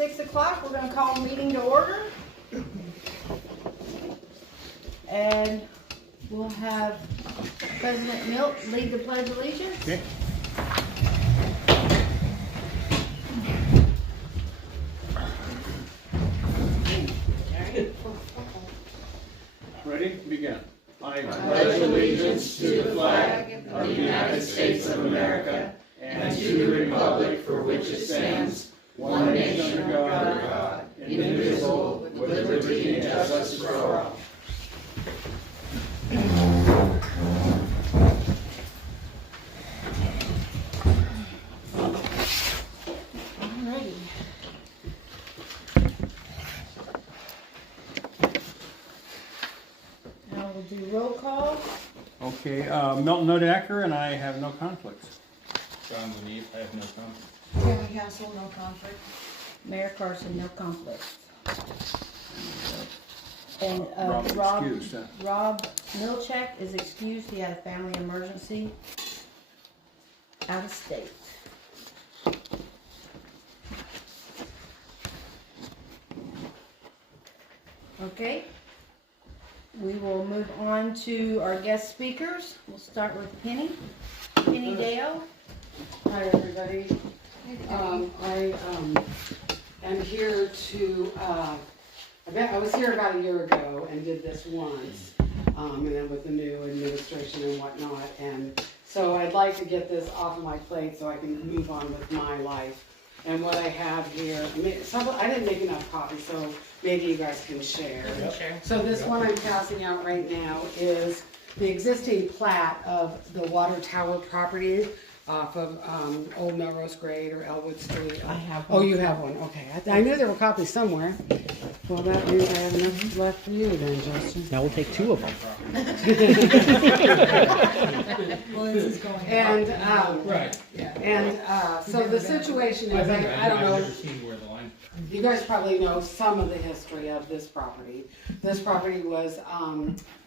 6 o'clock. We're going to call the meeting to order. And we'll have President Milt lead the Pledge of Allegiance. Okay. Ready? Begin. I pledge allegiance to the flag of the United States of America and to the republic for which it stands, one nation under God, indivisible, with liberty and justice for all. Alrighty. Now we'll do roll call. Okay, Milton Nodacker and I have no conflicts. John Leneve, I have no conflict. Tammy Hassel, no conflict. Mayor Carson, no conflict. And Rob excused, huh? Rob Milchek is excused. He had a family emergency out of state. Okay. We will move on to our guest speakers. We'll start with Penny Dale. Hi, everybody. I am here to, I was here about a year ago and did this once, and then with the new administration and whatnot, and so I'd like to get this off of my plate so I can move on with my life. And what I have here, I didn't make enough copies, so maybe you guys can share. So this one I'm passing out right now is the existing plat of the water tower property off of Old Melrose Grade or Elwood Street. I have Oh, one. you have one, okay. I knew there were copies somewhere. Well, that means I have enough left for you then, Justin. Now we'll take two of them. Well, this is going. And, Right. yeah, and so the situation is, I don't know. I've never seen where the line. You guys probably know some of the history of this property. This property was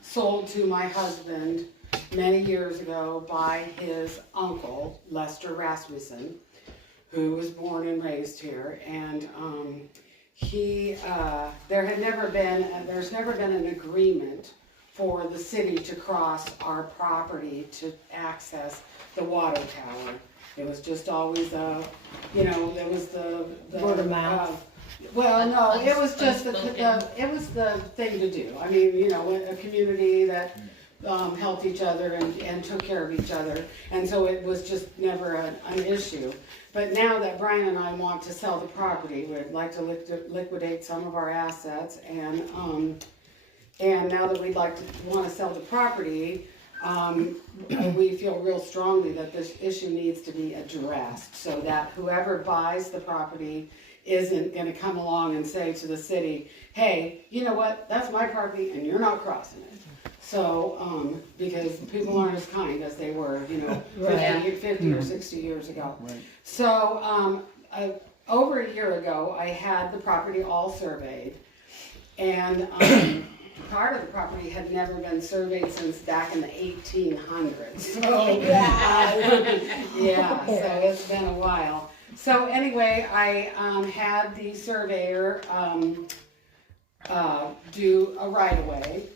sold to my husband many years ago by his uncle, Lester Rasmussen, who was born and raised here. And there's never been an agreement for the city to cross our property to access the water tower. It was just always there was the Word of mouth. Well, no, it was just it was the thing to do. I mean, a community that helped each other and took care of each other, and so it was just never an issue. But now that Brian and I want to sell the property, we'd like to liquidate some of our assets, and now that we'd want to sell the property, we feel real strongly that this issue needs to be addressed so that whoever buys the property isn't going to come along and say to the city, hey, you know what, that's my property and you're not crossing it. So, because people aren't as kind as they were, 50 or 60 years ago. Right. So, over a year ago, I had the property all surveyed, and part of the property had never been surveyed since back in the 1800s. So, yeah, so it's been a while. So anyway, I had the surveyor do a right-of-way.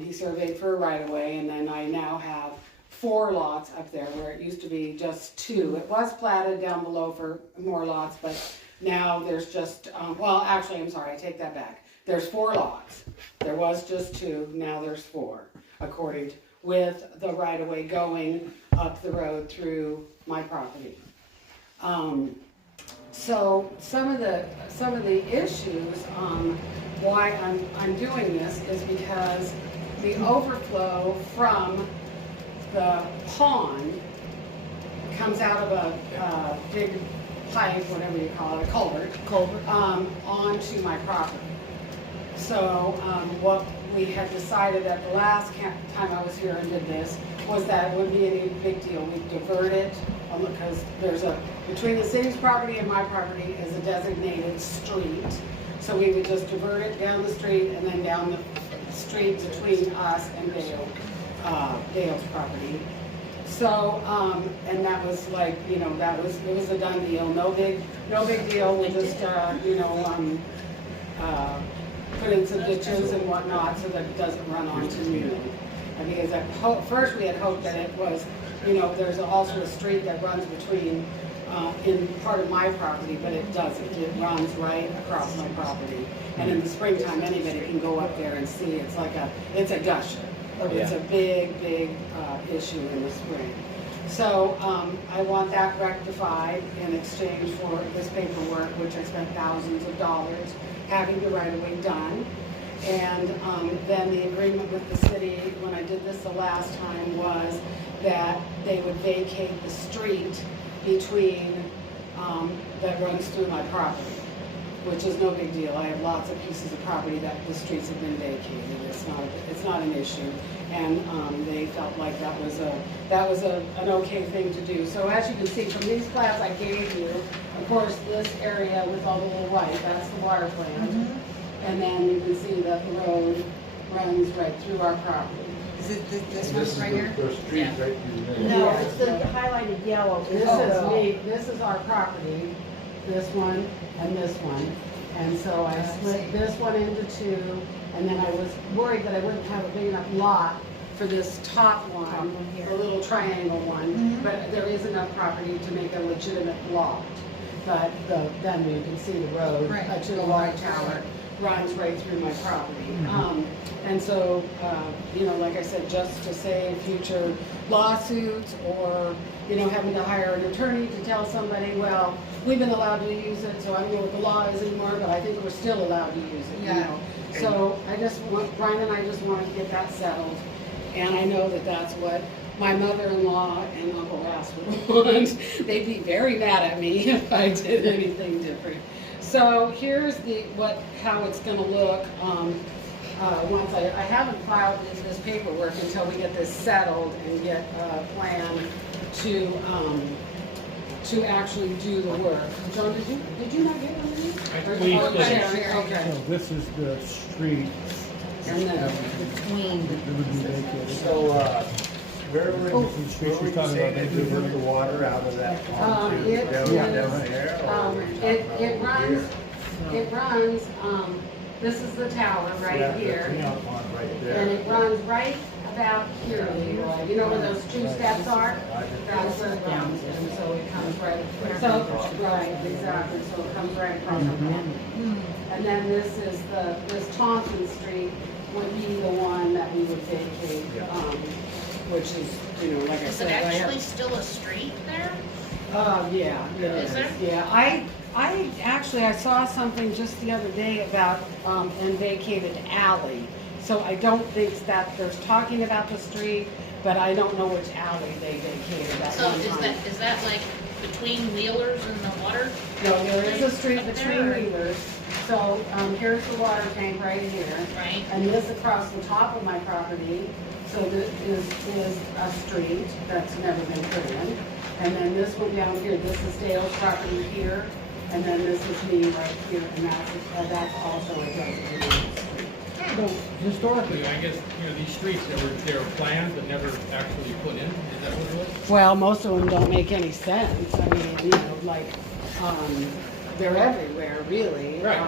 He surveyed for a right-of-way, and then I now have 4 lots up there where it used to be just 2. It was platted down below for more lots, but now there's just, actually, I'm sorry, I take that back. There's 4 lots. There was just 2, now there's 4, with the right-of-way going up the road through my property. So some of the issues why I'm doing this is because the overflow from the pond comes out of a big pipe, whatever you call it, a culvert, onto my property. So what we had decided at the last time I was here and did this was that it wouldn't be any big deal. We'd divert it because between the city's property and my property is a designated street. So we would just divert it down the street and then down the street between us and Dale's property. So, and that was like, you know, it was a done deal, no big deal, we just, put in some ditches and whatnot so that it doesn't run onto me. And because first we had hoped that it was, you know, there's also a street that runs between, in part of my property, but it doesn't. It runs right across my property. And in the springtime, anybody can go up there and see, it's a gusher. It's a big issue in the spring. So I want that rectified in exchange for this paperwork, which I spent thousands of dollars having the right-of-way done. And then the agreement with the city, when I did this the last time, was that they would vacate the street between, that runs through my property, which is no big deal. I have lots of pieces of property that the streets have been vacated. It's not an issue. And they felt like that was an okay thing to do. So as you can see from these plans I gave you, of course, this area with all the little white, that's the water plant. And then you can see that the road runs right through our property. Is it this one right here? The street right through the middle. No, Yeah. it's the highlighted yellow. This is me, this is our property, this one and this one. And so I split this one into two, and then I was worried that I wouldn't have a big enough lot for this top one, the little triangle one. But there is enough property to make a legitimate lot. But then you can see the road to the water tower runs right through my property. And so, you know, like I said, just to save future lawsuits or, you know, having to hire an attorney to tell somebody, well, we've been allowed to use it, so I don't know what the law is anymore, but I think we're still allowed to use it, you know. So Brian and I just want to get that settled. And I know that that's what my mother-in-law and Uncle Ross would want. They'd be very mad at me if I did anything different. So here's how it's going to look once I haven't filed this paperwork until we get this settled and get a plan to actually do the work. John, did you not get one of these? We Okay. So this is the street And then Between. that would be vacated. So, where were Oh. you saying that you took the water out of that pond? It Down is, there, or were you talking about it over runs, here? it runs, this is the tower right Yeah, the here. canal pond right there. And it runs right about here, Leroy. You know where those two steps are? That's where it runs, and so it comes right, so, right, exactly, so it comes right across the land. And then this Thompson Street would be the one that we would vacate, which is, you know, like I Is it said, I have. actually still a street there? Yeah, it Is is. there? Yeah, I saw something just the other day about, an vacated alley. So I don't think that there's talking about the street, but I don't know which alley they vacated at So one time. is that like between Wheelers and the water? No, there is a street Up there, between or- Wheelers. So, here's the water tank right here. Right. And this across the top of my property, so this is a street that's never been put in. And then this one down here, this is Dale's property here, and then this is me right here, and that's also a designated street. So historically, I guess, you know, these streets that were planned but never actually put in, is that what it was? Well, most of them don't make any sense. I mean, you know, like, they're everywhere, really. Right.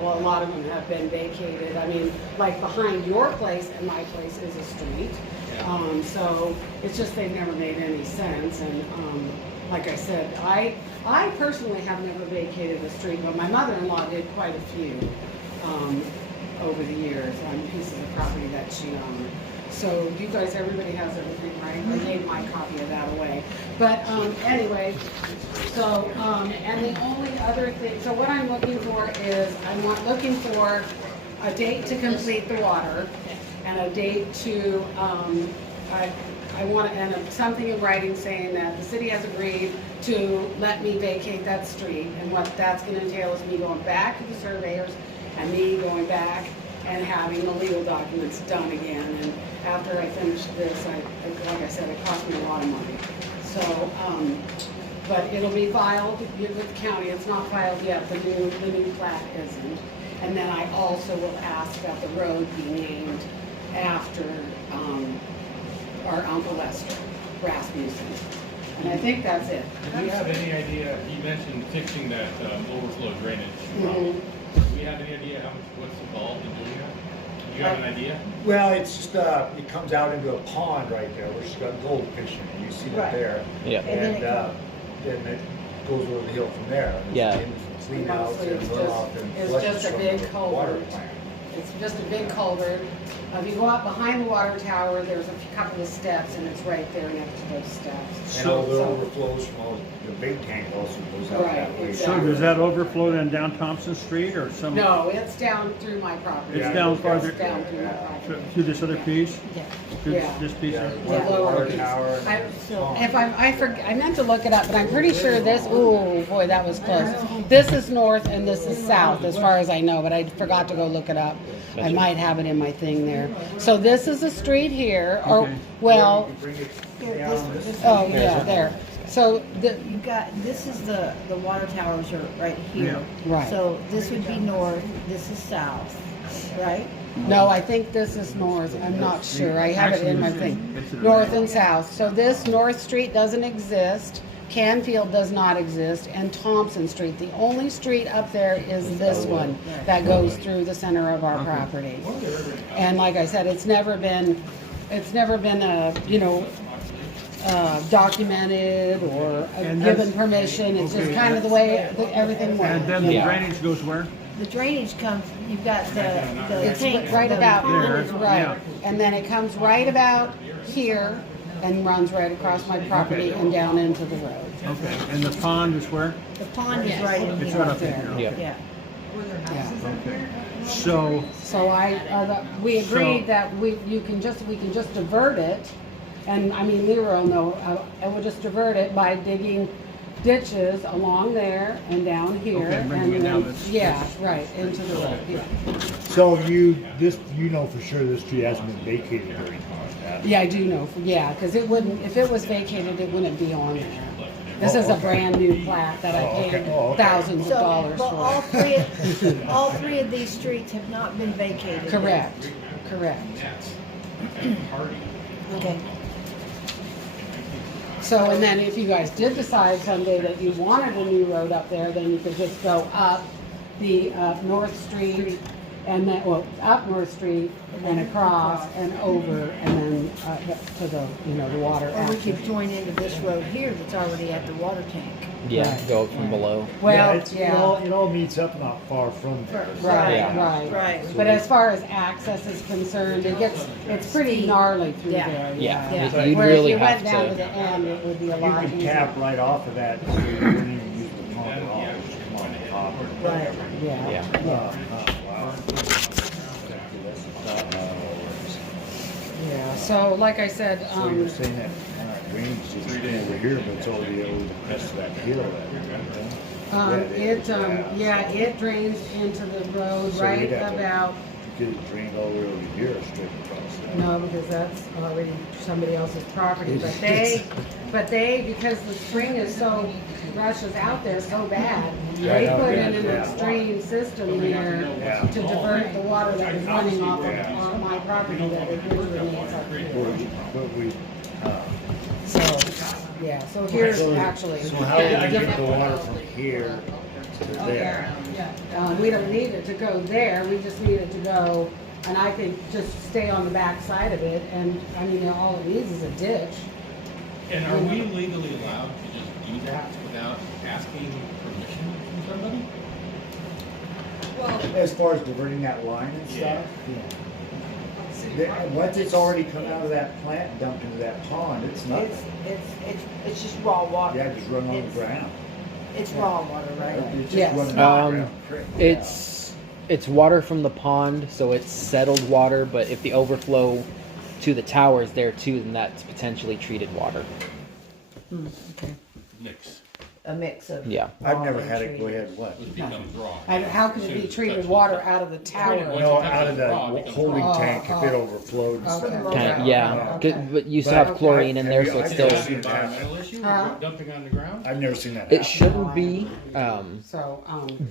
Well, a lot of them have been vacated. I mean, like behind your place and my place is a street. So it's just they've never made any sense. And like I said, I personally have never vacated a street, but my mother-in-law did quite a few over the years on pieces of property that she owned. So you guys, everybody has everything, right? I gave my copy of that away. But anyway, so, and the only other thing, so what I'm looking for is, looking for a date to complete the water and a date to, I want, something in writing saying that the city has agreed to let me vacate that street. And what that's gonna entail is me going back to the surveyors and me going back and having the legal documents done again. And after I finish this, like I said, it cost me a lot of money. So, but it'll be filed with the county. It's not filed yet. The new plat isn't. And then I also will ask that the road be named after our Uncle Lester, Rasmussen. And I think that's it. Do we have any idea, he mentioned fixing that overflow drainage problem. Do we have any idea what's involved in doing that? Do you have an idea? Well, it's just, it comes out into a pond right there, which has got goldfish in it, you see Right. it there. Yeah. And, then it goes over the hill from there. And Yeah. it's clean out Mostly and it's runoff just- and it's flushes just a from big the water culvert. plant. It's just a big culvert. If you go up behind the water tower, there's a couple of steps, and it's right there next to those steps. And all the So- overflows from all, the big tank also goes out Right, that way. So does that overflow then down Thompson Street or some? No, it's down through my property. It's Yeah, down it goes farther- It's down through my property. Through this other piece? Yeah. Through Yeah. this piece? Yeah, of- one lower water piece. tower and I- So- If I meant to look it up, but I'm pretty sure this, oh boy, that was close. This is north and this is south, as far as I know, but I forgot to go look it up. I might have it in my thing there. So this is a street here, or, Okay. well, bring it Here, down this- this- oh, yeah, there. So, You got, this is the water towers are right here. Right. So this would be north, this is south, right? no, I think this is north, I'm not sure, I have it in my Actually, thing. it's in- North and south, so this North Street doesn't exist, Canfield does not exist, and Thompson Street. The only street up there is this one that goes through the center of our property. And like I said, it's never been documented or And given that's- permission, it's just okay. kind of the way that everything went. And then the Yeah. drainage goes where? The drainage comes, you've got the It's tank. right the about, pond is right, yeah. and then it comes right about here and runs right across my property and down into the road. Okay, and the pond is where? The pond is right in It's here. right up in here. Yeah. Yeah. Yeah. Okay. So, So we agreed So- that we can just divert it, and I mean, Leroy will know, I would just divert it by digging ditches along there and down here. Okay, bringing and it down then- this- Yeah, right, into the road, yeah. So you know for sure this tree hasn't been vacated or anything like that? Yeah, I do know, yeah, because it wouldn't, if it was vacated, it wouldn't be on there. This is a okay. brand new plat that I Oh, okay. paid Oh, okay. thousands of So, dollars but for. all three of these streets have not been vacated. yet. Correct, correct. Okay. So, and then if you guys did decide someday that you wanted a new road up there, then you could just go up the North Street and then, well, up North Street and across and over and then to the, the water Or we after. could join into this road here that's already at the water tank. Yeah, Right. go up from below. Well, It yeah, all meets up not far from there. right, Yeah. right. Right. But as far as access is concerned, it's pretty gnarly through Yeah. there. Yeah, Yeah. you'd Where if really you have went down to the to. end, it would be a You lot can easier. tap right off of that, so you wouldn't even use the pump at all, just come on the top. Right. Yeah, Yeah. yeah. Wow. Yeah, so like I said, So you're saying that drainage is over here, but it's already over the crest of that hill. it drains into the road So right we'd have to- about, You could have drained all the way over here straight across there. no, because that's already somebody else's property, but they, because the spring is so, rushes out there so bad, they Yeah, put yeah, in an yeah. extreme system there Yeah. to divert the water that was running off of my property that originates up here. But we, So, yeah, so here's so actually. how do we get the water from here to there? We don't need it to go there, we just need it to go, and I could just stay on the back side of it, and, I mean, all it needs is a ditch. And are we legally allowed to just do that without asking permission from somebody? As far as diverting that line and stuff? Once it's already come out of that plant and dumped into that pond, it's nothing. It's just raw water. Yeah, just run on the ground. It's raw water, right? It's Yes. just running on the ground. It's water from the pond, so it's settled water. But if the overflow to the tower is there too, then that's potentially treated water. Okay. Nix. a mix of. Yeah. I've never all had it go treated. ahead, what? It becomes raw. How can it be treated water out of the tower? No, out of the holding tank if it overflowed. Okay. Kind of, yeah. Okay. But you still have chlorine in there, so it's I've still. never Is that seen an it happen. environmental issue, Huh? dumping on the ground? I've never seen that It happen. shouldn't be, So,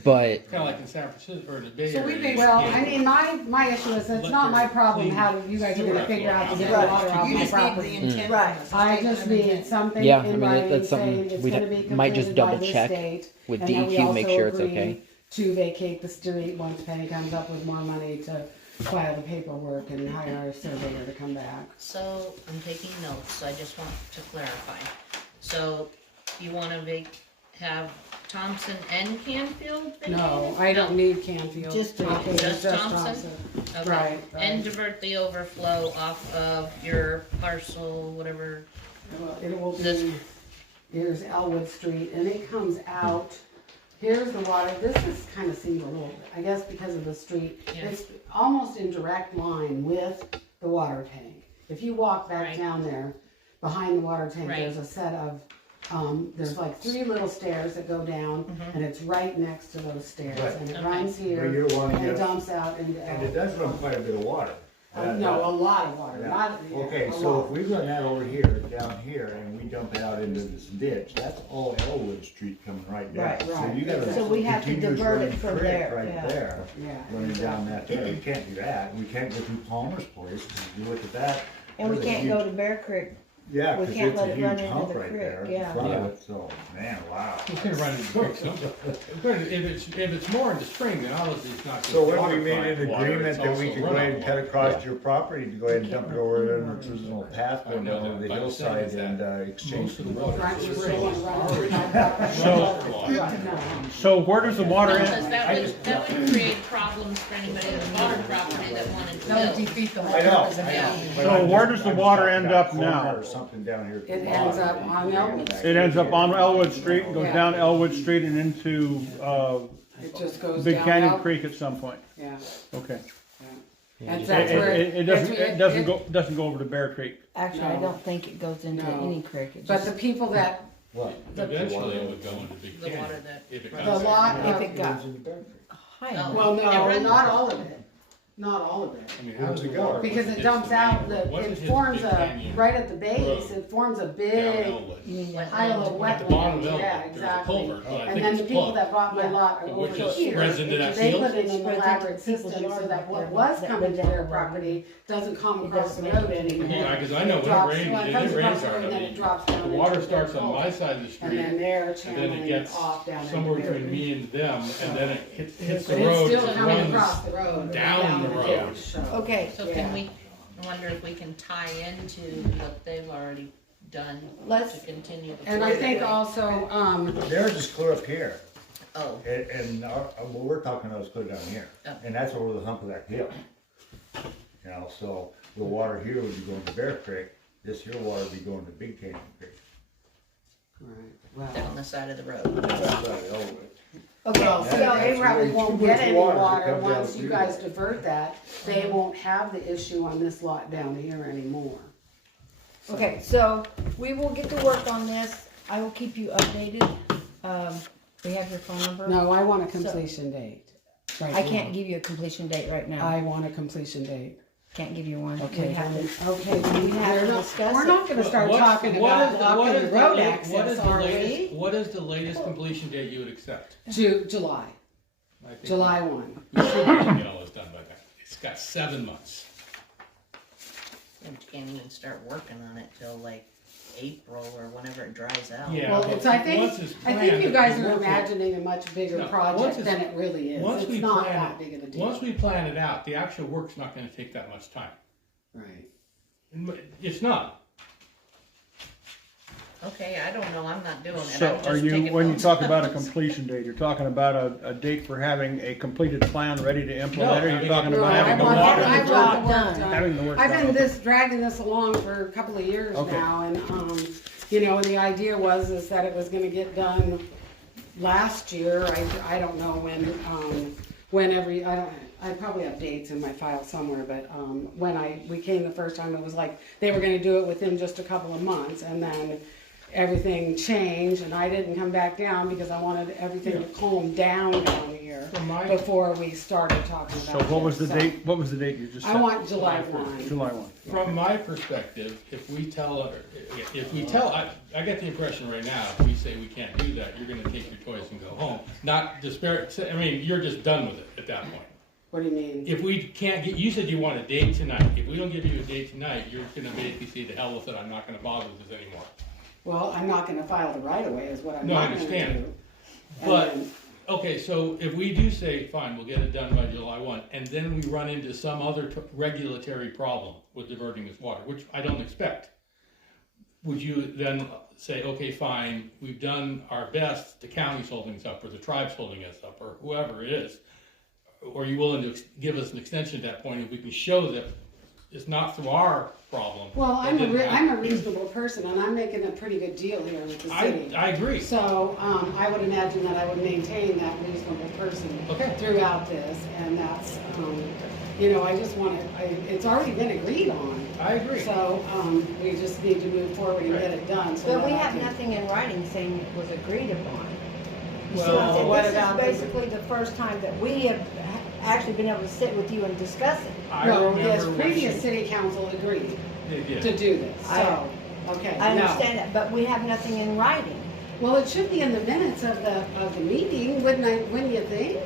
but Kinda like in San Francisco, or the Bay so we Area. may, well, I mean, my issue is it's not my problem how you guys are gonna figure out to get the water off You my just need the property. intent. Right. I just need something Yeah, I in mean, writing that's something saying it's we'd gonna be might just completed by double this check date. with And then we DEQ, make also sure it's agree okay. to vacate the street once Penny comes up with more money to file the paperwork and hire a surveyor to come back. So I'm taking notes, so I just want to clarify. So you wanna have Thompson and Canfield? No, I don't need Canfield. Just Thompson, Just Thompson? Okay. Right, And right. divert the overflow off of your parcel, whatever. Well, it will This- be, here's Elwood Street, and it comes out, here's the water, this is kinda seems a little, I guess because of the street, Yeah. it's almost in direct line with the water tank. If you walk back Right. down there, behind the water tank, Right. there's a set of, there's like 3 little stairs that go down, and it's right next to those stairs, Right. and it Okay. runs But here, you're wanting and it to, dumps out into and it Elwood. does run quite a bit of water. No, a lot of water, Yeah. not, yeah, Okay, a so lot. if we run that over here, down here, and we dump it out into this ditch, that's all Elwood Street coming right down. Right, So right. you got a So we have to continuous divert it running from creek there, right yeah. there, Yeah, running down that exactly. there. We can't do that. We can't go through Palmer's place, 'cause if you look at that. And we there's a can't huge- go to Bear Creek. Yeah, we 'cause can't it's a let it run huge into hump the right creek, there in yeah. front of Yeah. it, so, man, wow. It's gonna run into the creek sometime. If it's more in the spring, then obviously it's not. So just when we made watertight an water, agreement it's that we also could go ahead and runoff cut water. across your property to go ahead and dump it over there, and there's a little path going I know down over that, the but I'm hillside saying is and that exchange Most for of the the water Right, in we're the still spring gonna is run already So- water. No. So where does the water Because end? that would create problems for anybody with water property that wanted to That would build. defeat the whole I know, purpose of I it. know. But So I'm where just- does the I'm water talking end about up corner now? Or something down here. at the It ends bottom. up on Elwood. It ends up on Elwood Street and goes Yeah. down Elwood Street and into, It just goes Big down Canyon out. Creek at some point. Yeah, Okay. yeah. And It, that's where it doesn't, that's- it doesn't go over to Bear Creek. Actually, I No. don't think it goes into No. any creek. It But the just, people that, What? Eventually it would go into Big The water Canyon. that. If it the comes. lot if of, it got Goes into Bear Creek. high enough. well, It no, runs- not all of it, not all of it. I mean, Where how does does it the go? water? Because once it hits dumps the out, main- once it hits forms Big a, Canyon right at the base, Road, it forms a down big Elwood. You mean that pile of At the bottom of wetlands, Elwood, yeah, there's a exactly. culvert, but I And think then it's the people plugged. that bought my Yeah. lot Which over just here, spreads into that they field? put in an Spreads into elaborate people's system yards so that up what there, was that coming live to down their the road. property doesn't come It across doesn't the make road it. anymore. Yeah, because I know when it drops- rains, well, it comes rains across the hard, road, I then mean, it drops down the into water the starts on Gulf. my side of the And street, then they're and then channeling it it gets off down into somewhere Bear between Creek. me and them, and then it hits But the road, it's still and coming runs. across the road. down the road. ditch, so. Okay, So Yeah. can we, I wonder if we can tie into what they've already done Let's- to continue the. And I flow think that way? also, Theirs is clear up here, Oh, and what we're talking about is clear down here, Oh. and that's over the hump of that hill. You know, so the water here would be going to Bear Creek, this here water would be going to Big Canyon Creek. right, down well, the side of the road. That's right, Elwood. okay, well, so see, Yeah, they that's probably way won't too get much any water to water come down once you through guys there. divert that. They won't have the issue on this lot down here anymore. okay, so we will get to work on this. I will keep you updated. We have your phone number? No, I want a completion date. right I now. can't give you a completion date right now. I want a completion date. Can't give you one. Okay, We have to, okay, we have to discuss we're it. not gonna start talking about blocking the road access, are we? What is the latest completion date you would accept? July, I think July 1. We should be able to get all this done by then. It's got 7 months. And you can't even start working on it till like April or whenever it dries out. Yeah. Well, but it's, I once think, it's I think planned, you guys the are work will- imagining a much bigger No, once project it's- than it really is. once It's we not plan that it- big of a deal. Once we plan it out, the actual work's not gonna take that much time. Right. It's not. Okay, I don't know, I'm not doing it. So I'm are just you, taking when you notes. talk about a completion date, you're talking about a date for having a completed plan ready to implement, or I you're mean, talking No, about I having the want, water? I the want job the work done. done. Having the work I've done. been dragging this along for a couple of years Okay. now, and, you know, the idea is that it was gonna get done last year. I don't know I probably have dates in my file somewhere, but, when we came the first time, it was like, they were gonna do it within just a couple of months, and then, everything change, and I didn't come back down because I wanted everything to calm down here From my- before we started talking So about what was the this. date, what was the date you just said? I want July 1. July 1. From my perspective, if we tell, I get the impression right now, if we say we can't do that, you're gonna take your toys and go home. Not despair, I mean, you're just done with it at that point. What do you mean? If we can't get, you said you want a date tonight. If we don't give you a date tonight, you're gonna basically say to hell with it, I'm not gonna bother with this anymore. Well, I'm not gonna file the right of way is what I'm No, I not gonna do. understand. And But, then- okay, so if we do say, fine, we'll get it done by July 1, and then we run into some other regulatory problem with diverting this water, which I don't expect, would you then say, okay, fine, we've done our best, the county's holding us up, or the tribe's holding us up, or whoever it is? Or are you willing to give us an extension at that point if we can show that it's not through our problem? Well, It I'm didn't happen. I'm a reasonable person, and I'm making a pretty good deal here with the city. I agree. So, I would imagine that I would maintain that reasonable person Okay. throughout this, and that's, you know, I just want to, it's already been agreed on. I agree. So, we just need to move forward and get it done. So But we that I have can- nothing in writing saying it was agreed upon. You see Well, what I'm saying? what This about is the- basically the first time that we have actually been able to sit with you and discuss it. I No, remember yes, when previous she- city council agreed They did. to do this, I- so, okay, I no. understand that, but we have nothing in writing. Well, it should be in the minutes of the meeting, wouldn't you think?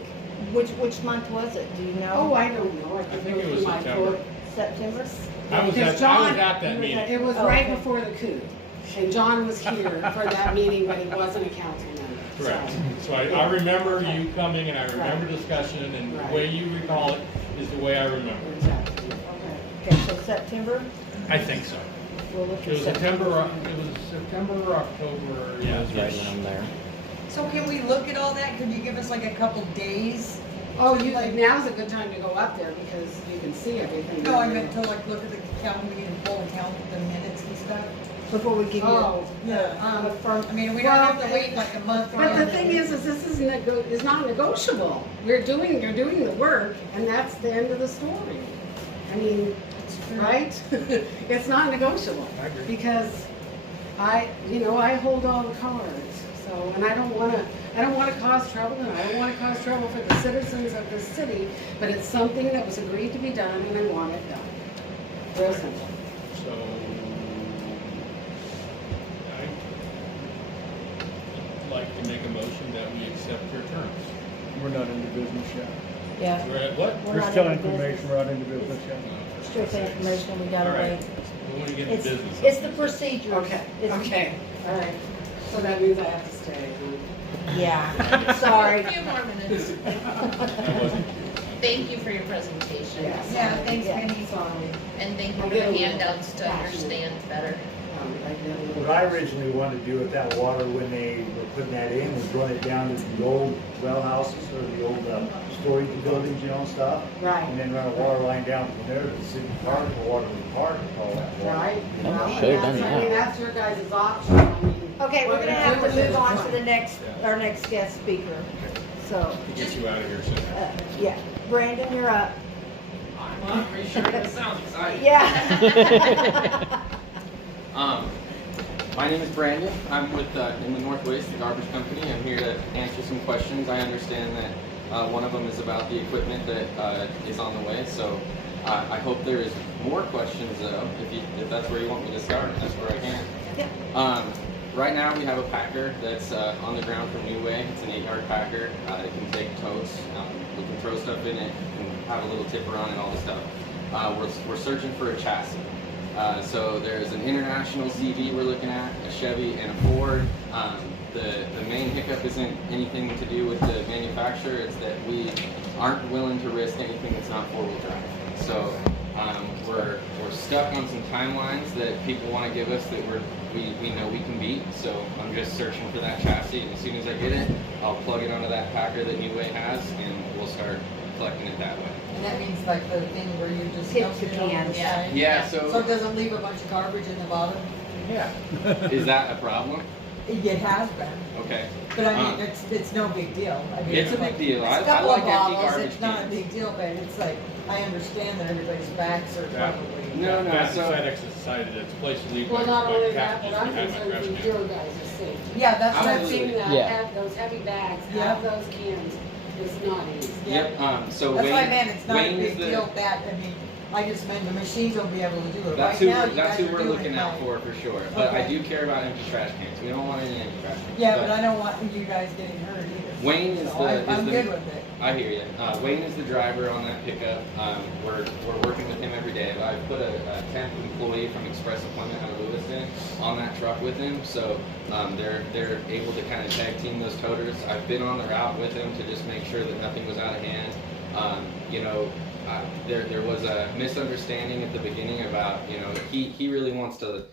Which month was it? Do you Oh, know? I don't know, I could think go it through was my September. book. September? I was Because at John- that meeting. It was Oh, right okay. before the coup, and John was here for that meeting, but he wasn't a council member. so- Correct. So I remember you coming and I remember discussion and the way you recall it is the way I remember. Exactly, okay. Okay, so September, I think so. we'll look It at was September, or October, yeah. I was right around there. So can we look at all that? Could you give us like a couple days? Oh, now's a good time to go up there because you can see everything. No, I meant to like look at the county and pull account the minutes and stuff. before we give you Oh, Yeah. a firm. I mean, we don't have to wait like a month. but the thing is this is not negotiable. You're doing the work, and that's the end of the story. I mean, right? It's not negotiable. I agree. Because I hold all the cards. So, and I don't want to cause trouble, and I don't want to cause trouble for the citizens of this city, but it's something that was agreed to be done, and I want it done. Real simple. So, I'd like to make a motion that we accept your terms. We're not into business yet. Yeah, We're at what? We're There's not still into information, we're not into business yet. strict information, we gotta All right. wait. We want to get It's, to business. it's the procedure. Okay, okay, all right. So that means I have to stay. Yeah, sorry. A few more minutes. That wasn't- Thank you for your presentation. Yes. Yeah, thanks, Yeah. Penny. Sorry. And thank you I'll for get a the little handouts to passionate. understand better. I did a little- What I originally wanted to do with that water when they were putting that in was run it down to the old well houses or the old storage buildings, you know, and stuff. Right. And then run a water line down from there to the city park, the water in the park, and all that water. Right? Oh, Well, should've that's- done I mean, that. that's your guys' option. I mean, Okay, we're what gonna you have do to with it move is on to fine. the next, our next guest speaker. So, To get you out of here soon. yeah, Brandon, you're up. I'm pretty sure that sounds exciting. Yeah. My name is Brandon. I'm with in the Northwest, the garbage company. I'm here to answer some questions. I understand that one of them is about the equipment that is on the way. So I hope there is more questions though. If that's where you want me to start, that's where I can. Yeah. Right now we have a packer that's on the ground from New Way. It's an 8-yard packer. It can take totes. We can throw stuff in it. We can have a little tipper on it, all this stuff. We're searching for a chassis. So there's an international CV we're looking at, a Chevy, and a Ford. The main hiccup isn't anything to do with the manufacturer. It's that we aren't willing to risk anything that's not 4-wheel drive. So we're stuck on some timelines that people want to give us that we know we can beat. So I'm just searching for that chassis, and as soon as I get it, I'll plug it onto that packer that New Way has, and we'll start collecting it that way. And that means like the thing where you just Tip dump the it on the cans. side. Yeah, So it doesn't leave a bunch of garbage in the bottom? yeah. Is that a problem? It has been. Okay. But I mean, it's no big deal. I mean, It's a big deal. It's a I couple like of empty bottles, garbage it's not a cans. big deal, but it's like, I understand that everybody's backs are Yeah. probably. No, That's so FedEx has decided it's a place to leave Well, my not only that, packages but I'm behind my concerned trash for can. your guys' safety. Yeah, that's what I'm Absolutely. Seeing that, Yeah. have those heavy bags, Yeah. have those cans, it's not easy. Yep. So That's Wayne, what I meant, it's not a Wayne is big the deal that, I mean, I just meant the machines will be able to do it. that's Right who now, you that's guys who are we're doing looking it out right. for sure. But I Okay. do care about empty trash cans. We don't want any empty trash cans. Yeah, but I don't want you guys getting hurt either. Wayne is So the- I'm is the- good with it. I hear you. Wayne is the driver on that pickup. We're working with him every day. I put a temp employee from Express Appointment out of Lewiston on that truck with him, so they're able to kind of tag team those toters. I've been on the route with him to just make sure that nothing was out of hand. There was a misunderstanding at the beginning about he really wants to.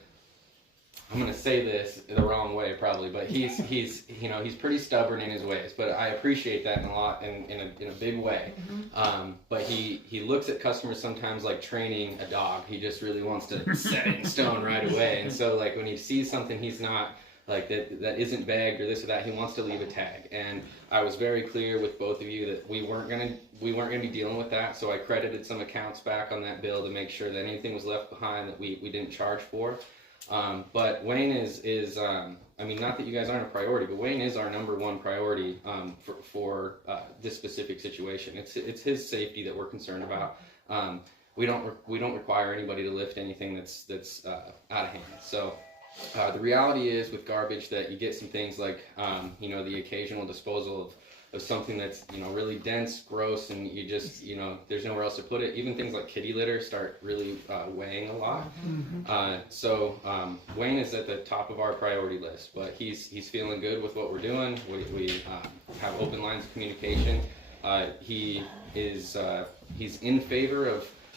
I'm gonna say this the wrong way probably, but he's pretty stubborn in his ways. But I appreciate that in a big way. But he looks at customers sometimes like training a dog. He just really wants to set it in stone right away. And so like when he sees something he's not like that isn't bagged or this or that, he wants to leave a tag. And I was very clear with both of you that we weren't gonna be dealing with that. So I credited some accounts back on that bill to make sure that anything was left behind that we didn't charge for. But Wayne is I mean, not that you guys aren't a priority, but Wayne is our number one priority for this specific situation. It's his safety that we're concerned about. We don't require anybody to lift anything that's out of hand. So the reality is with garbage that you get some things like the occasional disposal of something that's really dense, gross, and you just there's nowhere else to put it. Even things like kitty litter start really weighing a lot. So Wayne is at the top of our priority list, but he's feeling good with what we're doing. We have open lines of communication. He's in favor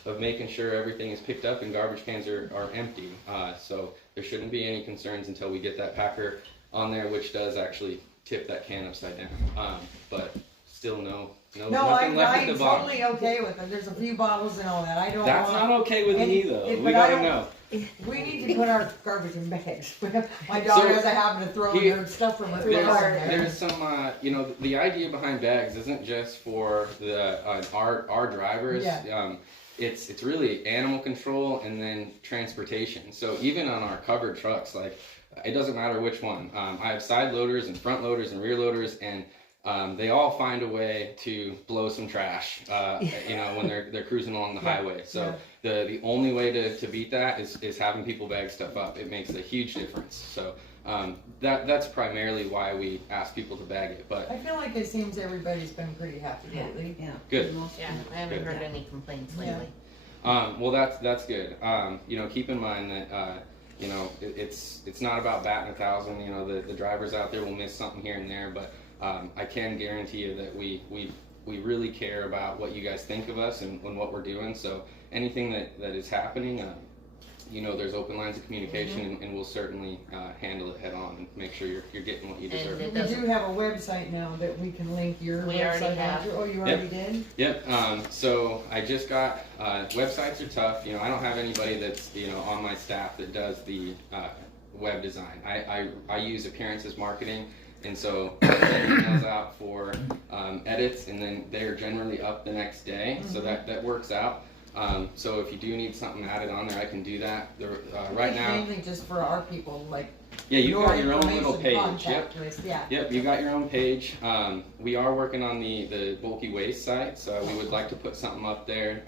of making sure everything is picked up and garbage cans are empty. So there shouldn't be any concerns until we get that packer on there, which does actually tip that can upside down. But still No, nothing left at I'm the bottom. totally okay with it. There's a few bottles and all that. I don't That's want. not okay with me though. But We I gotta don't- know. We need to put our garbage in bags. My daughter has a habit of throwing her stuff from her car in there. There's some, the idea behind bags isn't just for the our drivers. Yeah. It's really animal control and then transportation. So even on our covered trucks, like it doesn't matter which one. I have side loaders and front loaders and rear loaders, and they all find a way to blow some trash. When they're cruising along the highway. So the only way to beat that is having people bag stuff up. It makes a huge difference. So that's primarily why we ask people to bag it. But I feel like it seems everybody's been pretty happy lately. Yeah. good. Yeah, I haven't Good. heard any complaints Yeah. lately. Well, that's good. Keep in mind that it's not about batting 1,000. The drivers out there will miss something here and there, but I can guarantee you that we really care about what you guys think of us and what we're doing. So anything that is happening, there's open lines of communication, and we'll certainly handle it head on and make sure you're getting what you deserve. it We doesn't- do have a website now that we can link your We already website have. onto. Oh, you already did? Yep. So I just got websites are tough. I don't have anybody that's on my staff that does the web design. I use appearances marketing, and so I send emails out for edits, and then they're generally up the next day. So that works out. So if you do need something added on there, I can do that. Right It's now, mainly just for our people, like. yeah, you've got your own information little page. Yep. contact list, yeah. Yep, you got your own page. We are working on the bulky waste site, so we would like to put something up there.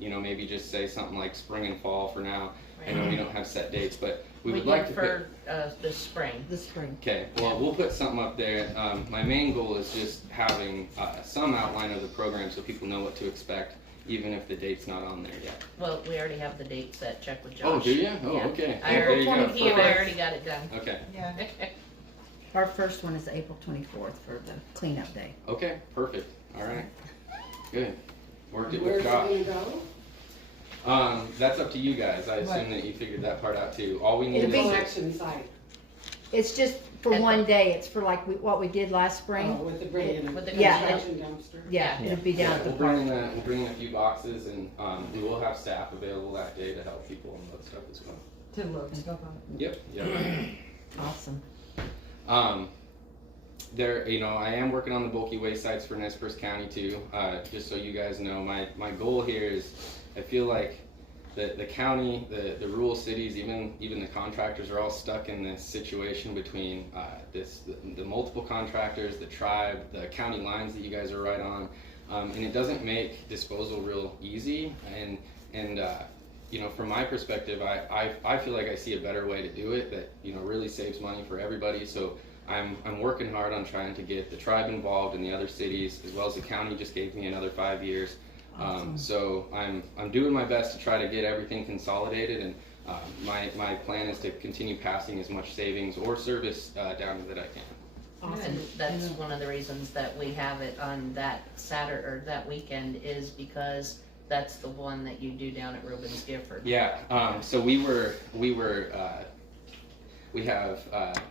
Maybe just say something like spring and fall for now. I know we don't have set dates, but we would like to did for the spring. The spring. Okay, well, we'll put something up there. My main goal is just having some outline of the program so people know what to expect, even if the date's not on there yet. Well, we already have the date set. Check with Josh. Oh, do you? Oh, Yeah. okay. I There already, you go. he already got it done. Okay, Yeah. Our first one is April 24th for the cleanup day. okay, perfect. All right, good. Worked it Where's with it Josh. gonna go? That's up to you guys. I assume that you figured that part out too. All we need It'd is be- Collection site, It's just for At one the- day. It's for like what we did last spring. with the bringing With the Yeah. construction dumpster. Yeah, it'd be down at the we'll park. bring in a few boxes, and we will have staff available that day to help people unload stuff as well. To load stuff up. Yep. Awesome. there, I am working on the bulky waste sites for Nez Perce County too. Just so you guys know, my goal here is, I feel like the county, the rural cities, even the contractors are all stuck in this situation between the multiple contractors, the tribe, the county lines that you guys are right on, and it doesn't make disposal real easy. And from my perspective, I feel like I see a better way to do it that really saves money for everybody. So I'm working hard on trying to get the tribe involved and the other cities, as well as the county just gave me another 5 years. Awesome. So I'm doing my best to try to get everything consolidated, and my plan is to continue passing as much savings or service down that I can. And that's one of the reasons that we have it on that Saturday or that weekend, is because that's the one that you do down at Rubens Gifford. Yeah. So we have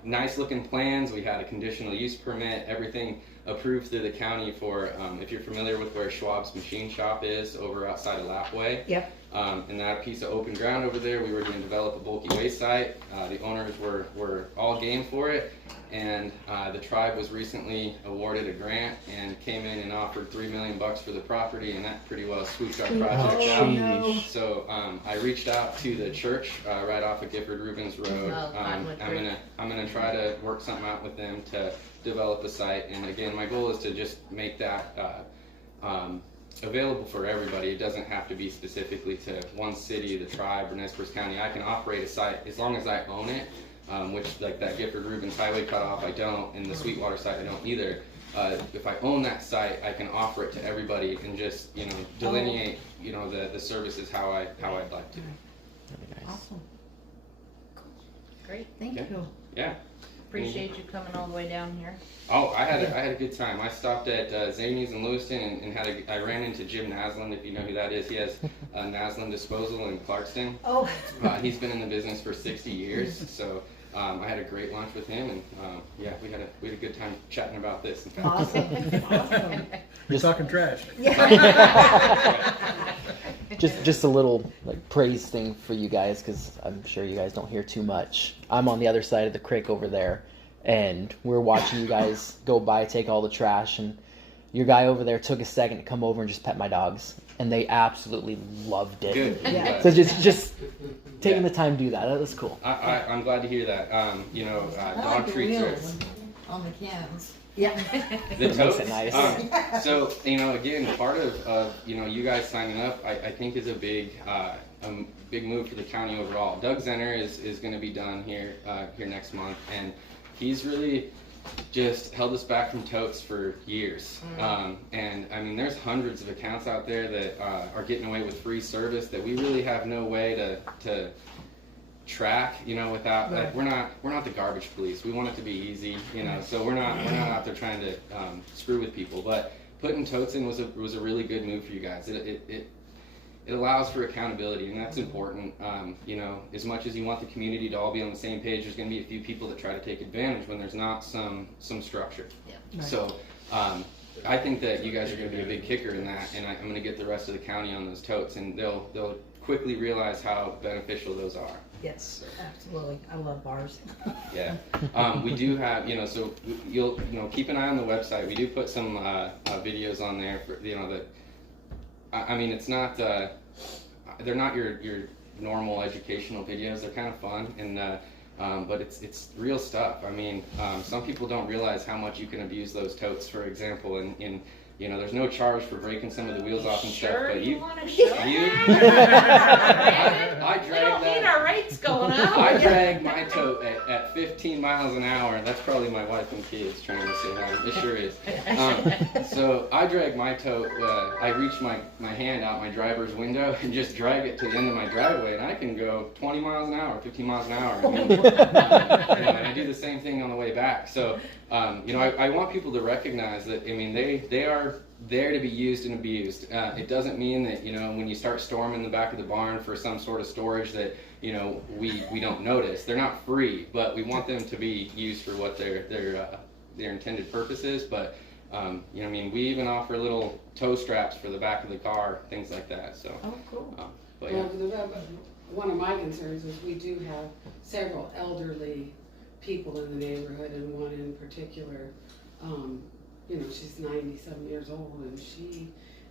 nice looking plans. We had a conditional use permit, everything approved through the county for, if you're familiar with where Schwab's Machine Shop is over outside of Lapway. Yep. And that piece of open ground over there, we were going to develop a bulky waste site. The owners were all game for it, and the tribe was recently awarded a grant and came in and offered $3 million for the property, and that pretty well swooped our project out. No. So I reached out to the church right off of Gifford Rubens Road. I'm gonna try to work something out with them to develop a site, and again, my goal is to just make that available for everybody. It doesn't have to be specifically to one city, the tribe, or Nez Perce County. I can operate a site as long as I own it, which, like that Gifford Rubens Highway cutoff, I don't, and the Sweetwater site, I don't either. If I own that site, I can offer it to everybody and just delineate the services how I'd like to. Awesome. Great, Thank Okay. you. Yeah. appreciate you coming all the way down here. Oh, I had a good time. I stopped at Zany's in Lewiston and I ran into Jim Naslund, if you know who that is. He has Naslund Disposal in Clarkston. Oh. He's been in the business for 60 years, so I had a great lunch with him, and yeah, we had a good time chatting about this. Awesome. Awesome. You're talking trash. Just a little like praise thing for you guys, because I'm sure you guys don't hear too much. I'm on the other side of the creek over there, and we're watching you guys go by, take all the trash, and your guy over there took a second to come over and just pet my dogs, and they absolutely loved it. Good. Yeah. So just taking the time to do that was cool. I'm glad to hear that. I Dog like the treats are. wheels on the cans. Yeah. The Makes totes. it nice. So again, part of you guys signing up, I think is a big move for the county overall. Doug Zenner is going to be done here next month, and he's really just held us back from totes for years. And I mean, there's hundreds of accounts out there that are getting away with free service that we really have no way to track, without like, we're not the garbage police. We want it to be easy, so we're not out there trying to screw with people. But putting totes in was a really good move for you guys. It allows for accountability, and that's important. As much as you want the community to all be on the same page, there's going to be a few people that try to take advantage when there's not some structure. Yeah. Right. So I think that you guys are going to be a big kicker in that, and I'm going to get the rest of the county on those totes, and they'll quickly realize how beneficial those are. Yes, absolutely. I love bars. Yeah. We do have, so you'll keep an eye on the website. We do put some videos on there for, that, I mean, it's not, they're not your normal educational videos. They're kind of fun, and but it's real stuff. I mean, some people don't realize how much you can abuse those totes, for example, and there's no charge for breaking some of the wheels off and stuff, but You want to show that? We don't need our rates going up. I drag my tote at 15 miles an hour. That's probably my wife and kids trying to say hi. It sure is. So I drag my tote. I reach my hand out my driver's window and just drag it to the end of my driveway, and I can go 20 miles an hour, 15 miles an hour. And I do the same thing on the way back. So, I want people to recognize that, I mean, they are there to be used and abused. It doesn't mean that, when you start storming the back of the barn for some sort of storage that, we don't notice. They're not free, but we want them to be used for what their intended purpose is. But, we even offer little tow straps for the back of the car, things like that. So, Oh, cool. but yeah. One of my concerns is we do have several elderly people in the neighborhood, and one in particular You know, she's 90-some years old, and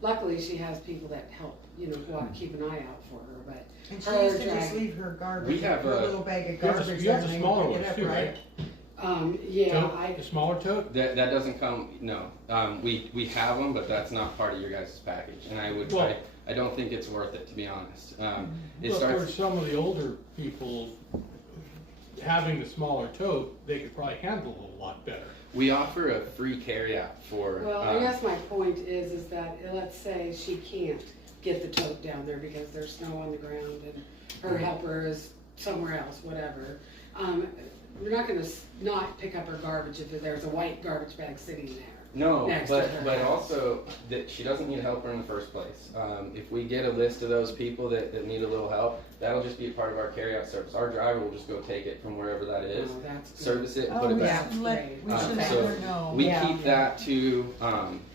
luckily she has people that help, you know, go out and keep an eye out for her, but And she her used to just drag- leave her garbage, We have her a- little bag of You have garbage. the and they smaller pick it ones up, too, right? yeah, Tote? The smaller tote? That doesn't come, no. We have them, but that's not part of your guys' package. And Well- I don't think it's worth it, to be honest. It But for starts, some of the older people, having the smaller tote, they could probably handle it a lot better. we offer a free carryout for, well, I guess my point is that, let's say she can't get the tote down there because there's snow on the ground and her helper is somewhere else, whatever. We're not gonna not pick up her garbage if there's a white garbage bag sitting there. no, next to but her house. also that she doesn't need a helper in the first place. If we get a list of those people that need a little help, that'll just be a part of our carryout service. Our driver will just go take it from wherever that is, Oh, that's good. service it, and Oh, put it we back. should we should let So her know. We Yeah. keep that to,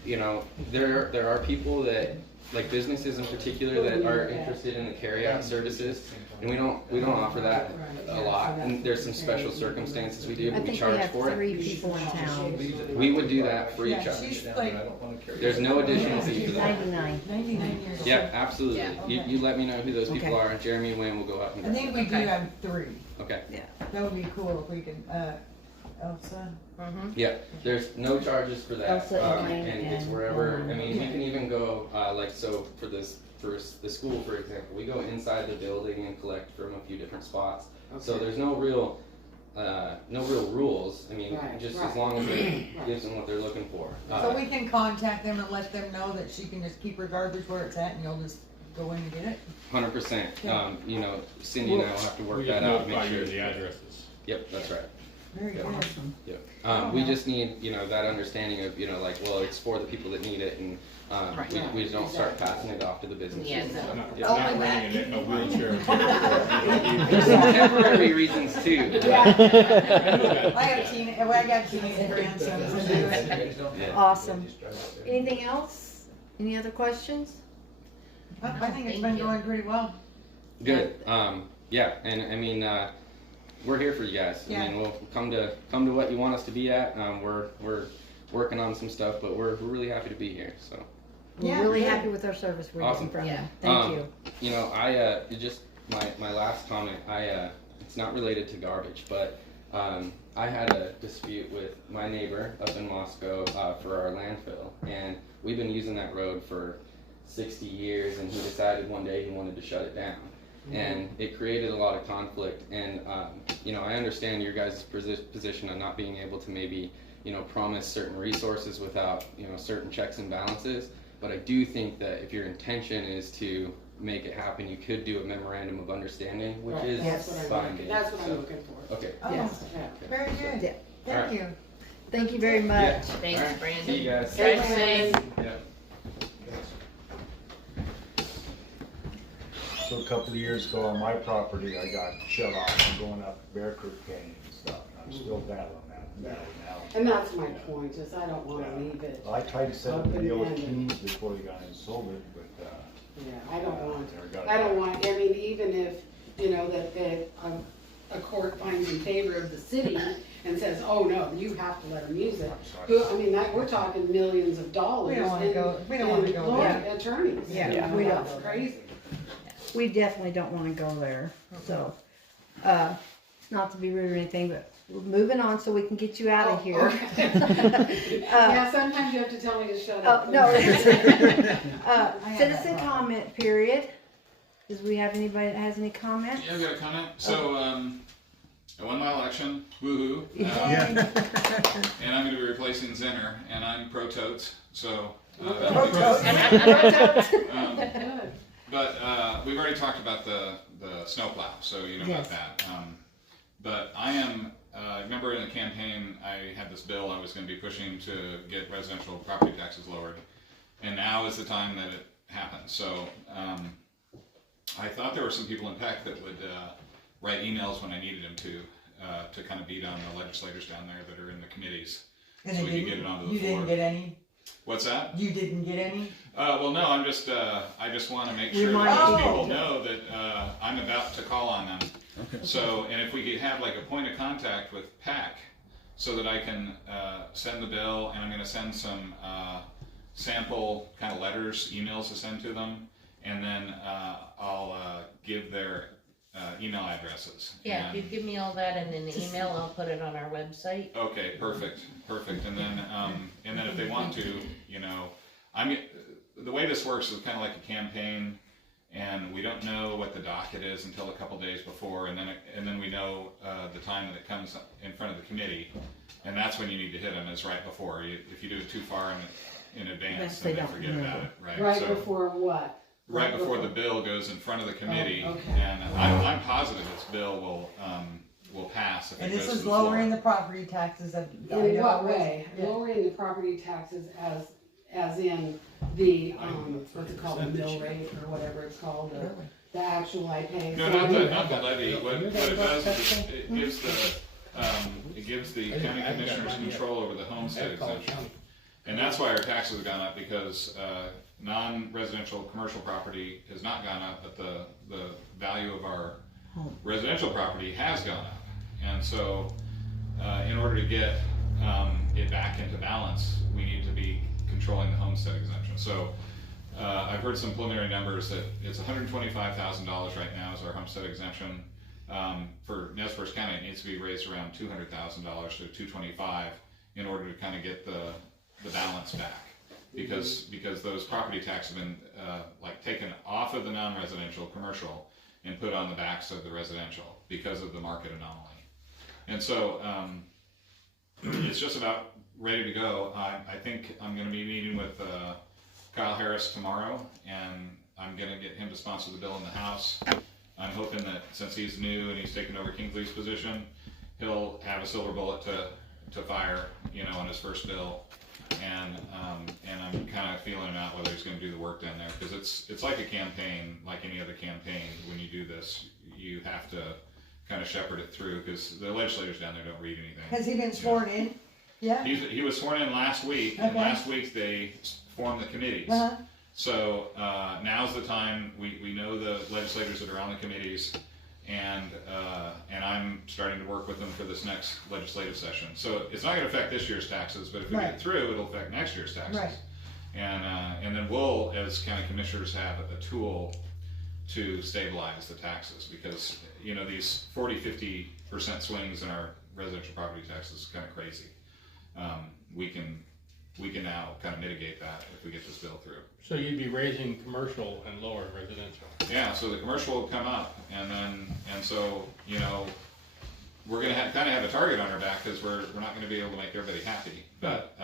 you know, there are people that, like businesses in particular, that are interested in the carryout services, and we don't offer that a lot, and there's some special circumstances we do, I but we think we charge have for it. 3 people in town. We would do that free of Yeah, charge. she's like There's no additional fee for that. 99. 99 years old. Yeah, absolutely. Yeah. You let me know who those people Okay. are, and Jeremy and Wayne will go up and I think we do Okay. have 3. Okay, That would be cool if we can, Elsa. Mhm. yeah, there's no charges for that, Elsa and Wayne and it's and, wherever, I mean, we yeah. can even go, like, so for the school, for example, we go inside the building and collect from a few different spots. So Okay. there's no real rules, I mean, Right, just as right. long as it gives them what they're looking for. So we can contact them and let them know that she can just keep her garbage where it's at and you'll just go in and get it? 100%, Yeah. you know, Cindy and I will have to work We that just out, and notify make you sure. of the addresses. Yep, that's right. Very Yeah. good. Yep. We just need, you know, that understanding of, you know, like, well, it's for the people that need it, and Right. we don't start passing it off to the businesses. Yeah, and no. stuff. Not, Yeah. Oh, not and bringing a wheelchair. There's some temporary reasons too. but- I got teenage grandsons and do it. Yeah. Awesome. Anything else? Any other questions? I think it's Thank been you. going pretty well. Good. Yeah, and I mean, we're here for you guys. Yeah. I mean, we'll come to what you want us to be at. We're working on some stuff, but we're really happy to be here. So, We're Yeah, really good. happy with our service we're getting Awesome. from you. Yeah. Thank you. you know, just my last comment. It's not related to garbage, but I had a dispute with my neighbor up in Moscow for our landfill, and we've been using that road for 60 years, and he decided one day he wanted to shut it down. And it created a lot of conflict, and you know, I understand your guys' position on not being able to maybe, you know, promise certain resources without, you know, certain checks and balances, but I do think that if your intention is to make it happen, you could do a memorandum of understanding, which Right, is that's what I'm binding. That's what So, I'm looking for. okay. Oh, Yes. Yeah. very good. Yeah. Thank Alright. you. Thank you very much. Yeah. Thanks, All right. Brandon. See you guys. Drive safe. Yeah. So a couple of years ago on my property, I got shut off from going up Bear Creek Canyon and stuff, and I'm still battling that now. And that's my point, is I don't wanna leave it. I tried to set up a deal with Open-ended. Keys before they got and sold it, but, Yeah, I don't want, never got it I don't back. want, I mean, even if, you know, that a court finds in favor of the city and says, oh, no, you have to let them use it. I mean, we're talking millions of dollars. We don't wanna go- we don't wanna in go lawyer there. Attorneys. Yeah, you know, we don't. That's crazy. We definitely don't want to go there. So, not to be rude or anything, but we're moving on so we can get you out of Oh, here. okay. Yeah, sometimes you have to tell me to shut up. Oh, no. I have Citizen that problem. comment period. Does we have anybody that has any comments? Yeah, I've got a comment. So, I won my election, woohoo, Yeah. and I'm going to be replacing Zinner, and I'm pro-totes, so Pro that'll be good. Good. But we've already talked about the snowplow, so you know Yes. about that. But I am, remember in the campaign, I had this bill I was going to be pushing to get residential property taxes lowered, and now is the time that it happens. So I thought there were some people in Peck that would write emails when I needed them to kind of beat on the legislators down there that are in the committees, And so they we could didn't- get it onto the You floor. didn't get any? What's that? You didn't get any? Well, no, I'm just, I just want to make sure Remind that those people. people know that I'm about to call on them. So, and if we could have like a point of contact with PAC, so that I can send the bill, and I'm going to send some sample kind of letters, emails to send to them, and then I'll give their email addresses. Yeah, if you give me all that in an email, I'll put it on our website. Okay, perfect. And then if they want to, you know, the way this works is kind of like a campaign, and we don't know what the docket is until a couple days before, and then we know the time that it comes in front of the committee, and that's when you need to hit them, is right before. If you do it too far in advance, then they forget about it, right? Right So, before what? right before the bill goes in front of the committee, okay. and I'm positive this bill will pass if And it goes this to is the floor. lowering the property taxes of. In what way? Yeah. Lowering the property taxes as in the, what's it called, the mill rate or whatever it's called, the actual I pay. No, not the levy. What it does is it gives the county commissioners control over the homestead exemption. And that's why our taxes have gone up, because non-residential commercial property has not gone up, but the value of our residential property has gone up. And so in order to get it back into balance, we need to be controlling the homestead exemption. So I've heard some preliminary numbers that it's $125,000 right now is our homestead exemption. For Nez Perce County, it needs to be raised around $200,000 to $225,000 in order to kind of get the balance back. Because those property taxes have been like taken off of the non-residential commercial and put on the backs of the residential because of the market anomaly. And so it's just about ready to go. I think I'm going to be meeting with Kyle Harris tomorrow, and I'm going to get him to sponsor the bill in the House. I'm hoping that since he's new and he's taken over Kingsley's position, he'll have a silver bullet to fire, you know, on his first bill. And I'm kind of feeling him out whether he's going to do the work down there, because it's like a campaign, like any other campaign. When you do this, you have to kind of shepherd it through, because the legislators down there don't read anything. Has he been sworn in? Yeah. He was sworn in last week, and last week they formed the committees. So now's the time. We know the legislators that are on the committees, and I'm starting to work with them for this next legislative session. So it's not going to affect this year's taxes, but if we get through, it'll affect next year's taxes. Right. And then we'll, as county commissioners, have a tool to stabilize the taxes, because you know these 40-50% swings in our residential property taxes is kind of crazy. We can now kind of mitigate that if we get this bill through. So you'd be raising commercial and lowering residential? Yeah, so the commercial will come up, and so, you know, we're gonna kind of have a target on our back, because we're not gonna be able to make everybody happy. But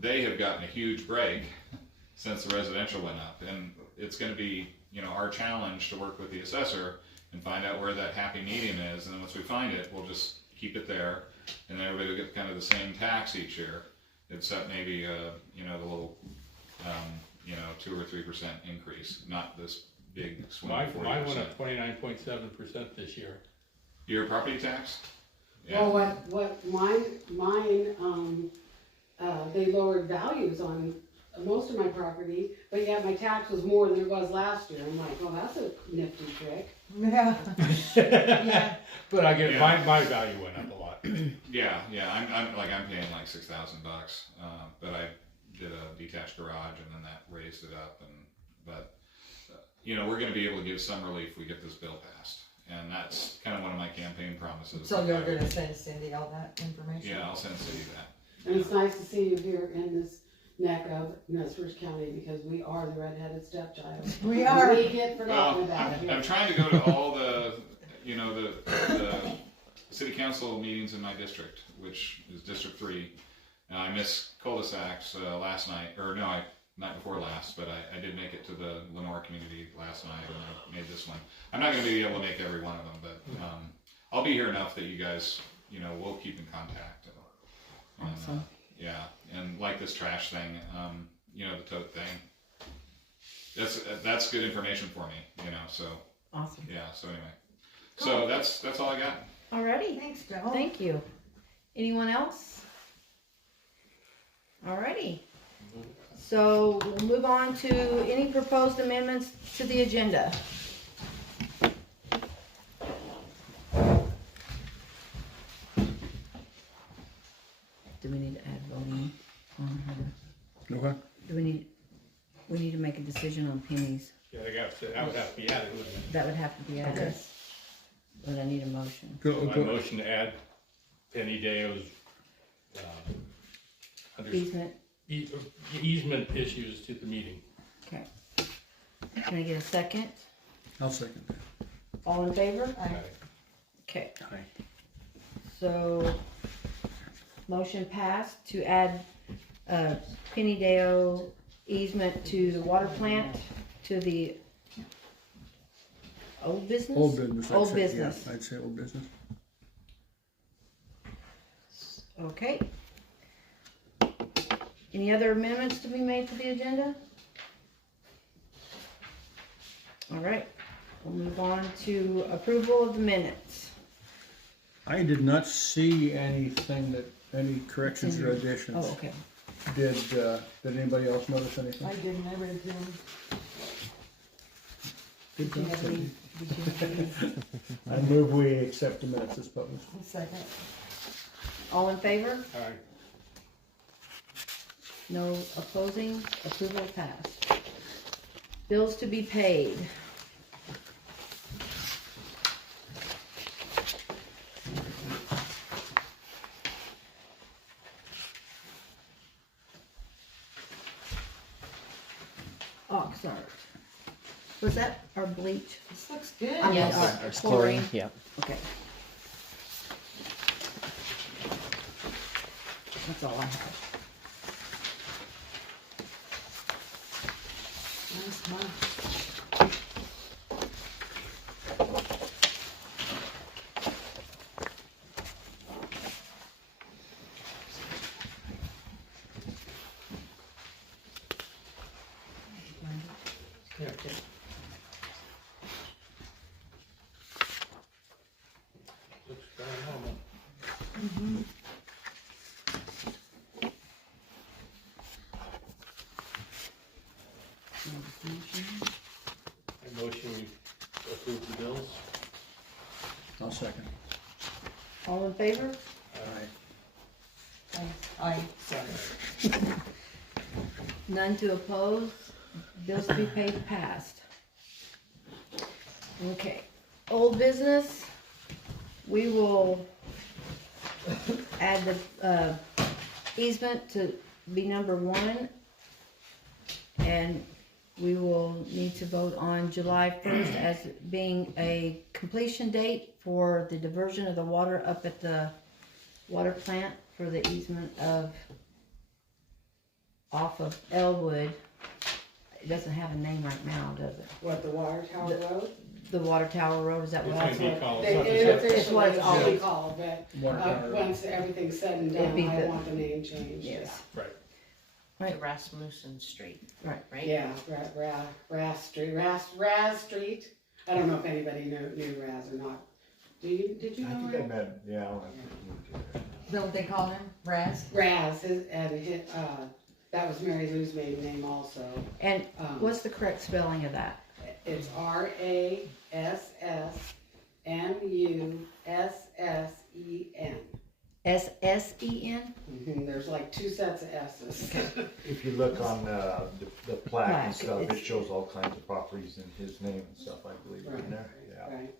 they have gotten a huge break since the residential went up, and it's gonna be, you know, our challenge to work with the assessor and find out where that happy medium is, and then once we find it, we'll just keep it there, and then everybody will get kind of the same tax each year, except maybe, you know, the little, you know, 2 or 3% increase, not this big swing. Mine 40%. went up 29.7% this year. Your property tax? Well, what mine, they lowered values on most of my property, but yet my tax was more than it was last year. I'm like, well, that's a nifty trick. Yeah. Yeah. But I get my value went up a lot. Yeah, I'm paying like $6,000, but I did a detached garage, and then that raised it up, but you know, we're going to be able to give some relief if we get this bill passed, and that's kind of one of my campaign promises. So you're gonna send Cindy all that information? Yeah, I'll send Cindy that. And it's nice to see you here in this neck of Nez Perce County, because we are the redheaded stepchild. We are. We get forgotten about I'm here. trying to go to all the, you know, the city council meetings in my district, which is District 3. I missed cul-de-sacs last night, or no, night before last, but I did make it to the Lenore community last night, and I made this one. I'm not going to be able to make every one of them, but I'll be here enough that you guys, you know, we'll keep in contact. And, Awesome. Yeah, and like this trash thing, you know, the tote thing. That's good information for me, you know. So Awesome. yeah. So anyway, so that's all I got. Alrighty. Thanks, Joe. Thank you. Anyone else? Alrighty. So we'll move on to any proposed amendments to the agenda. We need to make a decision on pennies. Yeah, that would have to be added, wouldn't it? That would have to be added. But I need a motion. Go, My go. motion to add Penny Deo's, Easement, easement issues to the meeting. okay. Can I get a second? I'll second that. All in favor? Aye. Okay, Aye. so motion passed to add Penny Deo easement to the water plant to the old business? Old business. I'd Old say, business. Yeah, I'd say old business. Okay. Any other amendments to be made to the agenda? All right, we'll move on to approval of the minutes. I did not see anything that, any corrections or additions. Oh, okay. Did anybody else notice anything? I didn't, I read through them. Good Did you job, have any- did you have any- I move we accept the minutes as published. One second. All in favor? Aye. No opposing, approval passed. Bills to be paid. Oxnard. Was that our bleach? This looks good. I mean, Yes. our Or chlorine, yeah. Okay. That's all I have. Nice month. Yeah. Looks very normal. I motion we approve the bills. I'll second. All in favor? Aye. Aye, sorry. None to oppose. Bills to be paid passed. Okay, old business, we will add the easement to be number 1. And we will need to vote on July 1st as being a completion date for the diversion of the water up at the water plant for the easement of off of Elwood. It doesn't have a name right now, does it? What, the Water Tower Road? The Water Tower Road, is that what It's it's gonna be called? called They, such and it such. It's officially what it's is always- called, but Water Tower Road. once everything's said and It'd done, be I the- want the name changed. Yes. Right. Right. To Rasmussen Street. Right. Right? Yeah, Raz Street. I don't know if anybody knew Raz or not. Did you I know think I Raz? met, yeah, I'll have to. Don't they call him Raz? Raz, that was Mary Lou's maiden name also. And Um, what's the correct spelling of that? It's RASSMUSSEN. SSEN? There's like 2 sets of S's. If you look on the plaque Plaque, and stuff, it's- it shows all kinds of properties in his name and stuff, I believe, in there, yeah. Right.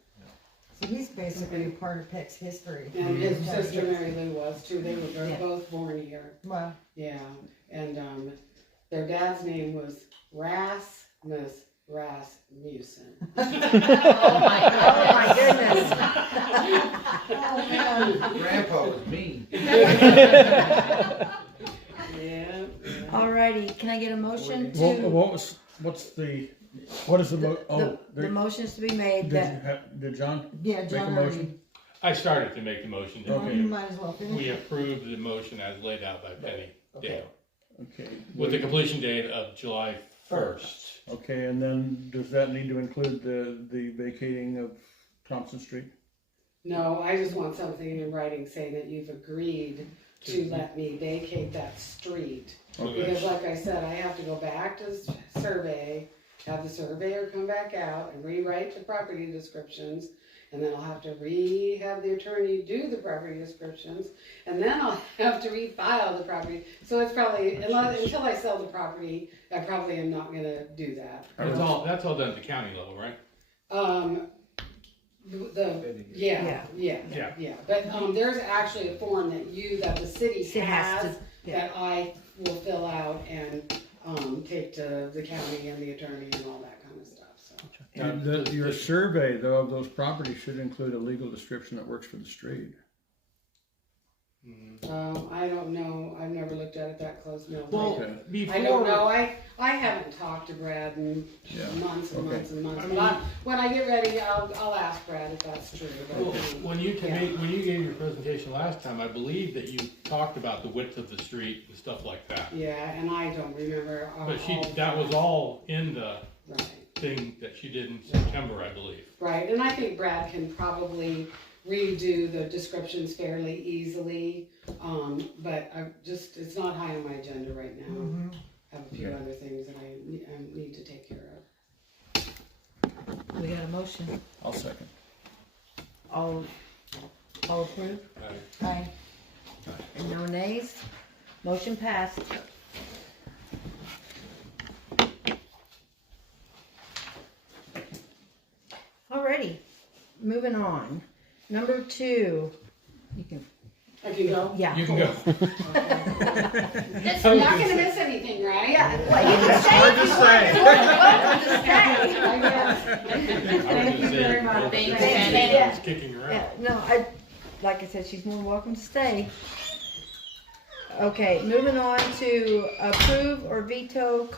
So he's basically a part of Peck's history. And his sister Mary Lou was too. They were Yeah. both born here. Well, Yeah. And their dad's name was Rasmussen. Oh my goodness. oh man. Grandpa was mean. Yeah. Alrighty, can I get a motion What is the, the motion is to be made that, did John Yeah, make a John motion? already. I started to make the motion. Well, you might as well finish We it. approve the motion as laid out by Penny Dale, Okay. with the completion date of July 1st. Okay, and then does that need to include the vacating of Thompson Street? No, I just want something in writing saying that you've agreed to let me vacate that street. Because like I said, I have to go back to survey, have the surveyor come back out and rewrite the property descriptions, and then I'll have to have the attorney do the property descriptions, and then I'll have to refile the property. So it's probably, until I sell the property, I probably am not gonna do that. That's all done at the county level, right? Yeah. But there's actually a form that the city It has has to- yeah. that I will fill out and take to the county and the attorney and all that kind of stuff. So And your survey, though, of those properties should include a legal description that works for the street. I don't know. I've never looked at it that close. No, Well, Okay. before. I don't know. I haven't talked to Brad in Yeah. months and Okay. months and months. I But mean- when I get ready, I'll ask Brad if that's true. But, Well, when you yeah. gave your presentation last time, I believe that you talked about the width of the street and stuff like that. Yeah, and I don't remember. But all that was all in the right. thing that she did in September, I believe. Right, and I think Brad can probably redo the descriptions fairly easily, but it's not high on my agenda right now. Mhm. I have a few other things that I need to take care of. We got a motion. I'll second. All approved? Aye. And no nays? Motion passed. Alrighty, moving on. Number 2, you can, I can go? yeah. You can go. I'm not gonna miss anything, right? Yeah, well, you can stay if you want. You're welcome to stay. I guess. Thank you very much. Thank you, Thank Penny. you. It's kicking around. Yeah, no, like I said, she's more than welcome to stay. Okay, moving on to approve or veto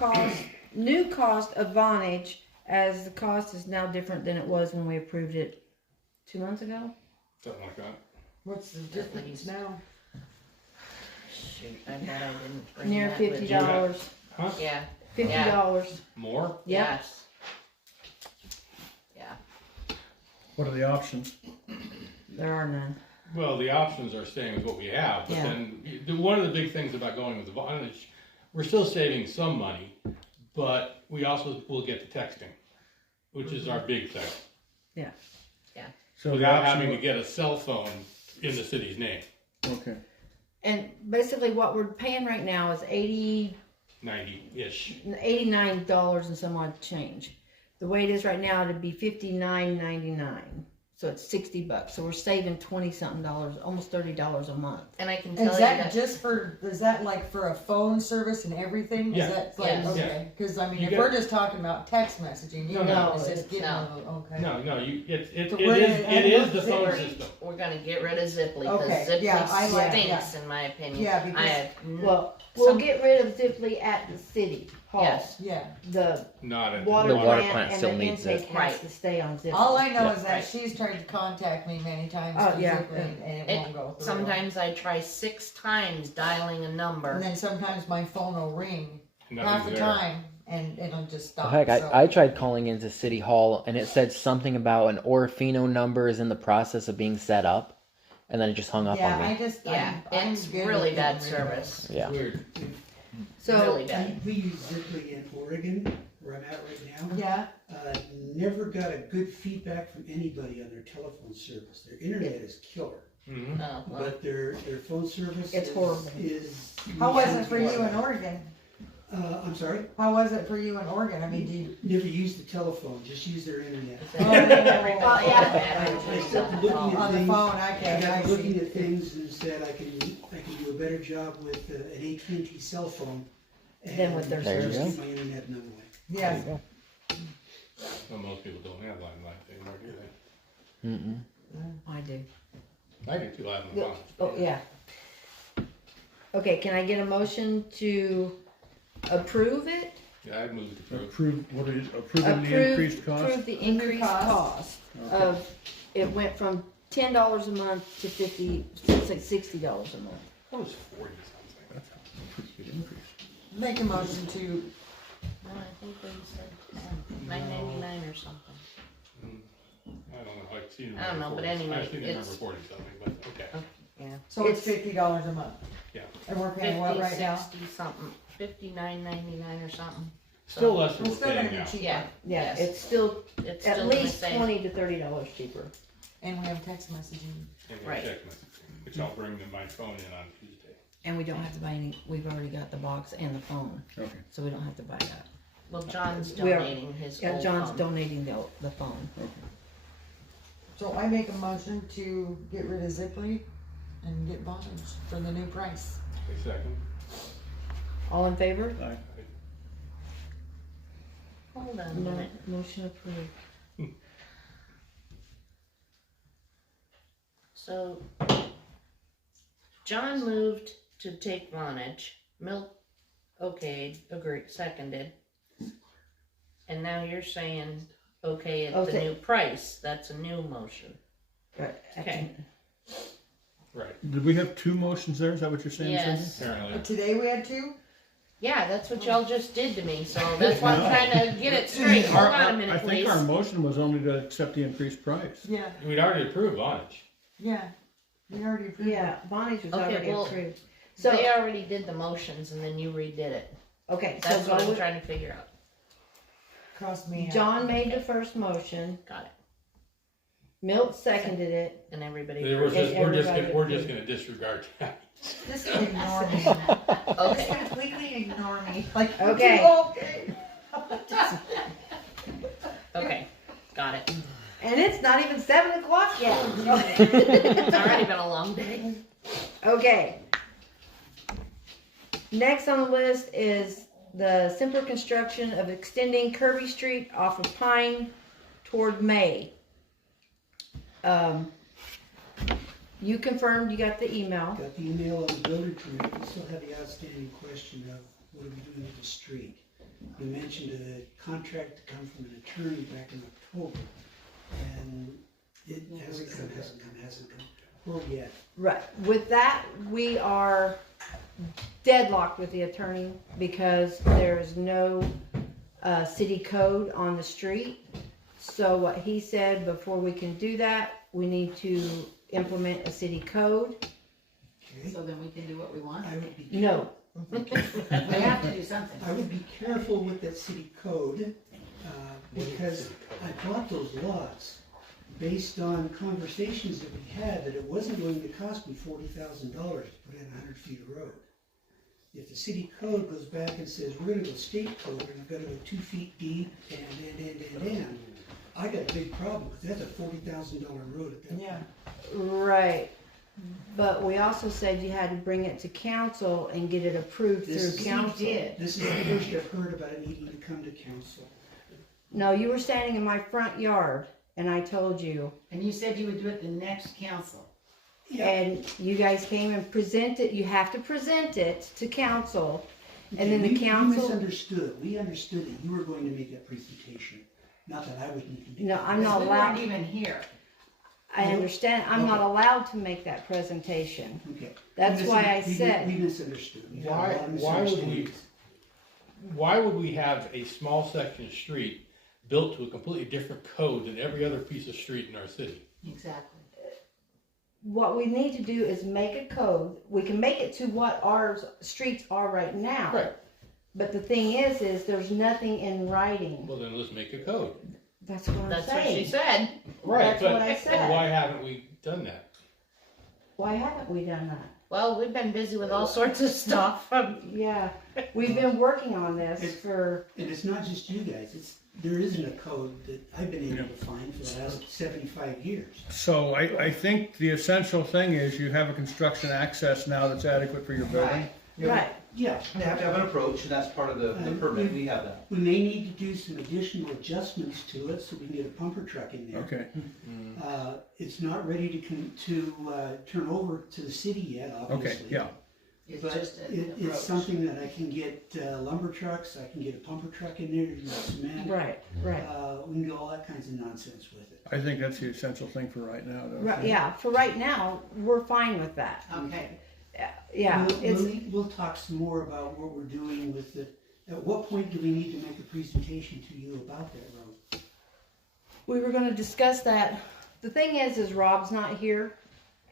new cost of Vonage, as the cost is now different than it was when we approved it 2 months ago. Something like that. What's the difference now? Shoot, I bet I didn't bring Near that with $50. you. Huh? Yeah, $50. More? Yep. yes. Yeah, What are the options? There are none. Well, the options are staying with what we have, but Yeah. then one of the big things about going with the Vonage, we're still saving some money, but we also will get the texting, which is our big thing, So the without option having to get a cell phone in the city's name, Okay. And basically what we're paying right now is 90-ish. $89 and some odd change. The way it is right now, it'd be $59.99. So it's $60. So we're saving $20-something, almost $30 a month. and I can tell Is you that that, just is that like for a phone service and everything? Yeah. Is that like, Yes. okay, cause I mean, You if get- we're just talking about text messaging, you No, know, no, it's just it's getting, no. okay. No, So we're it is the gonna- phone Zippy. system. we're gonna get rid of Zipley, Okay, because Zipley yeah, I like- stinks, in my opinion. Yeah, because- I have, Well, we'll Some- get rid of Zipley at the city hall. Yes. Yeah, The Not at water The water plant plant and still the needs intake it. has Right. to stay on Zipley. all I know Yeah. is that Right. she's tried to contact me many times Oh, through yeah. Zipley and it won't go through. sometimes I try 6 times dialing a And number. then sometimes my phone will ring half Nothing's the there. time and it'll just Well, stop. heck, so. I tried calling into City Hall and it said something about an Orfino number is in the process of being set up, and then it just hung up Yeah, on I me. just, Yeah, I'm it's good really with bad getting rid of it. service. Yeah. Weird. So, Really bad. We use Zipley in Oregon, where I'm at right now. Yeah, Never got a good feedback from anybody on their telephone service. Their internet is killer, Mhm. Oh, well, but their phone service It's horrible. is. how was it for you in Oregon? I'm sorry? How was it for you in Oregon? I mean, do you? Never used the telephone, just used their internet. everybody Well, yeah. has bad I reviews started on looking the phone. at On the things. phone, I okay, got I looking see. at things and said I can do a better job with an AT&T cell phone. Than with their There you just go. keep my internet another way. Yes. Well, most people don't have landlines anymore, do they? Mm-mm. I do. I do too, I have my phone. Oh, yeah. Okay, can I get a motion to approve it? Yeah, I moved to approve. Approving the increased cost? Approve the increased cost Okay. of, it went from $10 a month to $60 a month. That was 40 something. That's a pretty good increase. Make a motion to, No, I think we said $9.99 or something. I don't know, I've seen it. I don't know, but I anyway, think I remember it's- 40 something, but okay. Yeah. so it's $50 a month. Yeah. And we're paying what 50, right now? 60 something, $59.99 or something. Still less than We're we're still gonna paying be now. cheaper. Yeah, Yeah, yes. it's still It's at still the least same. $20 to $30 cheaper. And we have text messaging. And Right. check messaging, which I'll bring my phone in on Tuesday. And we don't have to buy any, we've already got the box and the phone, Okay. so we don't have to buy that. Well, John's We are- donating his Yeah, old John's phone. donating the phone. So I make a motion to get rid of Ziply and get bondage for the new price. A second. All in favor? Aye. Hold on a No, minute. motion approved. So, John moved to take Vonage. Milt, okay, agreed, seconded. And now you're saying, okay, at the Okay. new price, that's a new motion. Right. Okay. Right, Did we have two motions there? Is that what you're saying, Cindy? Yes. apparently. Today we had two? Yeah, that's what y'all just did to me, so that's why I'm trying to get it straight. Hold on a I minute, think please. our motion was only to accept the increased price. Yeah, We'd already approved Vonage. yeah. We already approved. Yeah, Bonnie's was Okay, already well, approved. So So, they already did the motions and then you redid it. okay, That's so what go I'm with, trying to figure out. Cross me out. John made the first motion, Got it. Milt seconded it. And everybody. We're just everybody gonna disregard that. Just ignore me. Okay. Just completely ignore me. Like, Okay. okay. Okay. Got it. And it's not even 7 o'clock yet. It's already been a long day. Okay. Next on the list is the Semper construction of extending Kirby Street off of Pine toward May. You confirmed you got the email. Got the email on the builder permit, we still have the outstanding question of what are we doing with the street? You mentioned a contract to come from an attorney back in October, and it hasn't come. Where are we at? Right. With that, we are deadlocked with the attorney because there is no city code on the street. So what he said, before we can do that, we need to implement a city code. Okay, So then we can do what we want? I would be. No. We have to do something. I would be careful with that city code, because I bought those lots based on conversations that we had, that it wasn't going to cost me $40,000 to put in 100 feet of road. If the city code goes back and says, we're gonna go state code, and we're gonna go 2 feet deep, and, I got a big problem, because that's a $40,000 road at that point. Yeah. Right. But we also said you had to bring it to council and get it approved This through is- council. This is the first I've heard about it needing to come to council. No, you were standing in my front yard and I told you, And you said you would do it the next council. and you guys came and presented, you have to present it to council. And then the council, We misunderstood. We understood that you were going to make that presentation, not that I would need to make. No, that I'm not We allowed. weren't even here. I understand, I'm not allowed to make that presentation. Okay. That's why I We said, misunderstood. We had a Why lot of would we, misunderstandings. why would we have a small section of street built to a completely different code than every other piece of street in our city? Exactly. what we need to do is make a code. We can make it to what our streets are right now. Right. But the thing is there's nothing in writing. Well, then let's make a code. That's what I'm That's what saying. she said. Right, That's but what I said. why haven't we done that? Why haven't we done that? Well, we've been busy with all sorts of stuff. Yeah, we've been working on this It's- for, And it's not just you guys, there isn't a code that I've been able to find for the last 75 years. So I think the essential thing is you have a construction access now that's adequate for your building. right. Yeah. They have to have an approach, and that's part of the permit, we have that. We may need to do some additional adjustments to it so we can get a pumper truck in there. Okay, It's not ready to turn over to the city yet, okay, obviously. yeah. It's But just an approach. it's something that I can get lumber trucks, I can get a pumper truck in there to use cement. Right, right. We can do all that kinds of nonsense with it. I think that's the essential thing for right now, don't you Right, think? yeah, for right now, we're fine with that. Okay. Yeah, it's, We'll talk some more about what we're doing with the, at what point do we need to make a presentation to you about that road? we were gonna discuss that. The thing is Rob's not here.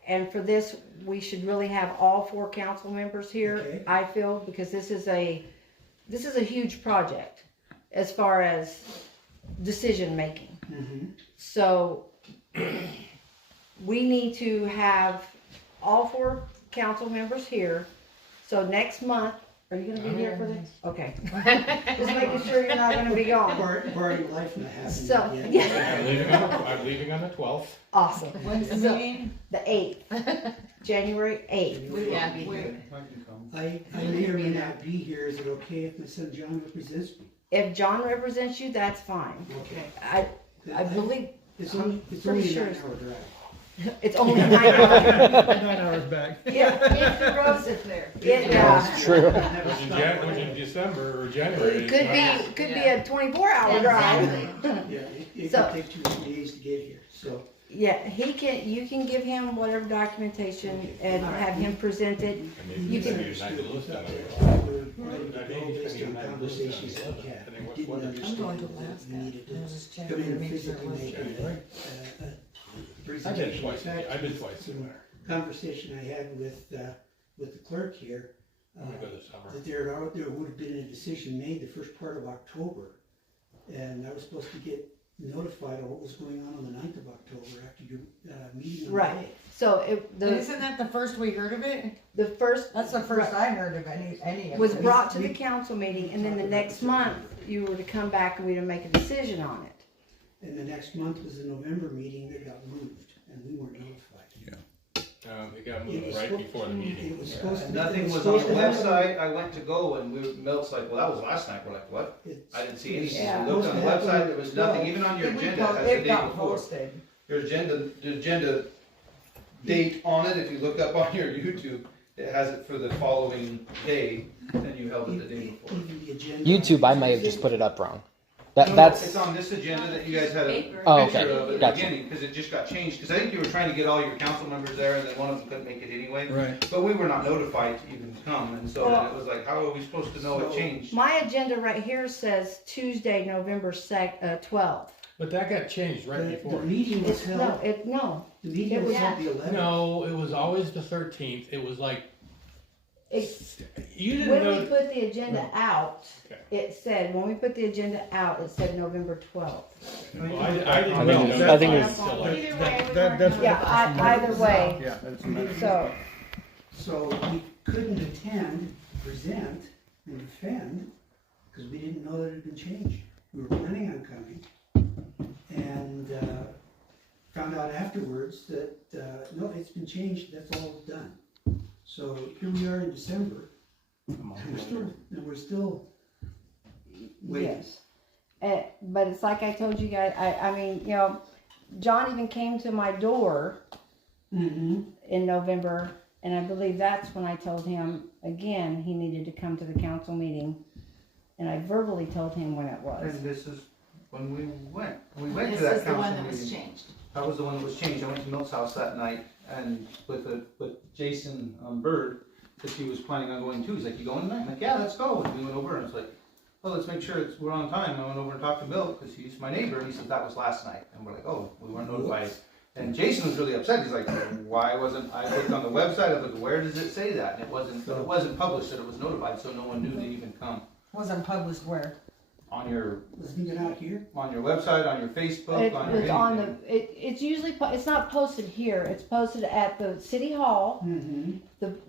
And for this, we should really have all 4 council members here, Okay. I feel, because this is a huge project as far as decision making. Mm-hmm. So we need to have all 4 council members here. So next month, are you gonna be here for this? Okay. Just making sure you're not gonna be gone. Barring life not happening. So, yeah. I'm leaving on the 12th. Awesome. When's the So, meeting? the 8th, January 8th. Yeah. I may or may not be here. Is it okay if my son John represents me? If John represents you, that's fine. Okay. I believe, It's I'm only pretty a sure 9-hour drive. it's only 9 hours. 9 hours back. If the roads is there. Yeah. True. Which in December or January. It could be a 24-hour drive. Yeah, it So- could take 2 or 3 days to get here, so. Yeah, you can give him whatever documentation and have him present it. You can, Based on conversations that we had, we didn't I'm understand going to that Alaska. we needed I'll to just check come in and and make sure physically it make was a I've been presentation. twice. In fact, I've been twice. some conversation I had with the clerk here, I'm gonna go this summer. that there would have been a decision made the first part of October. And I was supposed to get notified of what was going on the 9th of October after your meeting on the right, 8th. so Isn't that the first we heard of it? the first That's the first I heard of any of was it. brought to the council meeting, and then the next month, you were to come back and we would make a decision on it. And the next month was the November meeting that got moved, and we weren't notified. It got It moved was right spo- before the meeting. It was supposed to. Nothing it was on the supposed to happen- website, I went to go and Milt's like, well, that was last night, we're like, what? it's- I didn't see it's anything, Yeah. we looked on the supposed to website, happen there was on nothing, the even on your It agenda, it has the it day got before. posted. Your agenda date on it, if you look up on your YouTube, it has it for the following day, and you held it the day before. Even the agenda. YouTube, I may have just put it up wrong. No, That's it's on this agenda that you guys had a Oh, picture okay. of at the Gotcha. beginning, because it just got changed, because I think you were trying to get all your council members there, and then one of them couldn't make it anyway. Right. But we were not notified to even come, and so then it was like, how are we supposed to know it So- changed? My agenda right here says Tuesday, November 12th. But that got changed right The before. meeting was It's, no, held, the meeting it was was- held the 11th. No, it was always the 13th. It was like, It's, you didn't when know. we put the agenda out, Okay. it said, when we put the agenda out, it said November 12th. Well, I didn't I think know it's- that. I think it's- Until I- Either way, we that's weren't what- Yeah, either way, Yeah, that's what I- so, So we couldn't attend, present, and defend, because we didn't know that it had been changed. We were planning on coming, and found out afterwards that, no, it's been changed, that's all done. So here we are in December, and we're still waiting. yes. But it's like I told you guys, I mean, you know, John even came to my door Mm-hmm. in November, and I believe that's when I told him, again, he needed to come to the council meeting. And I verbally told him when it was. And this is when we went to This that is the one council that was meeting. changed. That was the one that was changed, I went to Milt's house that night, and with Jason Bird, because he was planning on going too, he's like, you going tonight? I'm like, yeah, let's go, and we went over, and it's like, well, let's make sure we're on time. I went over and talked to Milt, because he's my neighbor, and he said that was last night, and we're like, oh, we weren't notified. And Jason was really upset, he's like, why wasn't, I looked on the website, I was like, where does it say that? And it wasn't published that it was notified, so no one knew to even come. Wasn't published where? On your Wasn't it out here? website, on your Facebook, It on your was on the, anything. it's usually, it's not posted here, it's posted at the city hall, Mm-hmm.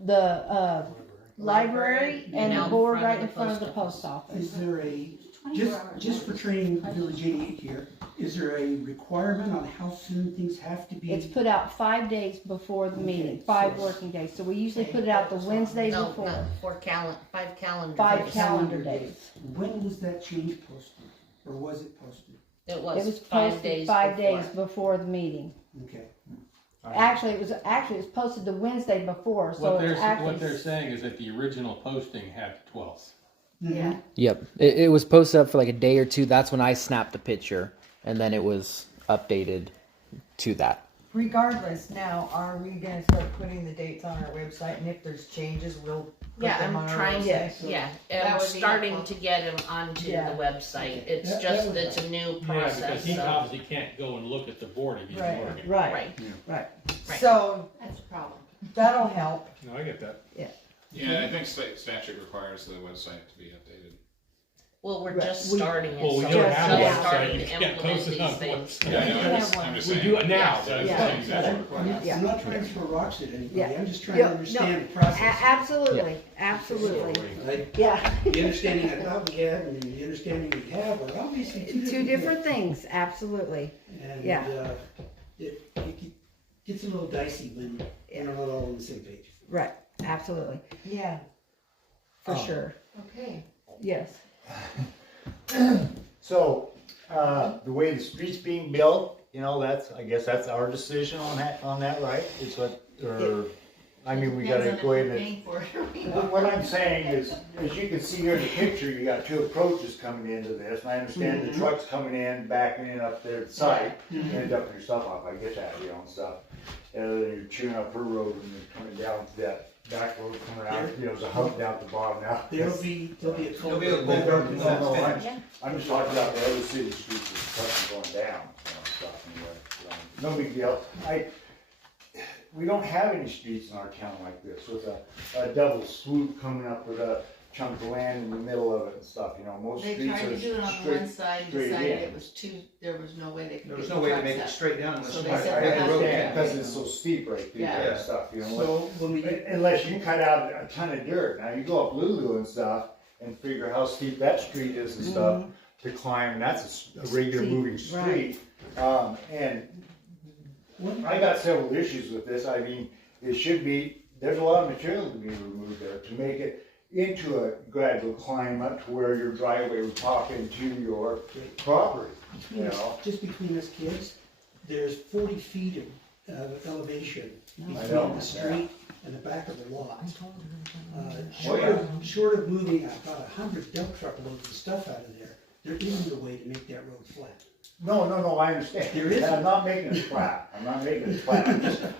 the library, and the out board front right of in the front of the post post office. Is there just for training Village 88 here, is there a requirement on how soon things have to be? It's put out 5 days before the meeting, 5 working days, so we usually put it out the Wednesday No, before, not 5 calendar 5 days. calendar days. When was that change posted, or was it posted? It It was was 5 posted days 5 before. days before the meeting. Okay. Actually, it was posted the Wednesday before, so What they're, it's actually. what they're saying is that the original posting had the 12th. Yeah. Yep. It was posted up for like a day or two. That's when I snapped the picture, and then it was updated to that. Regardless, now, are we gonna start putting the dates on our website, and if there's changes, we'll put Yeah, them I'm on our trying website? to, yeah, That I'm would be starting helpful. to get him onto Yeah. the website. It's That just, would it's a new Yeah, because process, he so. obviously can't go and look at the board if he's Right. working. Right, Right. right. Right. So, That's a problem. that'll help. No, I get that. Yeah, I think statute requires the website to be updated. Well, we're Right. just We- starting it. Well, we so don't we're have just a website, starting you to can't implement post it these on things. website. Yeah, I know, have I'm one. just We saying. do it now, Yeah. so that's Yeah. the exact point. Yeah. I'm not trying to throw rocks at anybody, Yeah. I'm just trying Yeah, to no, understand the process. Absolutely, absolutely. Yeah. The understanding I thought we had and the understanding we have are obviously Two different things, absolutely. And, Yeah. it gets a little dicey when we're not all on the same page. Right, absolutely, Yeah, for sure. okay. Yes. So, the way the street's being built, you know, I guess that's our decision on that, right? Is what, or, I mean, we gotta go ahead and. What I'm saying is, as you can see here in the picture, you got two approaches coming into this, and I understand the trucks coming in, backing in up there at the site, you end up your stuff off, I get that, you know, and stuff. And then you're chewing up her road and you're coming down to that back road coming out, you know, there's a hump down at the bottom now. There'll be a There'll be a culvert. culvert. No, I'm just talking about the other city streets that's going down, you know, stuff, and, no big deal. We don't have any streets in our town like this, with a double swoop coming up with a chunk of land in the middle of it and stuff, you know, most They streets tried are to do it on straight. one side and straight decided in. it was there was no way they could There get was the no way to trucks make it up. straight down unless So you they I had said to they have had a to- road. understand, because it's so steep right through Yeah. there and stuff, you know, So when we get, unless you cut out a ton of dirt. Now, you go up Lulu and stuff and figure how steep that street is and stuff to climb, and that's a regular Steep, moving right. street. And I got several issues with this. I mean, it should be, there's a lot of material to be removed there to make it into a gradual climb up to where your driveway would pop into your property, you know? just between us kids, there's 40 feet of elevation I know. between the street and the back of the lot. Oh, yeah. Short of moving about 100 dump truck loads of stuff out of there, there isn't a way to make that road flat. No, I understand. There is. And I'm not making it flat.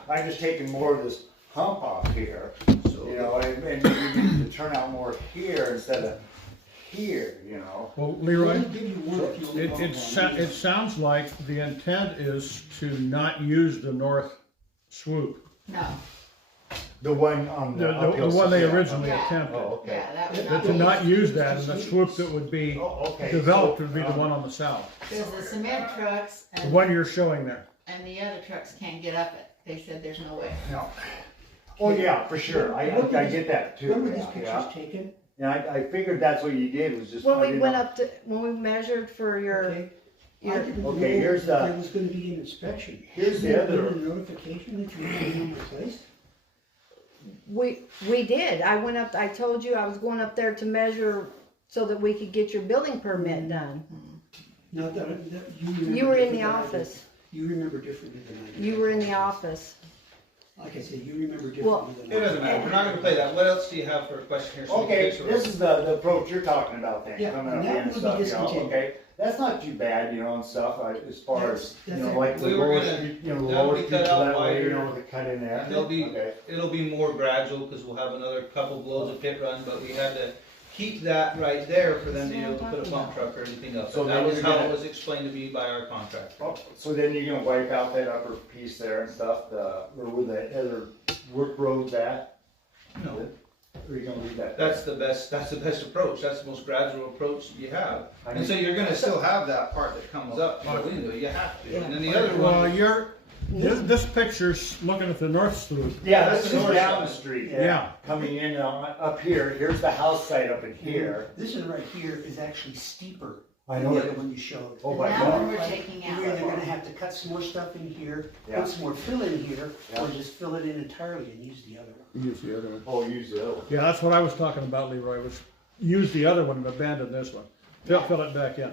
I'm just taking more of this hump off here, you know, and maybe to turn out more here instead of here, you know? Well, Let Leroy, me give you one if you want one. it sounds like the intent is to not use the north swoop. No, The one on the The uphill one they side. originally Yeah. attempted. Oh, okay. yeah, that would That not to be. not use that, and the swoop that would be Oh, okay. developed So, would be the one on the south. Because the cement trucks The and, one you're showing there. and the other trucks can't get up it. They said there's no way. No. Oh, yeah, for sure. I get that too. When were these Yeah. pictures taken? And I figured that's what you did, was just. When I we didn't went know- up to, when we measured for your, Okay. I your, didn't know Okay, here's that the- there was gonna be an inspection. Here's the Did you other- get a notification that you were going on my place? we did, I went up, I told you I was going up there to measure so that we could get your building permit done. Not that you remember. You were in the differently than I do. office, You remember differently than I do. you were in the office. Like I said, you remember Well, differently than I It do. doesn't matter, we're not gonna play that. What else do you have for a question here? So we can Okay, fix it. this is the approach you're talking about then, Yeah, coming and up that here and will be stuff, you know, discontinued. okay? That's not too bad, you know, and stuff, as far as, you That's know, it. like the We were lower gonna- street, you know, the that'll lower be street cut out that way, you wider. know, the cut in there. And it'll be more gradual, cause we'll have another couple blows of pit run, but we had to keep that right there for them to be able to put a pump truck or anything up. So And that then was you're how gonna- it was explained to me by our contractor. Oh, so then you're gonna wipe out that upper piece there and stuff, or with the other work roads at? No, Or are you gonna leave that? that's the best approach, that's the most gradual approach you have. And so you're gonna still have that part that comes up, to go into it, you have to, and then the other Well, one, this picture's looking at the north swoop. Yeah, That's this the is north down the side. street, Yeah. yeah, coming in up here, here's the house site up in here. This one right here is actually steeper I than know the other it. one you showed. Oh, my That God. one we're taking out. You're either gonna have to cut some more stuff in here, Yeah. put some more fill in here, or Yeah. just fill it in entirely and use the other one. Use the other one. Oh, use the other one. Yeah, that's what I was talking about, Leroy, was use the other one and abandon this one. Fill it back in.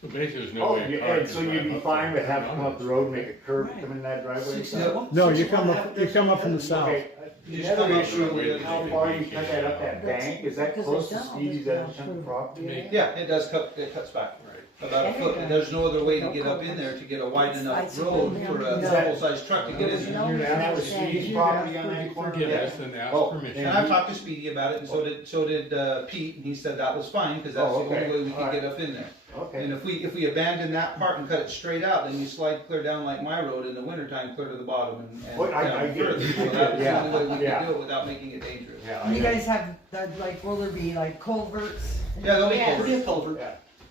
So basically, there's no Oh, way. a car and can so you'd drive be up fine there. with having to come up the road, make a curve, come in that driveway? and stuff? No, you come up from the south. Okay, You just another come up issue the is how road. far you cut that up that bank, is that Because close they to don't, Stevie's it's other not chunk of true. property? yeah, it cuts back. About a foot, and there's no other way to get up in there to get a wide enough road for a Is that- full-size truck to get in there. You're down with Stevie's property on that corner? Forgive us and ask Oh, permission. And I've talked to Speedy about it, and so did Pete, and he said that was fine, cause that's the Oh, okay. only way we could Alright. get up in there. Okay. And if we abandon that part and cut it straight out, then you slide clear down like my road in the wintertime, clear to the bottom and Well, I down get it. further. So that was the only way we Yeah. could do it without making it dangerous. Yeah, I You know. guys have, that, like, will there be like culverts Yeah, they'll be Yes. culverts. Be a culvert.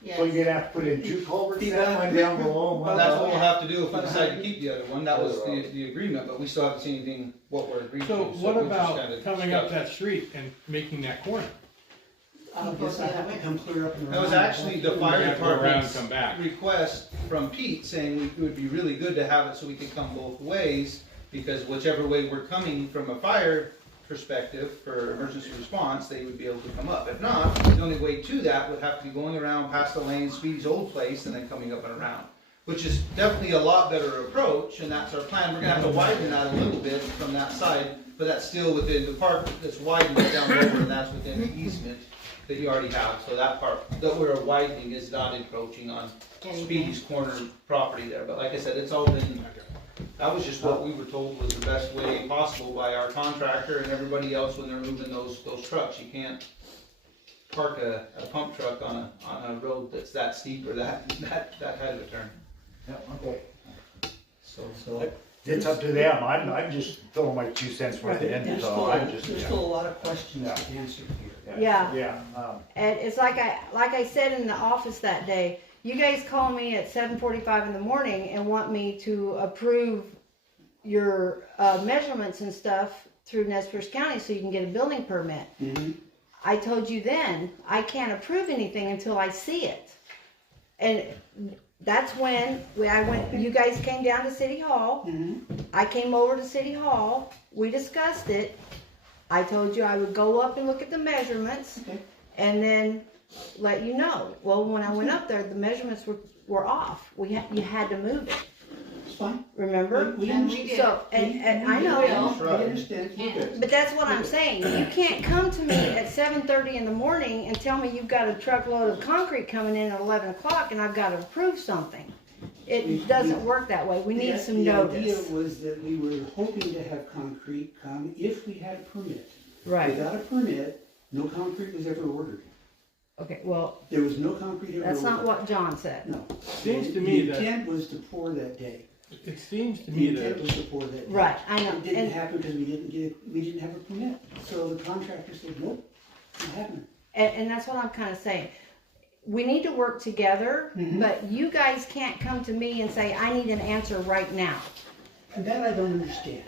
Yes. So you're gonna have to put in 2 culverts, that one down below, and one That's what above? we'll have to do if we decide to keep the other one. That was the agreement, but we still haven't seen anything, what we're agreeing to. So what we're just about kinda coming up stuck. that street and making that corner? I guess I have to come clear up and around. That was actually the fire Yeah, go around, department's come back. request from Pete saying it would be really good to have it so we could come both ways, because whichever way we're coming from a fire perspective for emergency response, they would be able to come up. If not, the only way to that would have to be going around past the lane, Speedy's old place, and then coming up and around, which is definitely a lot better approach, and that's our plan. We're gonna have to widen that a little bit from that side, but that's still within the part that's widened down over, and that's within the easement that you already have. So that part that we're widening is not encroaching on Speedy's corner property there. But like I said, it's all been, that was just what we were told was the best way possible by our contractor and everybody else when they're moving those trucks. You can't park a pump truck on a road that's that steep or that kind of a turn. Yeah, okay. So It's up to them, I'm just throwing my 2 cents worth in, There's so still, I'm just. there's still a lot of questions to answer here. Yeah. Yeah, And it's like I said in the office that day, you guys call me at 7:45 in the morning and want me to approve your measurements and stuff through Nez Perce County so you can get a building permit. I told you then, I can't approve anything until I see it. And that's when you guys came down to City Hall. I came over to City Hall, we discussed it. I told you I would go up and look at the measurements and then let you know. Well, when I went up there, the measurements were off. You had to move it. It's fine. Remember? We And we understand. did. So, and I know. We understand, we're good. But that's what I'm saying. You can't come to me at 7:30 in the morning and tell me you've got a truckload of concrete coming in at 11 o'clock and I've got to approve something. It doesn't work that way. We need some The idea notice. was that we were hoping to have concrete come if we had a permit. Right. Without a permit, no concrete was ever ordered. Okay, well, There was no concrete ever ordered. that's not what John said. No. Seems to me The that- intent was to pour that day. It seems to The me intent that, was to pour that day. Right, I know. It didn't And, happen because we didn't have a permit. So the contractor said, nope, not happening. and that's what I'm kind of saying. We need to work together, but you guys can't come to me and say, I need an answer right now. And that I don't understand.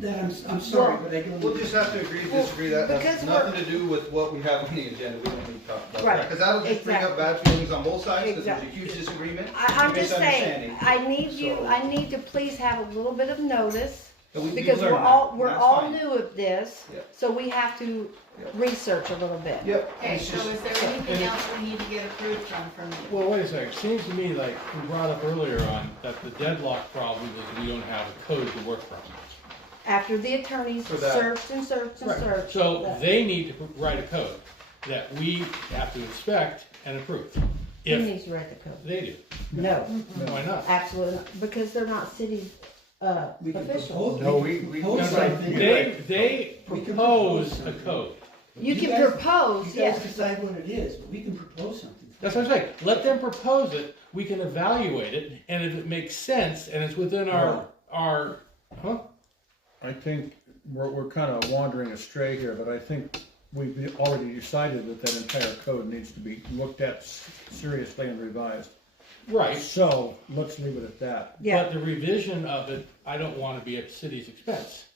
That I'm sorry, but I don't. we'll just have to agree to disagree. That because has nothing to do with what we have on the agenda. We don't need to talk about Right. that. Because that'll just bring up bad feelings on both sides, because there's a huge disagreement. I'm and just saying, misunderstanding. I need to please have a little bit of notice, And we because learn we're that, all, and we're that's all fine. new at this, Yep. so we have to Yep. research a little bit. Yep. Okay, it's so just- is there anything else we need to get approved from you? well, wait a second, seems to me like we brought up earlier on that the deadlock problem is we don't have a code to work from. After the attorneys For that. searched and searched and searched. So that- they need to write a code that we have to inspect and approve. Who If needs to write the code? they do, No, why not? absolutely not, because they're not city, We can officials. propose, No, we we- can we- propose That's right. something. They We can propose propose a something. code. You can guys- propose, You guys yes. decide what it is, but we can propose something. That's what I'm saying. Let them propose it, we can evaluate it, and if it makes sense and it's within our, I think we're kind of wandering astray here, but I think we've already decided that entire code needs to be looked at seriously and revised. right. So, let's leave it at that. Yeah, But the revision of it, I don't want to be at the city's expense.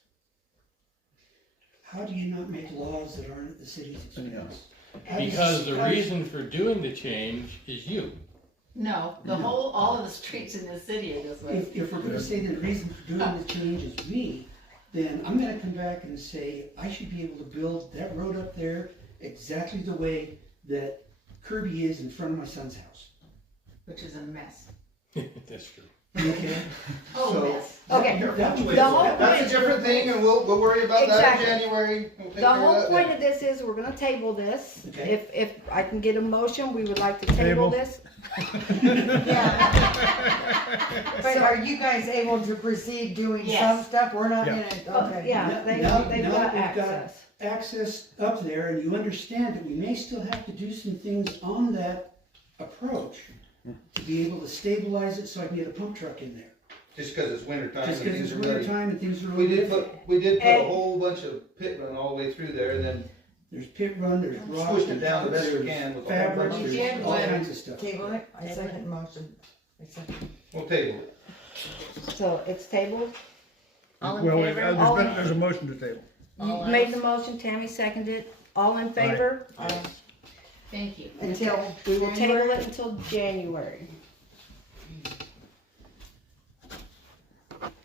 How do you not make laws that aren't at the city's expense? How does- Because the how does- reason for doing the change is you. No, all of the streets in the city are this way. If we're gonna say the reason for doing the change is me, then I'm gonna come back and say, I should be able to build that road up there exactly the way that Kirby is in front of my son's house. Which is a mess. That's true. Okay? Oh, So- mess. okay, That's the whole a point, different thing, and we'll worry about that Exactly. in January. We'll take the care of whole that point then. of this is, we're gonna table this. Okay. If I can get a motion, we would like to table Table. this. But are you guys able to proceed doing Yes. some stuff? We're not Yeah. gonna, okay. Yeah, Now- they've now got that we've got access. Access up there, and you understand that we may still have to do some things on that approach to be able to stabilize it so I can get a pump truck in there. Just because it's winter time. Just and because things it's are winter muddy. time and things are We really did difficult. put a And- whole bunch of pit run all the way through there, and then There's pit run, there's rock, Squished it down the best we there's can with all fabrics, the there's all Yeah. kinds of stuff. Table it, I second motion. I second. We'll table it. So it's tabled. All in Well, favor? there's a motion to table. You All made ayes? the motion, Tammy seconded. All in favor? Thank you. Until We will table January? it until January.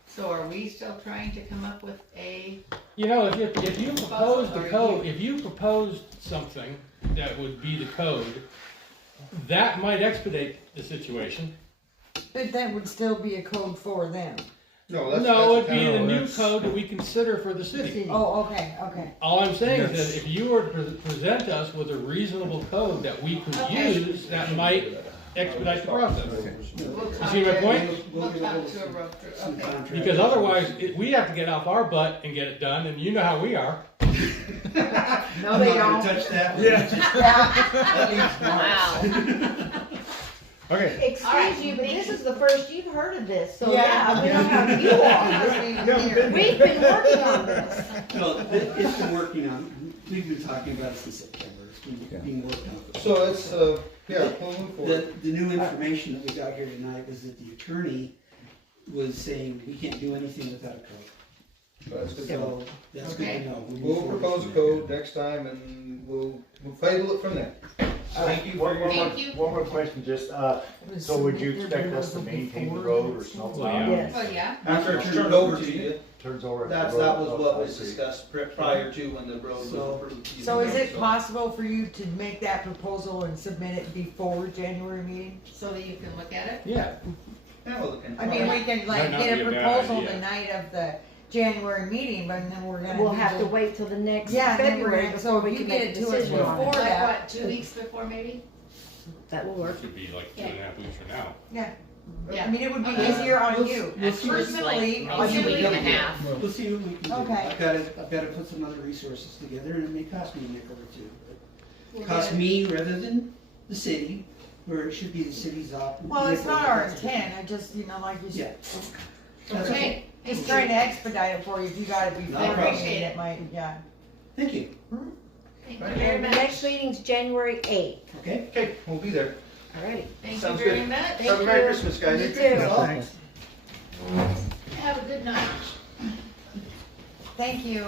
So are we still trying to come up with a, You know, if you proposed the Or code, if you proposed something that would be the code, that might expedite the situation. But that would still be a code for them. No, No, it'd be no, the new that's- code that we consider for the city. Oh, okay, okay. All I'm saying is Yes. that if you were to present us with a reasonable code that we could use, that might expedite the process. we'll You come see my to, point? we'll come to a road trip, Some okay. contracts. Because otherwise, we have to get off our butt and get it done, and you know how we are. No, they I'm not don't. gonna touch that. Wow. Okay. Excuse you, but this is the first you've heard of this, so Yeah. yeah, we know how you are. We've been working on this. No, it's been working on, we've been talking about it since September, it's been being worked on. So it's, yeah, we'll move forward. The new information that we got here tonight was that the attorney was saying we can't do anything without a code. That's good to know. So, that's good to know. We move We'll forward propose a from code there. next time and we'll table it from there. Thank you for your. Thank you. One more question, just, so would you expect us to maintain the road or snow plow? Yeah. Yes. Oh, yeah? After it's turned over to you, Turns over. at the that road. was what Oh, I was see. discussed prior to when the road was So- approved. So is it possible for you to make that proposal and submit it before January meeting? So that you can look at it? Yeah. Yeah, we'll look into I mean, it. we can Might like not get be a a bad proposal idea. the night of the January meeting, but then we're gonna. We'll do have to the- wait till the next Yeah, then we're February gonna, before so we if you can get make a it to us decision on before it. Like that, what, 2 weeks before maybe? That will work. It should be like 2.5 weeks from now. yeah. Yeah. I mean, it would be Okay. easier on We'll- you. we'll see. Personally, Like, on a you. week and a half. We'll see what we can do. Okay. I've gotta put some other resources together and it may cost me a nickel or two. We'll It costs get it. me rather than the city, where it should be the city's op. Well, it's nickel, not our that's- intent, I just, you know, like you Yeah. said, That's Okay. just trying to expedite it for you, if you got it before No problem. meeting, it might, yeah. Thank you, Thank you very And the much. next meeting's January 8th. okay? Okay, we'll be there. Alrighty. Thank you Sounds very good. much. Have a Merry Christmas, guys. You too. Thanks. Have a good night. Thank you.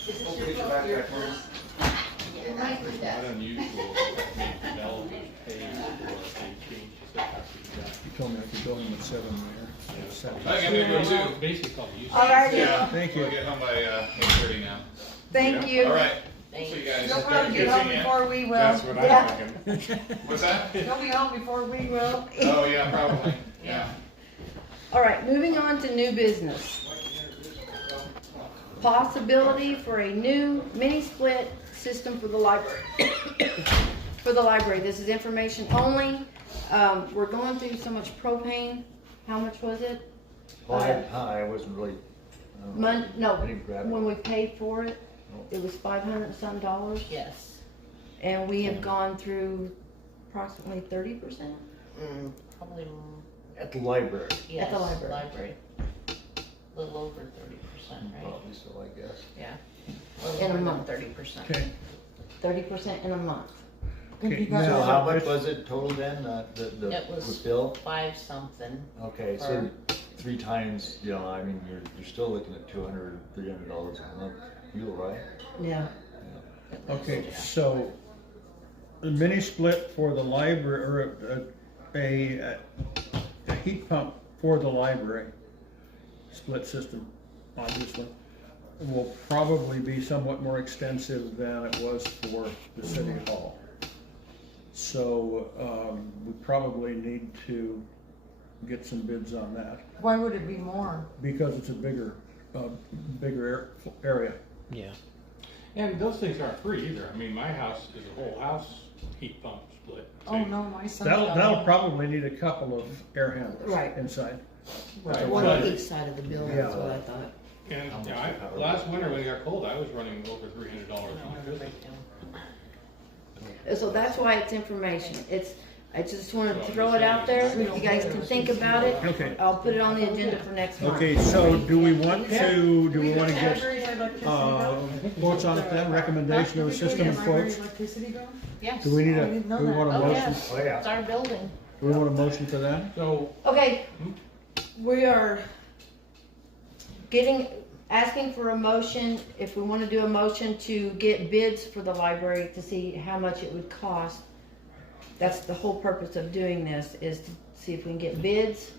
Is this We'll your get you phone? back Your there for us. Good night with that. Not unusual that Bell was paid for a change to that. You told me I could go in at 7 there. Seven. I think I'm gonna go too. Basically called use. Alright, Yeah. Thank We'll you. get home by 8:30 now. Thank you. All right. Thanks. See you guys. You'll probably get Good home seeing ya. before we will. That's what Yeah. I'm thinking. What's that? You'll be home before we will. Oh, yeah, probably. Yeah. Alright, moving on to new business. Possibility for a new mini split system for the library. For the library, this is information only. We're going through so much propane. How much was it? I wasn't really. No, I didn't grab it. when we paid for it, it was $500 and some dollars. Yes. And we have gone through approximately 30%. Probably, At the library. yes, the library. library. A little over 30%, right? Probably so, I guess. Yeah. In a More month. than 30%. Okay. 30% in a month. Okay, Because- So now, how much was it total then, the It was- bill? 5 something. Okay, so 3 times, you know, I mean, you're still looking at $200, $300 a month fuel, right? Yeah. Okay, so the mini split for the library, or a heat pump for the library, split system, obviously, will probably be somewhat more extensive than it was for the city hall. So, we probably need to get some bids on that, Why would it be more? because it's a bigger area. Yeah. And those things aren't free either. I mean, my house is a whole house heat pump split. Oh, no, my son. That'll probably need a couple of air handlers Right. inside. Right. One But- on each side of the building, that's what I thought. And, you know, last winter when it got cold, I was running over $300 electricity. So that's why it's information. It's I just wanted to throw it out there, you guys can think about it. Okay. I'll put it on the agenda for next month. Okay, so do we want to get, quotes on it then, recommendation of a system of quotes? Yes. Do we need I a, didn't know do we that. want a Oh, motion? yes, Oh, yeah. it's our building. Do we want a motion for that? So, Okay, we are asking for a motion, if we wanna do a motion to get bids for the library to see how much it would cost. That's the whole purpose of doing this, is to see if we can get bids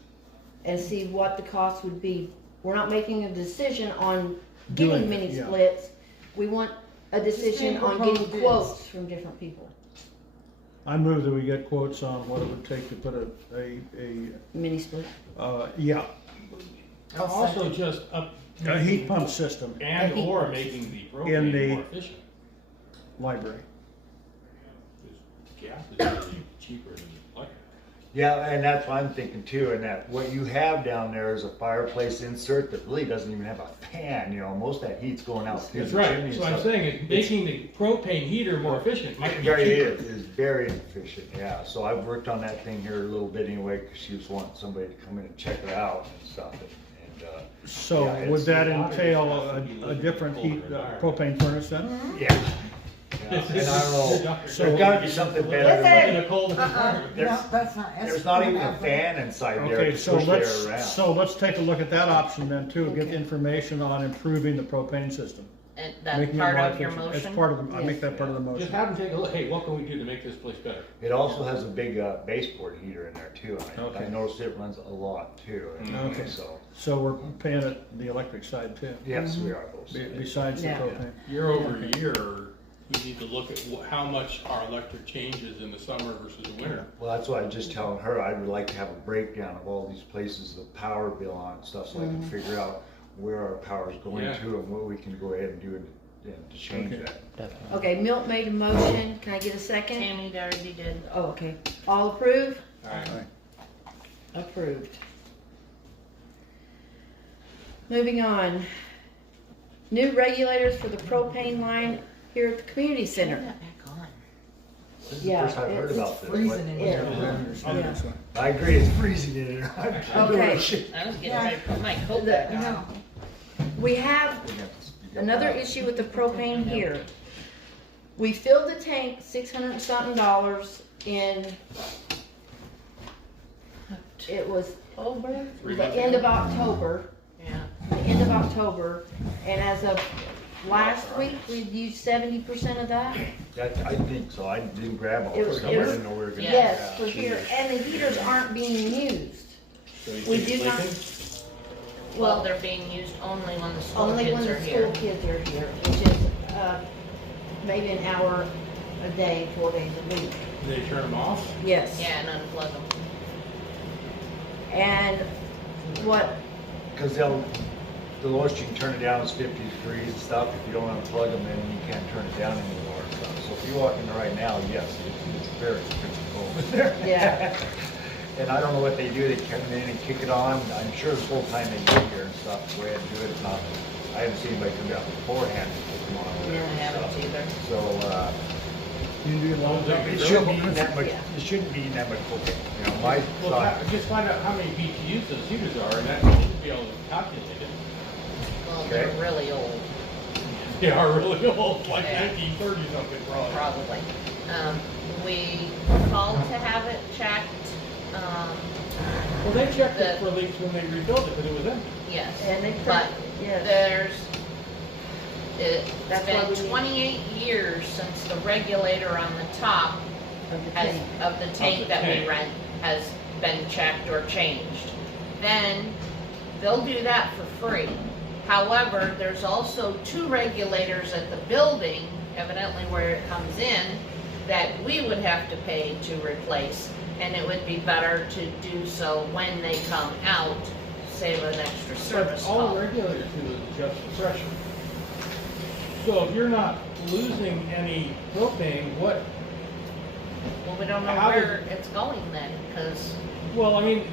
and see what the cost would be. We're not making a decision on Doing getting it, mini yeah. splits, we want a decision on getting proposed bids. quotes from different people. I move that we get quotes on what it would take to put Mini split. yeah, also just up. a heat pump system And or making the In the- propane more efficient. library. Gas is really cheaper than electric. Yeah, and that's what I'm thinking too, and that what you have down there is a fireplace insert that really doesn't even have a fan, you know, most of that heat's going out through That's the right, chimney and so I'm stuff. saying, it- making the propane heater more efficient might be Very cheaper. is very efficient, yeah, so I've worked on that thing here a little bit anyway, cause she was wanting somebody to come in and check it out and stuff, and So Yeah, would it's- that entail a different heat, propane furnace then? yeah. Yeah, and I don't know, there's gotta be something better than In what, a cold environment. No, that's not. there's not even a fan inside there Okay, to so push the air around. let's take a look at that option then too, get information on improving the propane system. And that's Making it part more of your efficient. motion? It's part of the, I make that part of the Just motion. have them take a look, hey, what can we do to make this place better? It also has a big baseboard heater in there too, I Okay. noticed it runs a lot too, and Okay. so, So we're paying it the electric side too, yes, we are those. besides the Yeah. propane. Year over year, we need to look at how much our electric changes in the summer versus the winter. Well, that's why I was just telling her, I would like to have a breakdown of all these places, the power bill on and stuff, so I can figure out where our power's going Yeah. to and what we can go ahead and do to change Okay. that. Definitely. Okay, Milt made a motion, can I get a second? Tammy already did. Oh, okay, all approve? Alright. Approved. Moving on. New regulators for the propane line here at the community Turn center. that back on. This is the Yeah, first I've heard it's about this. freezing in here. Yeah. I agree, it's freezing in here. Okay. I was getting ready to put my coat back on. We have another issue with the propane here. We filled the tank $600 and something in, it was Over? the end of October. Yeah. The end of October, and as of last week, we'd used 70% of that. I think so, I didn't grab all It the was- stuff, I it was- didn't know we were gonna. Yes, for here, and the heaters aren't being used. So you We think do it's not, leaking? Well, they're being used only when the school only when kids the are school here. kids are here, which is, maybe an hour a day, 4 days a week. They turn them off? Yes. Yeah, and unplug them. And what, Cause the lowest you can turn it down is 50 degrees and stuff, if you don't unplug them, then you can't turn it down anymore and stuff. So if you walk in there right now, yes, it's very expensive over there. yeah, And I don't know what they do, they come in and kick it on, I'm sure the whole time they get here and stuff, go ahead and do it, if not, I haven't seen anybody come down beforehand and kick them on over there I and haven't stuff. either. So, You do Well, it shouldn't be eating that much, it shouldn't be eating that much propane, you know, my Well, thought. just find out how many BTUs those heaters are, and that should be able to calculate it. Well, they're Okay. really old, They are really old, like Yeah. 1930 something probably. probably. We called to have it checked, Well, they checked The- it for leaks when they rebuilt it, but it was empty. yes. and they, But yes, it's That's why we been need- 28 years since the regulator on the top of the has, tank. of the tank that we tank. rent has been checked or changed. Then they'll do that for free. However, there's also 2 regulators at the building, evidently where it comes in, that we would have to pay to replace. And it would be better to do so when they come out, save an extra service But all call. the regulators do is adjust the pressure. So if you're not losing any propane, what, Well, we don't know How where it's going then, because well, I mean,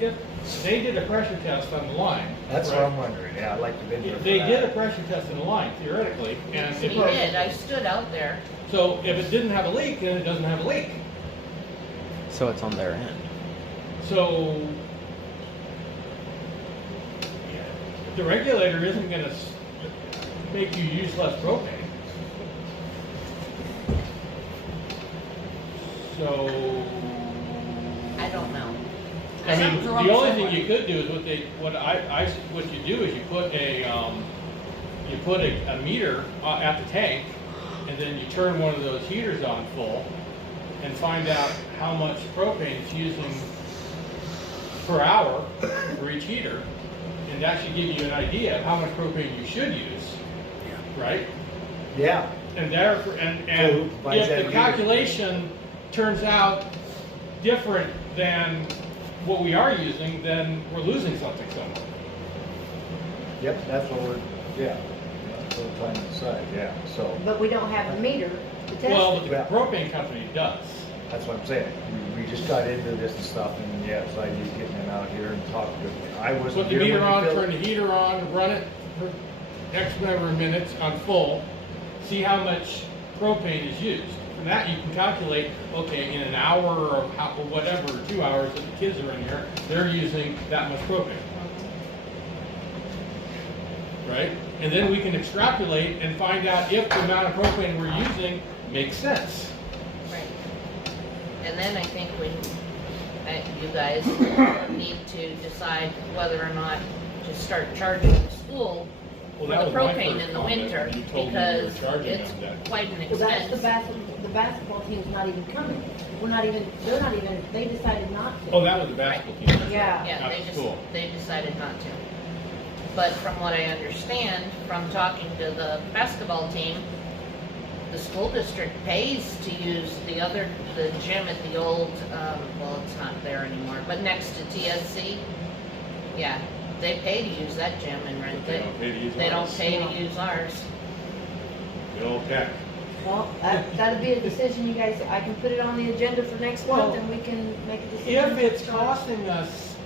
if they did a pressure test on the line. That's what right? I'm wondering, yeah, I'd like to bid for They did a that. pressure test on the line theoretically, and he if, did, I stood out there. so if it didn't have a leak, then it doesn't have a leak. So it's on their end. So, yeah, the regulator isn't gonna make you use less propane. So, I don't know. I mean, Something's wrong the only somewhere. thing you could do is what you do is you put a meter at the tank, and then you turn one of those heaters on full, and find out how much propane it's using per hour for each heater, and that should give you an idea of how much propane you should use, right? Yeah, And therefore, So and why is if that the needed? calculation turns out different than what we are using, then we're losing something somewhere. yep, that's what we're, yeah, that's what we're trying to decide, yeah, so, But we don't have a meter to test Well, it. but the Yeah. propane company does. that's what I'm saying. We just got into this and stuff, and yeah, it's like you getting them out here and talking to them. I wasn't Put the here when meter you on, filled turn the heater on, run it for X number of minutes on full, see how much propane is used. From that, you can calculate, okay, in an hour or whatever, 2 hours that the kids are in here, they're using that much propane. Right? And then we can extrapolate and find out if the amount of propane we're using makes sense. Right. And then I think you guys need to decide whether or not to start charging the school for Well, the that was my propane first in the comment winter, when you told me you were because charging it's them that. quite an Well, that's expense. the basketball team's not even coming. They're not even, they decided not to. Oh, that was the basketball team. that's right. Yeah. Yeah, Not they the just, school. they decided not to. But from what I understand, from talking to the basketball team, the school district pays to use the gym at the old, well, it's not there anymore, but next to TSC. Yeah, they pay to use that gym and rent They it. don't pay to use They don't ours. pay to use ours. The old tech. Well, that'd be a decision you guys, I can put it on the agenda for next month and we can make a decision. If it's costing us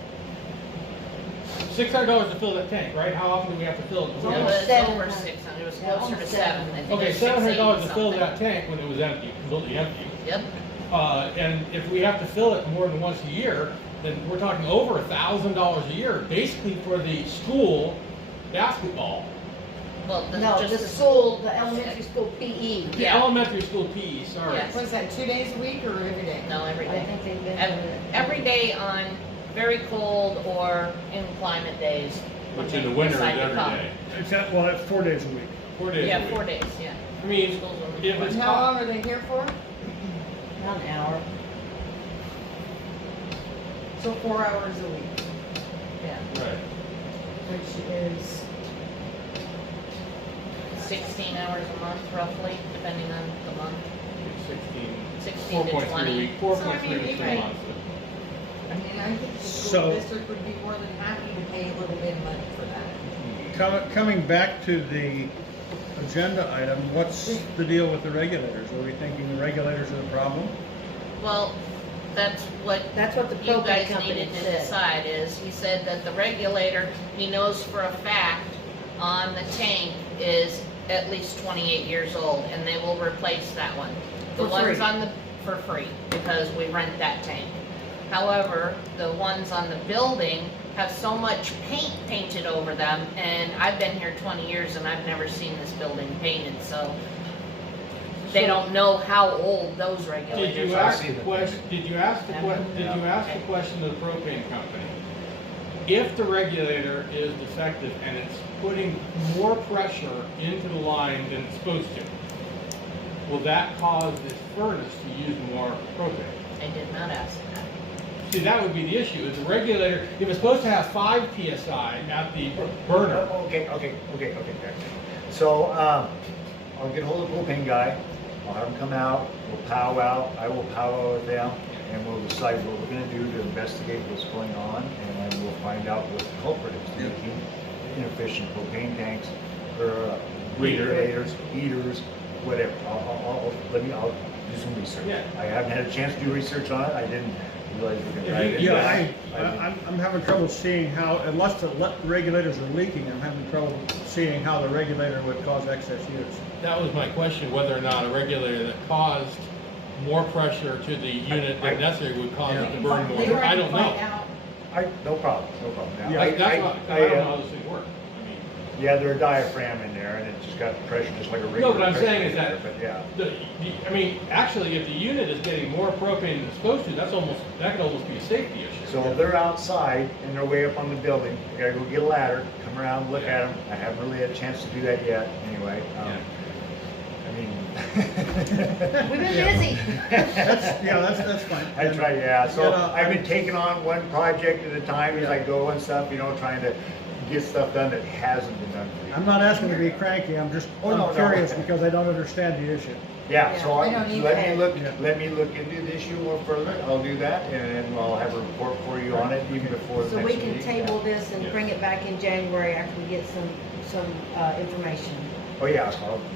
$600 to fill that tank, right? How often do we have to fill it? It was over 600, it was Yeah, closer to almost 7. I think it Okay, was $700 to fill 680 that tank when it was empty, completely empty. something. Yep, And if we have to fill it more than once a year, then we're talking over $1,000 a year, basically for the school basketball. well, No, just the school, the elementary school PE. The Yeah. elementary school PE, sorry. Yes. What is that, 2 days a week or every day? No, every I day. think they've been. Every day on very cold or inclement days. when Which in they the winter is decide to every come. day. Well, that's 4 days a week. 4 days a Yeah, week. 4 days, yeah. I mean, Schools only if it's And how long are they here for? Not an hour. So 4 hours a week, Yeah, right. which is, 16 hours a month roughly, depending on the month. 16 to 4.3 20. week, So, I 4.3 mean, weeks a right. month. I mean, I think the So- school district would be more than happy to pay a little bit of money for that. Coming back to the agenda item, what's the deal with the regulators? Are we thinking the regulators are the problem? Well, that's what That's what the you propane guys company needed to said. decide is, he said that the regulator, he knows for a fact on the tank is at least 28 years old, and they will replace that one. The For ones free. on the, for free, because we rent that tank. However, the ones on the building have so much paint painted over them, and I've been here 20 years and I've never seen this building painted, so they don't know how old those Did regulators you are. ask the question, did you ask the question to the propane company? If the regulator is defective and it's putting more pressure into the line than it's supposed to, will that cause this furnace to use more propane? I did not ask that. See, that would be the issue, is the regulator, if it's supposed to have 5 PSI at the burner, Okay. So, I'll get hold of the propane guy, I'll have him come out, we'll powwow, I will powwow with them, and we'll decide what we're gonna do to investigate what's going on, and we'll find out what the culprit is, leaking inefficient propane tanks, or regulators, heaters, whatever. I'll do some research. Yeah. I haven't had a chance to do research on it, I didn't realize we were gonna dive into Yeah, that. I'm having trouble seeing how, unless the regulators are leaking, I'm having trouble seeing how the regulator would cause excess use. that was my question, whether or not a regulator that caused more pressure to the unit than necessary would cause it to burn They more. were I to don't find know. out. No problem. Yeah, Like, that's what, I don't know how this thing works. I mean, Yeah, there's a diaphragm in there, and it's just got pressure, just like a regular. no, what I'm pressure saying is meter, that, But yeah, I mean, actually, if the unit is getting more propane than it's supposed to, that could almost be a safety issue. so if they're outside and they're way up on the building, I gotta go get a ladder, come around, look at them. I haven't really had a chance to do that yet, anyway. I mean. We've been busy. That's fine. I try, yeah, so You know, I've been taking on one project at a time as I go and stuff, trying to get stuff done that hasn't been done for you. I'm not asking to be cranky, I'm just no. curious because I don't understand the issue. Yeah, so I don't either. let me look into the issue more further, I'll do that, and then I'll have a report for you on it even before the So next we meeting. can table this and bring it back in January after we get some information. Oh, yeah,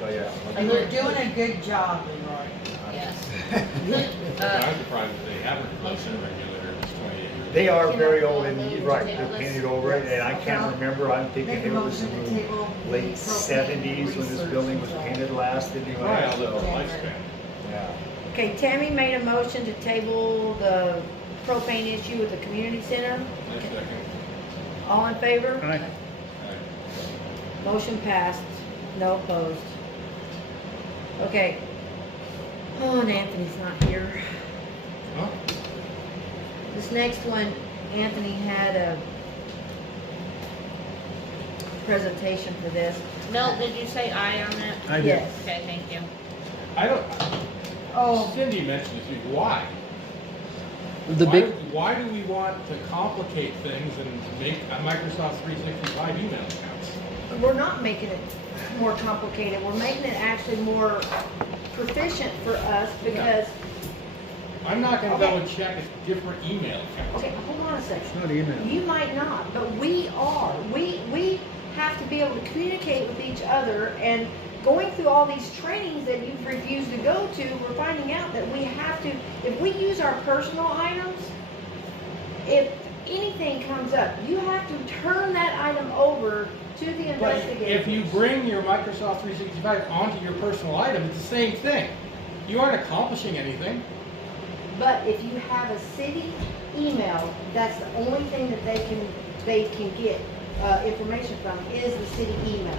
yeah. And you're doing a good job, Leroy. Yes. I'm surprised that they haven't replaced the regulator in this 28 years. They are very old, and he's right, they're painted over it, and I can't remember, I'm thinking Make a it was motion in to the table the late propane 70s when this research building was until- painted last, anyway, Probably outlive the so, lifespan. yeah. Okay, Tammy made a motion to table the propane issue with the community center. I second. All in favor? And I, Motion passed, no opposed. Okay. Oh, and Anthony's not here. Huh? This next one, Anthony had a presentation for this. Milt, did you say aye on that? I did. Yes. Okay, thank you. I don't, Oh, Cindy mentioned this, why? Why do we want to complicate things and make a Microsoft 365 email accounts? We're not making it more complicated, we're making it actually more proficient for us because, I'm not gonna go and check a different email account. okay, hold on a it's second. not email. You might not, but we are. We have to be able to communicate with each other, and going through all these trainings that you've refused to go to, we're finding out that we have to, if we use our personal items, if anything comes up, you have to turn that item over to the But investigator. if you bring your Microsoft 365 onto your personal item, it's the same thing. You aren't accomplishing anything. But if you have a city email, that's the only thing that they can get information from is the city email.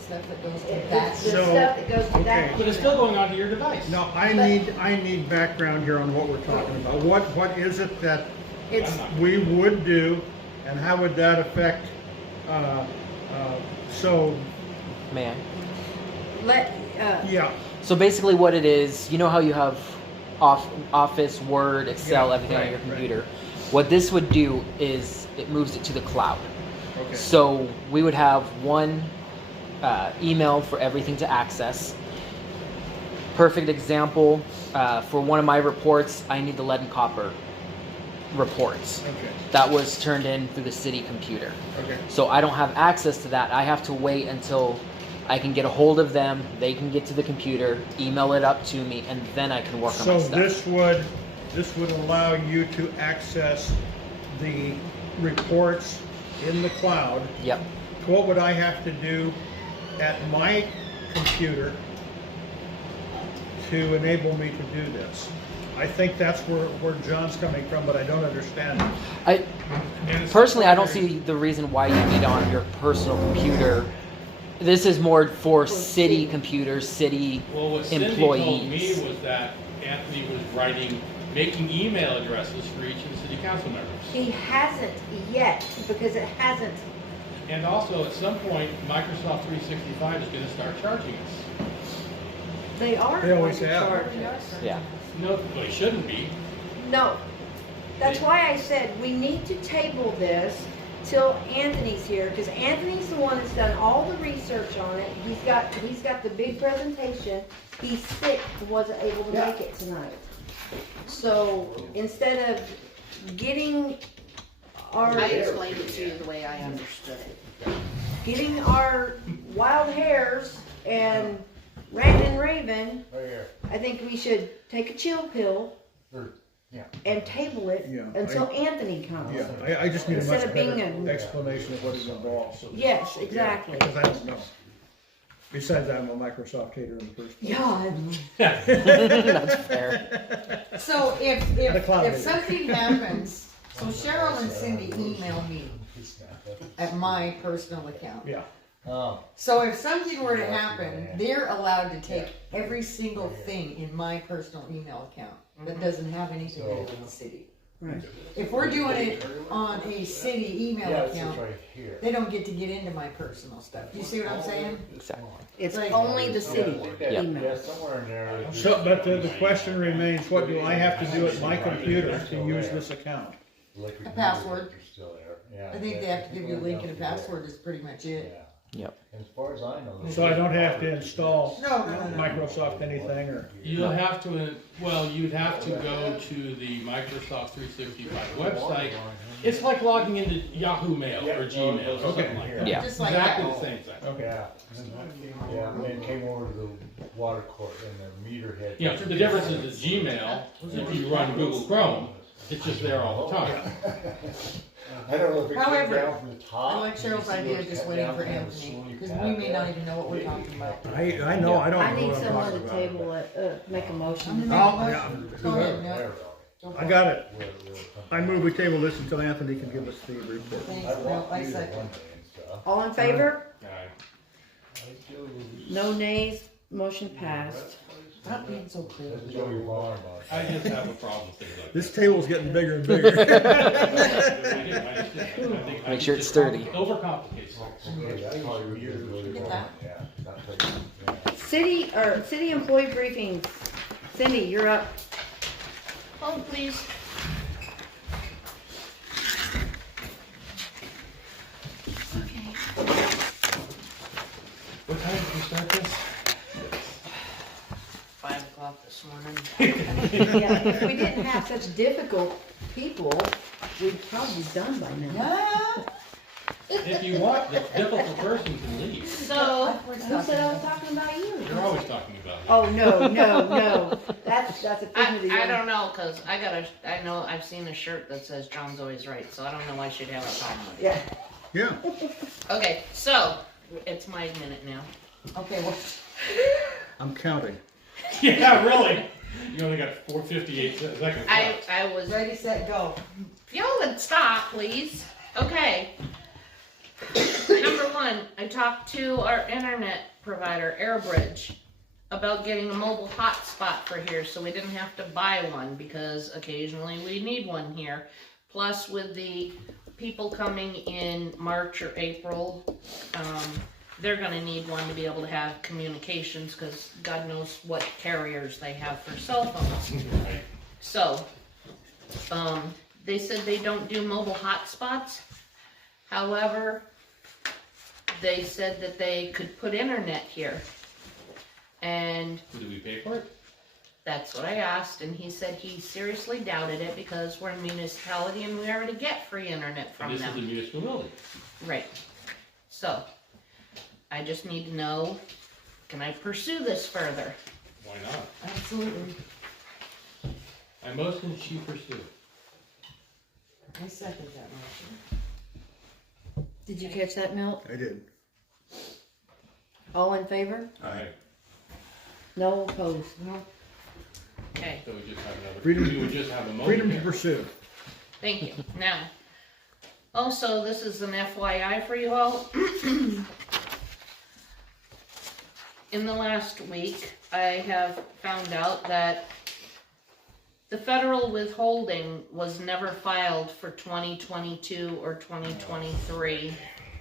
stuff that goes to It's that. the So, stuff that goes to that. okay. But it's still going onto your device. No, I need background here on what we're talking about. What is it that It's, we would do, and how would that affect, so, Man. yeah, So basically what it is, you know how you have Office, Word, Excel, Yeah, everything on right, your right. computer? What this would do is it moves it to the cloud. okay. So we would have one email for everything to access. Perfect example, for one of my reports, I need the lead and copper reports. Okay, That was turned in through the city computer. okay. So I don't have access to that. I have to wait until I can get a hold of them, they can get to the computer, email it up to me, and then I can work on my So stuff. this would allow you to access the reports in the cloud. Yep. What would I have to do at my computer to enable me to do this? I think that's where John's coming from, but I don't understand it. Personally, I don't see the reason why you need it on your personal computer. This is more for city computers, city Well, what Cindy told me employees. was that Anthony was making email addresses for each of the city council members. he hasn't yet, because it hasn't. And also, at some point, Microsoft 365 is gonna start charging us. They are They going always to have. charge us. Yeah. No, they shouldn't be. No, that's why I said we need to table this till Anthony's here, because Anthony's the one that's done all the research on it. He's got the big presentation. He's sick and wasn't able to make it tonight. So instead of getting our I explained it to you the way I understood it. getting our wild hairs and ranting and raving, I think we should take a chill pill and table it Yeah, until Anthony comes. Yeah, I just need a Instead much of being better a- explanation of what it involves. Yes, exactly. Because I don't know. Besides, I'm a Microsoft hater in the first place. God. That's fair. So The if cloud hater. something happens, so Cheryl and Cindy email me at my personal account. Yeah. So if something were to happen, they're allowed to take every single thing in my personal email account that doesn't have anything to do with the city. Right. If we're doing it on a city email account, they don't get to get into my personal stuff. Do you see what I'm saying? Exactly. It's Like- only the city Yeah. email. somewhere in there. So, but the question remains, what do I have to do at my computer to use this account? A password. Yeah. I think they have to give you a link and a password is pretty much it. Yep. As far as I know. So I don't have to install No. Microsoft anything, or? You'll have to, well, you'd have to go to the Microsoft 365 website. It's like logging into Yahoo Mail or Gmail or something like that. Yeah. Just like Exactly that. the same thing. Okay. Yeah, and then came over to the water court and the meter head. Yeah, the difference is that Gmail, if you run Google Chrome, it's just there all the time. I don't know if it came However, down from the top. I like Cheryl's idea of just waiting for Anthony, because we may not even know what we're talking about. I know, I don't I know need what I'm someone talking to about. table it, make a I'm motion. gonna make a Oh, motion. yeah. Go ahead, Nat. Go for I got it. I move we table this until Anthony can give us the report. Thanks, Bill. I second. All in favor? Alright. No nays, motion passed. Stop being so clear. I just have a problem with things like This table's getting bigger and bigger. that. Make sure it's sturdy. Overcomplicate things. Get that? City employee briefings. Cindy, you're up. Oh, please. Okay. What time did you start this? 5 o'clock this morning. Yeah, if we didn't have such difficult people, we'd probably be done by now. Yeah. If you want, the difficult person can leave. So, Who said I was talking about you? You're always talking about me. Oh, no. That's a figment of the I don't know, cause I know I've seen a shirt that says John's always right, so I don't know why she'd have a problem with it. Yeah. Yeah, Okay, so, it's my minute now. Okay, well, I'm counting. Yeah, really. You only got 4:58 seconds. I was, ready, set, go. if y'all would stop, please. Okay. Number one, I talked to our internet provider, AirBridge, about getting a mobile hotspot for here so we didn't have to buy one because occasionally we need one here. Plus with the people coming in March or April, they're gonna need one to be able to have communications because God knows what carriers they have for cell phones. So, they said they don't do mobile hotspots. However, they said that they could put internet here. And Do we pay for it? that's what I asked, and he said he seriously doubted it because we're a municipality and we already get free internet And from this is a them. municipal building. Right. So, I just need to know, can I pursue this further? Why not? Absolutely. I motion that she pursue. I second that motion. Did you catch that, Milt? I did. All in favor? Alright, No opposed? No. Okay, so we just have another, Freedom- we would just have a motion Freedom to here. pursue. thank you. Now, also, this is an FYI for you all. In the last week, I have found out that the federal withholding was never filed for 2022 or 2023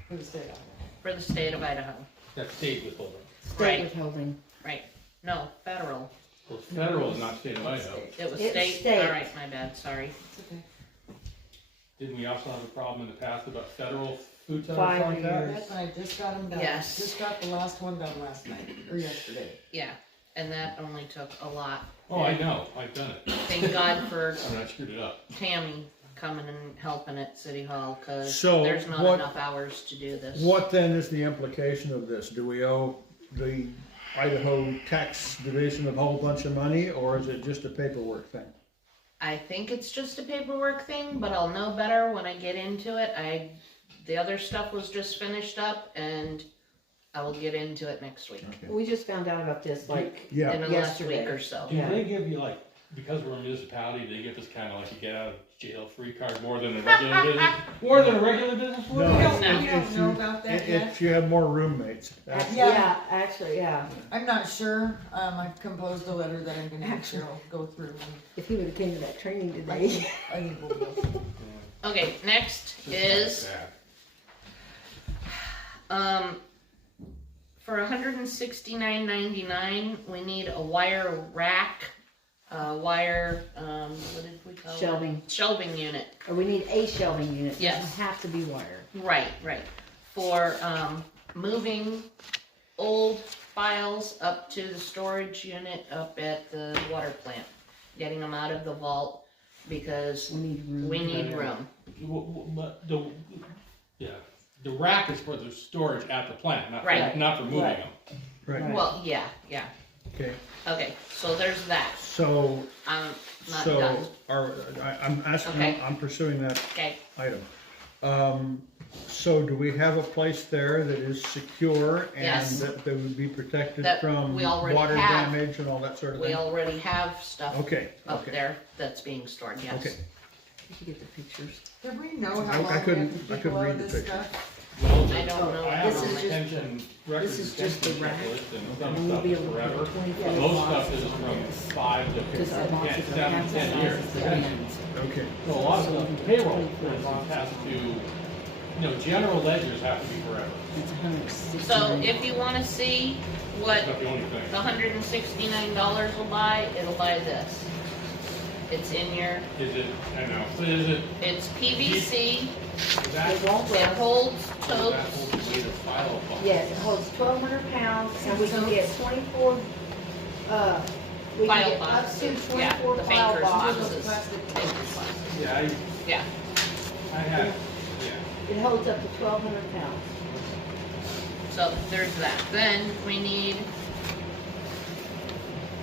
For the state of Idaho. for the state of Idaho. That's state withholding. State Right. withholding. Right, no, federal. Well, federal is not state of Idaho. It was It's state, state. alright, my bad, sorry. It's okay. Didn't we also have a problem in the past about federal food stamps 5 like that? years. That's when I just got them done. Yes. Just got the last one done last night, or yesterday. Yeah, and that only took a lot. Oh, I know, I've done it. Thank God for I mean, I screwed it up. Tammy coming and helping at City Hall, cause So, there's not what- enough hours to do this. What then is the implication of this? Do we owe the Idaho Tax Division a whole bunch of money, or is it just a paperwork thing? I think it's just a paperwork thing, but I'll know better when I get into it. The other stuff was just finished up, and I will get into it next week, Okay. We just found out about this like Yeah. in the last yesterday. week or so. Do Yeah. they give you like, because we're a municipality, they give us kind of like a get out of jail free card more than a regular business? More than a regular business would? No, We it's- don't it's- know about that it- yet. it's- you have more roommates. That's- Yeah, actually, yeah. I'm not sure. I've composed a letter that I'm gonna have to go through. If he would've came to that training And today. I think we'll be okay. Okay, next is, for $169.99, we need a wire rack, what did we call it? Shelving. Shelving unit. Or we need a shelving unit. Yes. It doesn't have to be wire. Right. For, moving old files up to the storage unit up at the water plant. Getting them out of the vault because We need room. we need room. But the rack is for the storage at the plant, not for, Right. not for moving Right. them. Right, Well, yeah. okay. Okay, so there's that. So, I'm not done. I'm asking, Okay. I'm pursuing that Okay, item. So do we have a place there that is secure and Yes. that would be protected That from we already water have. damage and all that sort of we thing? already have stuff Okay, up okay, there that's being stored, yes. okay. You can get the pictures. Do we know I how long we couldn't- have to I keep couldn't all read of the this picture. stuff? Well, I don't know. I have This a is just- retention, records this is just the retention rack. checklist, and And some we'll stuff be is able to forever. put 24 Most stuff boxes is of from this. 5 to Because our 10, boxes are 7, half the 10 years. size of the ends. Okay, So a lot of the payroll, for instance, has to, general ledgers have to be forever. It's $169. So if you wanna see what That's not the only thing. the $169 will buy, it'll buy this. It's in your, Is it, I know, so is it, it's PVC, is that, It won't it rust. holds that totes. holds the weight of file box? Yes, it holds 1,200 pounds, and we can get 24, we File can get up boxes, to yeah, 24 the file banker's boxes. boxes. Plastic Banker's boxes. Yeah, Yeah, I had, yeah. It holds up to 1,200 pounds. so there's that. Then we need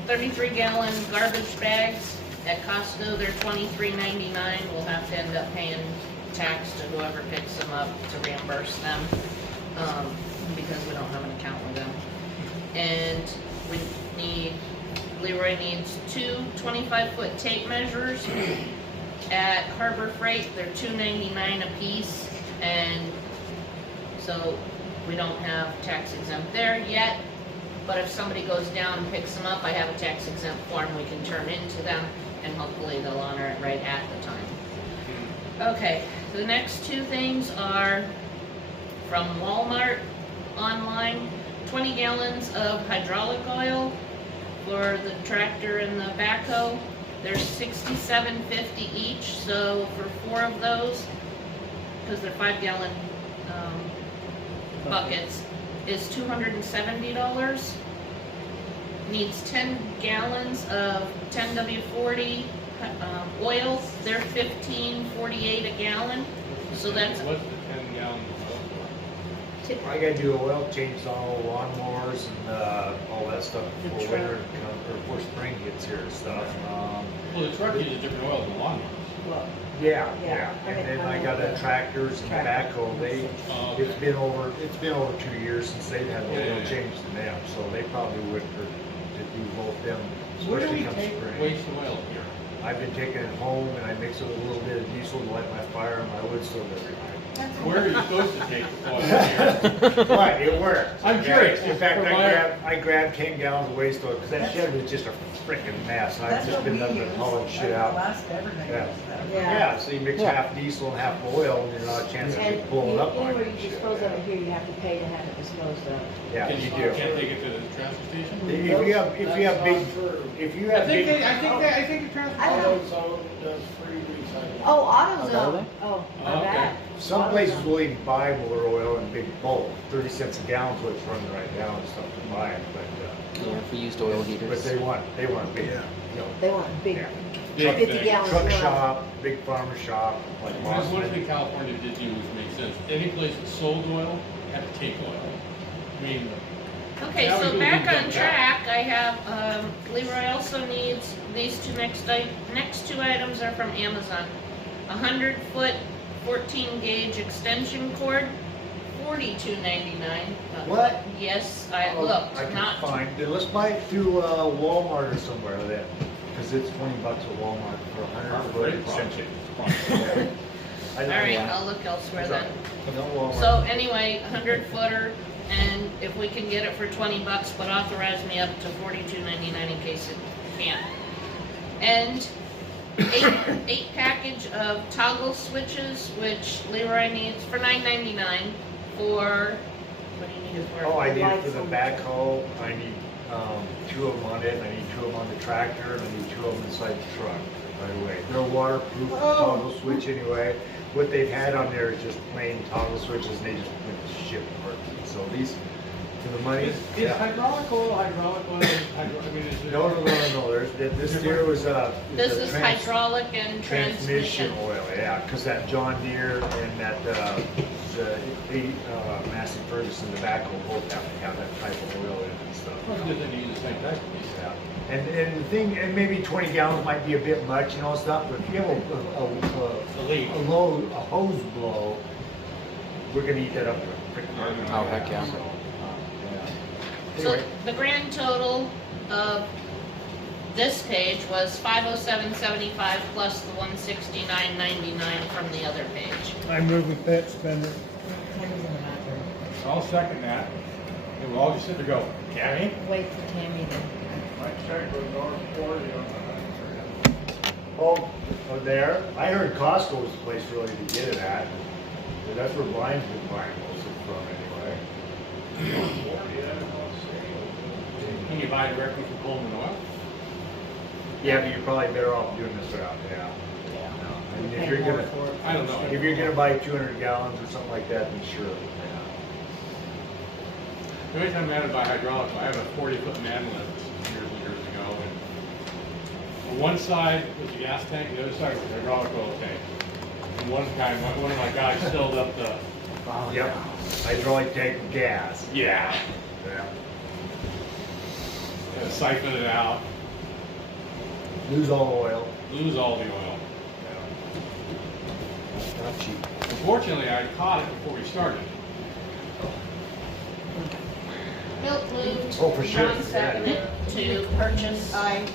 33-gallon garbage bags. At Costco, they're $23.99. We'll have to end up paying tax to whoever picks them up to reimburse them, because we don't have an account with them. And we need, Leroy needs two 25-foot tape measures. At Harbor Freight, they're $2.99 a piece, and so we don't have tax exempt there yet. But if somebody goes down and picks them up, I have a tax exempt form we can turn into them, and hopefully they'll honor it right at the time. Okay, the next two things are from Walmart online, 20 gallons of hydraulic oil for the tractor and the backhoe. They're $67.50 each, so for 4 of those, because they're 5-gallon buckets, is $270. Needs 10 gallons of 10W40 oil. They're $15.48 a gallon. So that's What's the 10 gallons of I gotta do oil changes on all lawnmowers and, all that stuff The before truck. winter, or before spring gets here and stuff. Well, the truck uses different oil than the lawnmower. Well, Yeah, Yeah, yeah, I and mean, then I I know got the the tractors and the tractor. backhoe, Oh, it's okay. been over 2 years since they've had Yeah, oil yeah, yeah. changed to them, so they probably would to do both them, Where do especially we come take spring. waste oil here? I've been taking it home and I mix it with a little bit of diesel to light my fire and my wood stove every night. Where are you supposed to take the oil here? But it works. I'm curious. In fact, For my- I grabbed 10 gallons of waste oil, because that shed was just a freaking mess. I've That's just what been we nothing use. but hauling shit out. Alaska, everybody Yeah. does that. yeah. Yeah, so you mix Yeah. half diesel and half oil, and there's not a chance of And it blowing up on anywhere you. you and shit, dispose of yeah. it here, you have to pay to have it disposed of. Yeah, Can you you do. can't take it to the transfer station? If you have big, I think the transfer I don't know. Oh, AutoZone. Oh, my Okay. bad. some places will even buy motor oil in big bulk, 30 cents a gallon, is what it's running right now and stuff to buy it, Yeah, for used oil but heaters. they want big, you know, They want big, Yeah. Big 50 thing. gallons. truck now. shop, big farmer shop, like That's one Mossman. thing California did do, which makes sense. Any place that sold oil had to take oil. I mean, Okay, Now we so do back the on dump track, I have, Leroy also needs, these two next two items are from Amazon. 100-foot 14 gauge extension cord, $42.99. What? Yes, I looked, I can not find, then let's buy it through Walmart or somewhere then, because it's $20 at Walmart for 100 foot. all right. I'll look elsewhere then. No Walmart. So anyway, 100 footer, and if we can get it for $20, but authorize me up to $42.99 in case it can't. And eight package of toggle switches, which Leroy needs for $9.99 for, what do you need it for? Oh, I need it for the backhoe, I need, 2 of them on it, and I need 2 of them on the tractor, and I need 2 of them inside the truck, by the way. They're waterproof toggle switch anyway. What they've had on there is just plain toggle switches, and they just went to ship working. So these, for the money. Is hydraulic oil, I mean, is there? No, this here was, This is hydraulic and transmission. oil, yeah, because that John Deere and that, Massey Ferguson, the backhoe, both have to have that type of oil in it and stuff. Well, good thing you use the same type. Yeah. And the thing, and maybe 20 gallons might be a bit much, you know, stuff, but if you have a hose blow, we're gonna eat that up quick. Oh, heck yeah. So the grand total of this page was $507.75 plus the $169.99 from the other page. I move with that spender. I'll second that. And we'll all just sit there go, Tammy? Wait for Tammy to. Oh, there? I heard Costco was the place really to get it at. But that's where Brian's been buying most of it from anyway. Can you buy directly from Coleman Oil? Yeah, but you're probably better off doing this route, yeah. I mean, if you're gonna, I don't know. if you're gonna buy 200 gallons or something like that, then sure. The only time I had to buy hydraulics, I have a 40-foot man lift years and years ago. And on one side was the gas tank, the other side was the hydraulic oil tank. And one of my guys filled up the. Yep. Hydraulic tank of gas. Yeah. Yeah. And siphon it out, Lose all the oil. lose all the oil. Not cheap. Unfortunately, I caught it before we started. Milt moved, Oh, for sure. John seconded to purchase. I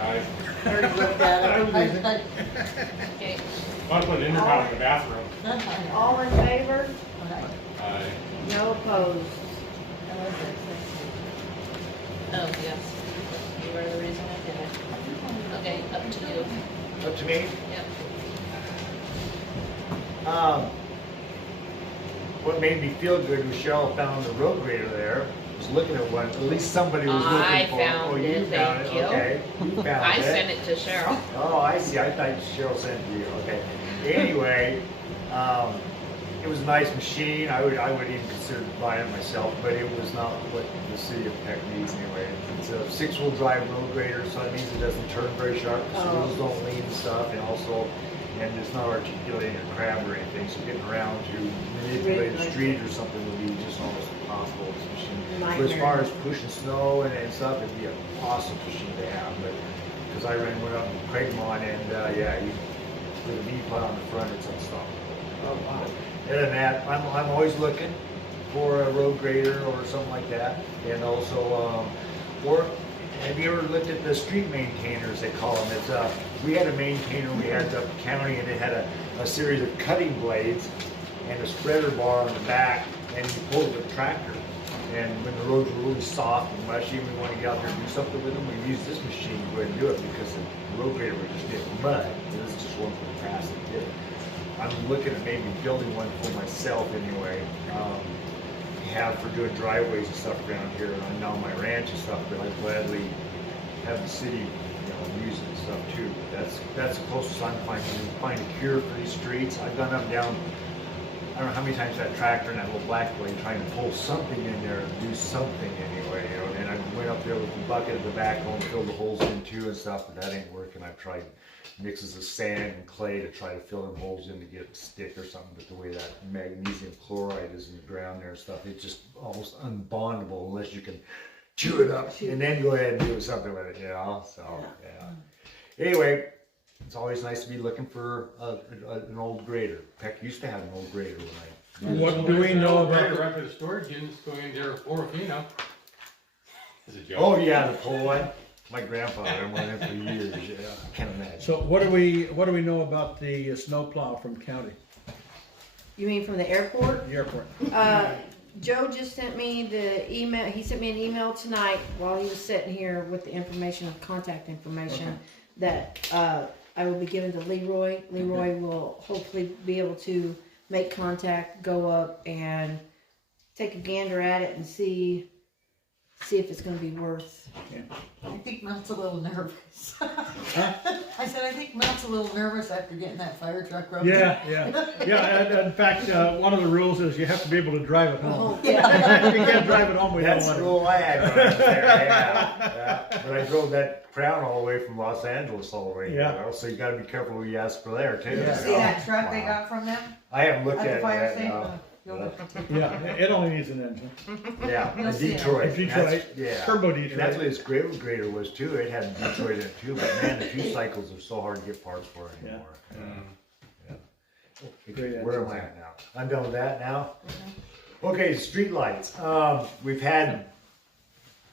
I already looked at it. Okay, want to put an intercom in the bathroom. All in favor? I No opposed? oh, yes. You were the reason I did it. Okay, up to you. Up to me? Yep. What made me feel good was Cheryl found the road grader there. Was looking at one. At least somebody was looking I for found Oh, you it, found thank it. you. Okay. You found I it. sent it to Cheryl. Oh, I see. I thought Cheryl sent it to you. Okay. Anyway, it was a nice machine. I would even consider buying it myself, but it was not what the city of Peck needs anyway. It's a 6-wheel drive road grader, so that means it doesn't turn very sharp. So wheels don't lean and stuff, and also, and it's not articulating a crab or anything. So getting around to manipulate a street or something would be just almost impossible. This machine. But as far as pushing snow and stuff, it'd be an awesome machine to have. But because I ran one up in Craigmont, and yeah, with a V-put on the front, it's unstoppable. Oh, wow. Other than that, I'm always looking for a road grader or something like that. And also, or have you ever looked at the street maintainers, they call them? It's we had a maintainer, we had the county, and it had a series of cutting blades and a spreader bar on the back, and you pulled it with a tractor. And when the roads were really soft and mushy and we want to get out there and do something with them, we used this machine to go ahead and do it because the road grader would just get mud. This is just one for the past that did it. I'm looking at maybe building one for myself anyway. Have for doing driveways and stuff around here, and now my ranch and stuff, but I'd gladly have the city, use it and stuff too. But that's the closest I'm finding to find a cure for these streets. I've gone up and down, I don't know how many times that tractor and that little black blade trying to pull something in there and do something anyway, And I went up there with the bucket at the backhoe and filled the holes in too and stuff, but that ain't working. I've tried mixes of sand and clay to try to fill them holes in to get it to stick or something, but the way that magnesium chloride is in the ground there and stuff, it's just almost unbondable unless you can chew it up and then go ahead and do something with it, so yeah. Anyway, it's always nice to be looking for an old grader. Peck used to have an old grader when I What do we know about the the, rapid storage units going in there, or, you know. It's a joke. Oh, yeah, the pole one. My grandfather had one of them for years, yeah, I can't imagine. so what do we know about the snowplow from county, You mean from the airport? the airport? Joe just sent me the email, he sent me an email tonight while he was sitting here with the information, contact information, that, I will be giving to Leroy. Leroy will hopefully be able to make contact, go up and take a gander at it and see if it's gonna be worth. I think Mel's a little nervous. I said, I think Mel's a little nervous after getting that fire truck rubbed. Yeah, and in fact, one of the rules is you have to be able to drive it home. Oh, yeah. If you can't drive it home, we don't That's want the it. rule I had when I was there, yeah. But I drove that Crown all the way from Los Angeles all the way here, Yeah. you know, so you gotta be careful who you ask for there too. Did you you see know? that truck they Wow. got from them? I haven't looked At the at fire it station? yet, Yeah, it only needs an engine. yeah, You'll in see it. Detroit. Detroit. That's- yeah. Turbo And that's Detroit. what its grader was too, it had Detroit in it too, but man, the fuel cycles are so hard to get parts for anymore. Great Where am I at now? I'm done with that now? Okay, street lights. We've had,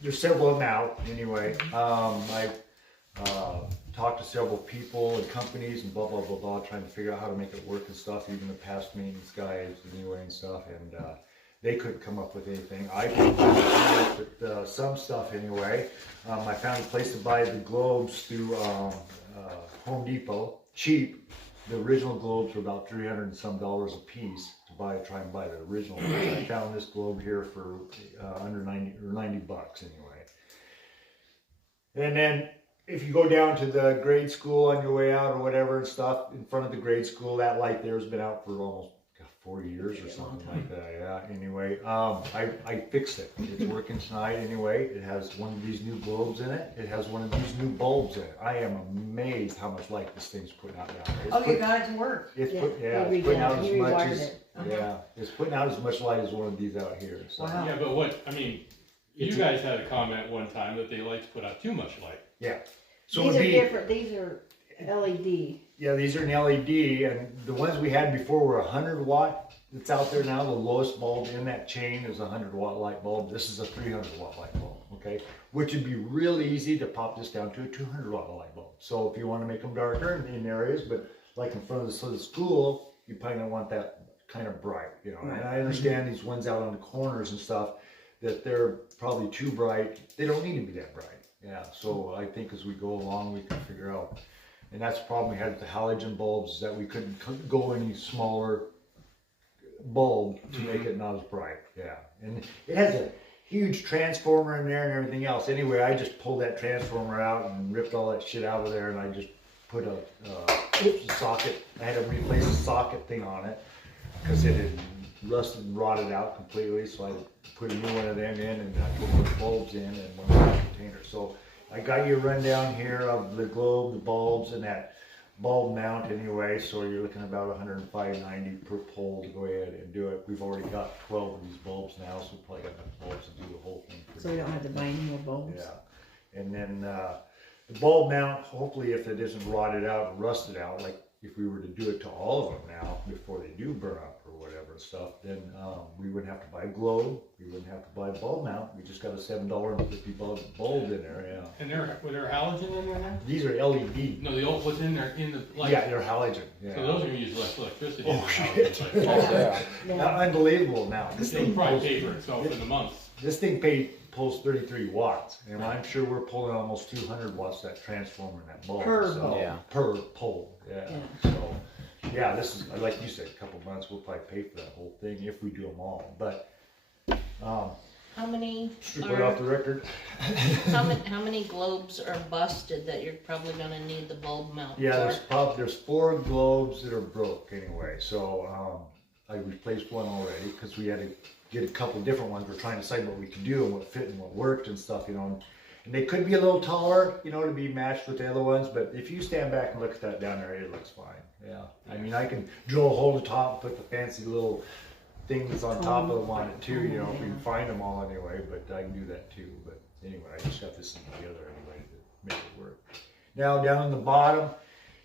there's several of them out anyway. I talked to several people and companies and blah, blah, blah, blah, trying to figure out how to make it work and stuff, even the past maintenance guys anyway and stuff, and they couldn't come up with anything. I couldn't come up with some stuff anyway. I found a place to buy the globes through Home Depot, cheap. The original globes were about $300 and some a piece to try and buy the original. I found this globe here for under 90 or $90 anyway. And then if you go down to the grade school on your way out or whatever and stuff, in front of the grade school, that light there has been out for almost 4 years or something like that. Yeah. Anyway, I fixed it. It's working tonight. Anyway, it has one of these new globes in it. It has one of these new bulbs in it. I am amazed how much light this thing's putting out down there. It's Oh, you got it to work. It's Yeah, it's putting out he as much rewired as it. yeah, it's putting out as much light as one of these out here. So. Wow. Yeah, but what, I mean, you guys had a comment one time that the lights put out too much light. Yeah. So These it'd are be- different, these are LED. Yeah, these are an LED, and the ones we had before were 100 watt. That's out there now. The lowest bulb in that chain is a 100 watt light bulb. This is a 300 watt light bulb, okay? Which would be really easy to pop this down to a 200 watt light bulb. So if you want to make them darker in areas, but like in front of the school, you probably don't want that kind of bright, you know? And I understand these ones out on the corners and stuff, that they're probably too bright. They don't need to be that bright. Yeah, so I think as we go along, we can figure out. And that's the problem we had with the halogen bulbs, is that we couldn't go any smaller bulb to make it not as bright. Yeah, and it has a huge transformer in there and everything else. Anyway, I just pulled that transformer out and ripped all that shit out of there, and I just put a socket. I had to replace the socket thing on it because it had rusted and rotted out completely. So I put a new one of them in, and I put the bulbs in and one of the containers. So I got you a rundown here of the globe, the bulbs, and that bulb mount anyway. So you're looking at about $105.90 per pole to go ahead and do it. We've already got 12 of these bulbs now, so we probably got enough bulbs to do the whole thing. So we don't have to buy any more bulbs? Yeah. And then the bulb mount, hopefully if it isn't rotted out and rusted out, like if we were to do it to all of them now before they do burn up or whatever stuff, then we wouldn't have to buy a globe, we wouldn't have to buy a bulb mount, we just got a $7.50 bulb in there, yeah. And were there halogen in there now? These are LED. No, the old, what's in there, in the light? Yeah, they're halogen, yeah. So those are gonna use less electricity. Oh, than shit. halogen, but- Now, unbelievable now. This It'll thing probably pulls, pay for itself in a month. this thing pulls 33 watts, and I'm sure we're pulling almost 200 watts that transformer in that bulb. Per so, bulb. Yeah. Per pole, yeah. So, yeah, this is, like you said, a couple months, we'll probably pay for that whole thing if we do them all, but, How many strictly off the record. how many globes are busted that you're probably gonna need the bulb mount for? Yeah, there's 4 globes that are broke anyway, so, I replaced one already, because we had to get a couple different ones. We're trying to decide what we could do and what fit and what worked and stuff, you know. And they could be a little taller, you know, to be matched with the other ones, but if you stand back and look at that down there, it looks fine, yeah. I mean, I can drill a hole in the top, put the fancy little things on top of them on it too, you know, if we can find them all anyway, but I can do that too. But anyway, I just got this thing together anyway to make it work. Now down on the bottom,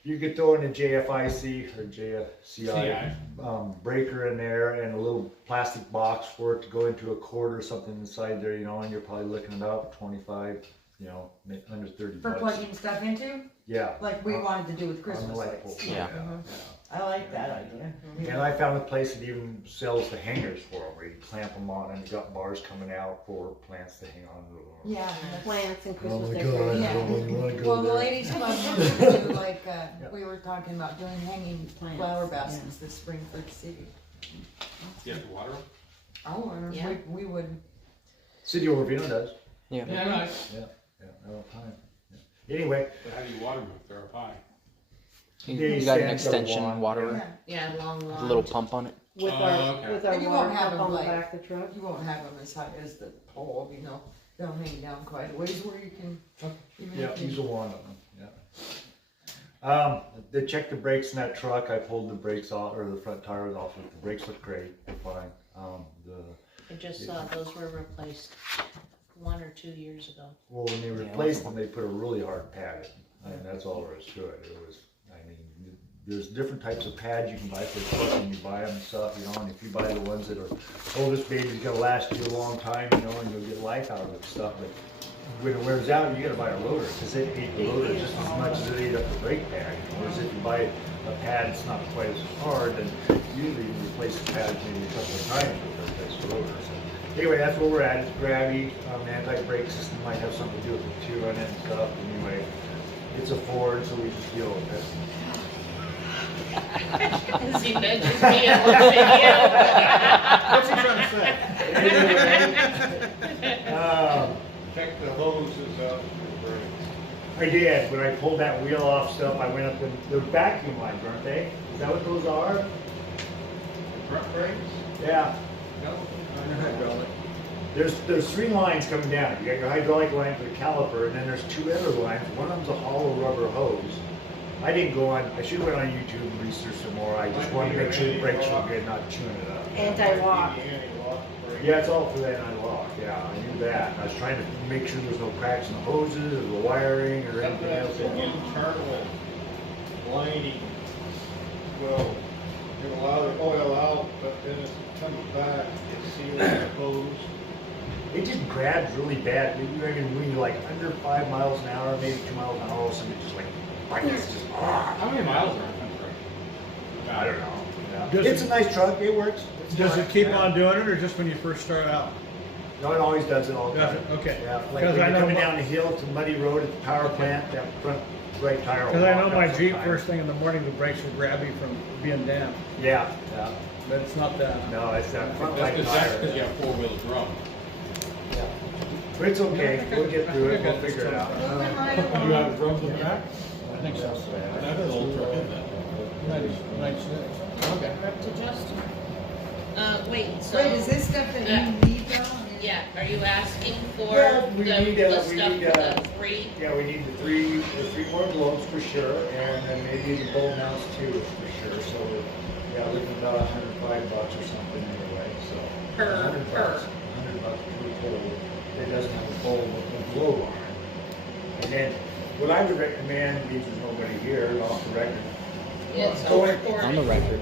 You could throw in a JFIC or JFCI breaker in there and a little plastic box for it to go into a cord or something inside there, you know, and you're probably looking about 25, you know, under 30 For bucks. plugging stuff into, Yeah. like we wanted to do with On Christmas the light lights. pole. Yeah. I like that idea. And I found a place that even sells the hangers for them, where you clamp them on and you got bars coming out for plants to hang on to. Yeah. Plants and Oh Christmas my decorations. God, I don't really wanna go Well, the there. ladies club used to do like, we were talking about doing hanging Plants, flower baskets this spring for the city. You have to water them? Oh, Yeah. we would. City of Orvino does. Yeah. Yeah, nice. Yeah, all the time. Yeah. Anyway, But how do you water them if they're up high? You got an extension water, Yeah, long with lawn. a little pump on it. With Oh, our, okay. with our And you water won't have pump them on the like- back of the truck. You won't have them as high as the pole, you know, they'll hang down quite a ways where you can. even yeah, if you- use a wand on them, yeah. They checked the brakes in that truck, I pulled the brakes off, or the front tires off, the brakes look great, they're fine. I just saw those were replaced 1 or 2 years ago. Well, when they replaced them, they put a really hard pad in, and that's all there is to it. It was, I mean, there's different types of pads you can buy for a truck, and you buy them and stuff, you know, and if you buy the ones that are, oh, this baby's gonna last you a long time, you know, and you'll get life out of it and stuff, but when it wears out, you gotta buy a loader, because it ate the loader just as much as it ate up the brake pad. Whereas if you buy a pad that's not quite as hard, then usually you replace the pad maybe a couple of times with the loader. So anyway, that's where we're at. It's grabby. The anti-brake system might have something to do with the two on it and stuff. Anyway, it's a Ford, so we just deal with it. As he mentions me and looks at What's he trying to say? Anyway, Check the hoses out for the brake. I did. When I pulled that wheel off stuff, I went up and they're vacuum lines, aren't they? Is that what those are? Front brakes? Yeah. No. Hydraulic. There's 3 lines coming down. You got your hydraulic line for the caliper, and then there's 2 other lines. One of them's a hollow rubber hose. I didn't go on. I should have went on YouTube and researched some more. I just wanted to make sure the brakes were good, not chewing it up. Anti-lock. Yeah, it's all for that anti-lock. Yeah, I knew that. I was trying to make sure there's no cracks in the hoses or the wiring or anything else. Internal lining will allow the oil out, but then as it comes back, it seals the hose. It just grabs really bad. I mean, when you're like under 5 miles an hour, maybe 2 miles an hour, all of a sudden it just like it's just. How many miles are on that truck? I don't know. Does It's a it- nice truck. It works. Does it keep on doing it, or just when you first start out? No, it always does it all the Does time. it? Okay. Yeah, like Because when I you're know coming my- down the hill to Muddy Road at the power plant, that front right tire will Because I know walk my out Jeep, sometimes. first thing in the morning, the brakes will grab you from being damp, Yeah, but it's not that. no, it's that front That's right because you tire. have 4-wheel drum. But it's okay. We'll get through it. We'll figure it out. Moving right You along. have drums in the back? I think so. That's an old truck, isn't it? Nice. Okay. Up to Justin. Wait, so. Wait, is this stuff that you need though? Yeah, are you asking for Well, we the need, stuff we for need, the 3? Yeah, we need the three more globes for sure, and then maybe the bowl mounts too for sure. So we're, yeah, looking at about $105 or something anyway. So Per- $100 per. $100 per pole that doesn't have a bowl with a globe on it. And then what I would recommend, because there's nobody here off the record. It's Go over ahead. On the record.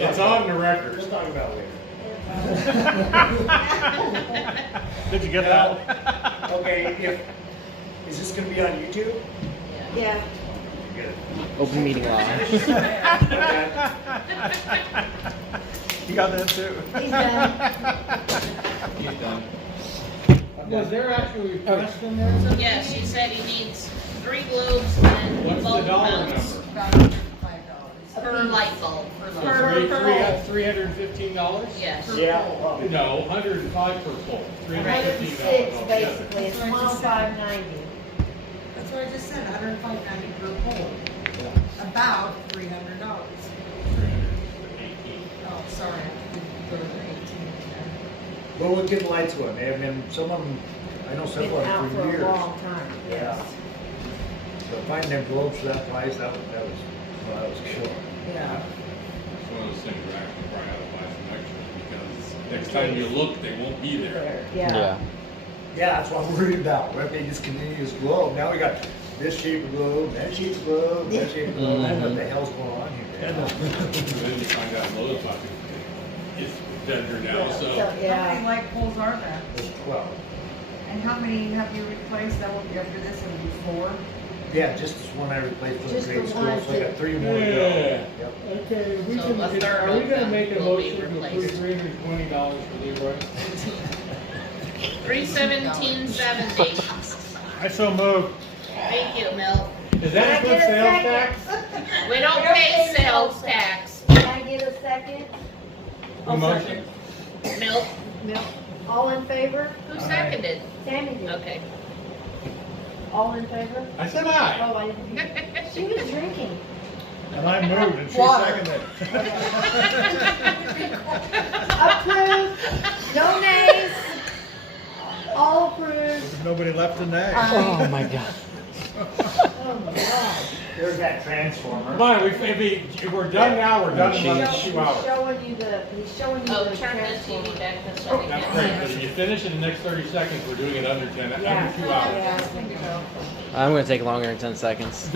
It's on the record. We'll talk about it later. Did you get that? Okay, is this gonna be on YouTube? Yeah. Good. Open meeting law. You got that too? He's done. He's done. Was there actually a request in there? Yes, he said he needs 3 globes and What's the bulb dollar mounts number? About $105. per light bulb. $315? Yes. Yeah. No, 105 per pole. $315 106 altogether. basically, it's 105.90. That's what I just said, $105.90 per pole. About $300. 318. Oh, sorry, I didn't put 18 in Well, we'll get the lights going. They have been, some of them, I know some Been of out them for for a years. long time, Yeah. yes. So finding them globes for that price, that was killer. Yeah. It's one of those things where I probably ought to buy some extras because next time you look, they won't be there. Yeah. Yeah, that's what I'm worried about. What if they just continue this globe? Now we got this shape of road, that shape of road, that shape of road. I don't know what the hell's going on here. Then you find out Lowe's is vendor now, so. How many light poles are there? There's 12. And how many have you replaced? That will be after this, it'll be 4. Yeah, just this one I replaced for the Just the grade school, one so I got 3 more to go. Yeah. Yep. Okay, we So a third Are we of gonna them make a will be motion to approve replaced. $320 for Leroy? $317.70. I so moved. Thank you, Milt. Does that include sales tax? We don't pay sales tax. Can I get a second? A motion? Milt, Milt, all in favor? who seconded? Tammy did. Okay. All in favor? I said aye. Oh, I didn't hear. She was drinking. And I moved and she Water. seconded. Approved, no nays, all approved. There's nobody left in that. Oh my god. Oh my God. There's that transformer. Come on, if we're done now, we're done in another 2 hours. He's showing you Oh, the turn the transformer. TV back this way. That's great, but if you finish in the next 30 seconds, we're doing it under 10, Yeah. under 2 hours. Yeah, I think so. I'm gonna take longer than 10 seconds.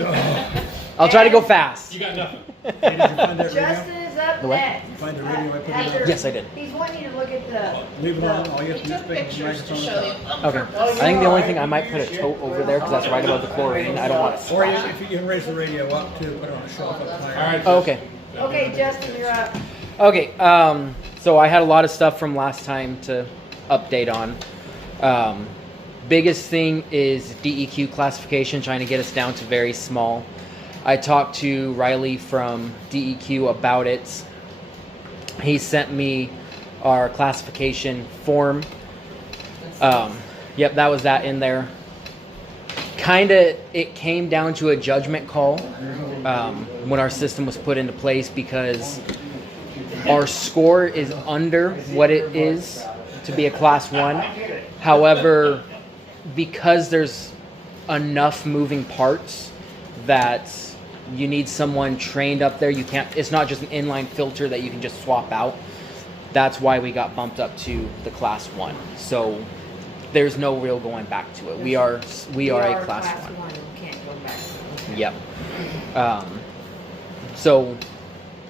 I'll try to go fast. You got nothing. Hey, did you find that Justin radio? is up The what? next. You find the radio I put in After- there? Yes, I did. He's wanting you to look at the. Leave it on, all you have He to do is took pick the pictures to microphone show you. up. Okay. I think the only thing I might put a tote over there because that's right above the chlorine. I don't want it Or splashing. if you can raise the radio up too, put it on a shelf up higher. All right. Oh, okay. Okay, Justin, you're up. Okay, so I had a lot of stuff from last time to update on. Biggest thing is DEQ classification, trying to get us down to very small. I talked to Riley from DEQ about it. He sent me our classification form. Yep, that was that in there. Kinda, it came down to a judgment call when our system was put into place because our score is under what it is to be a class 1. However, because there's enough moving parts that you need someone trained up there, you can't, it's not just an inline filter that you can just swap out. That's why we got bumped up to the class 1. So there's no real going back to it. We are a class 1. We can't go back. Yep. So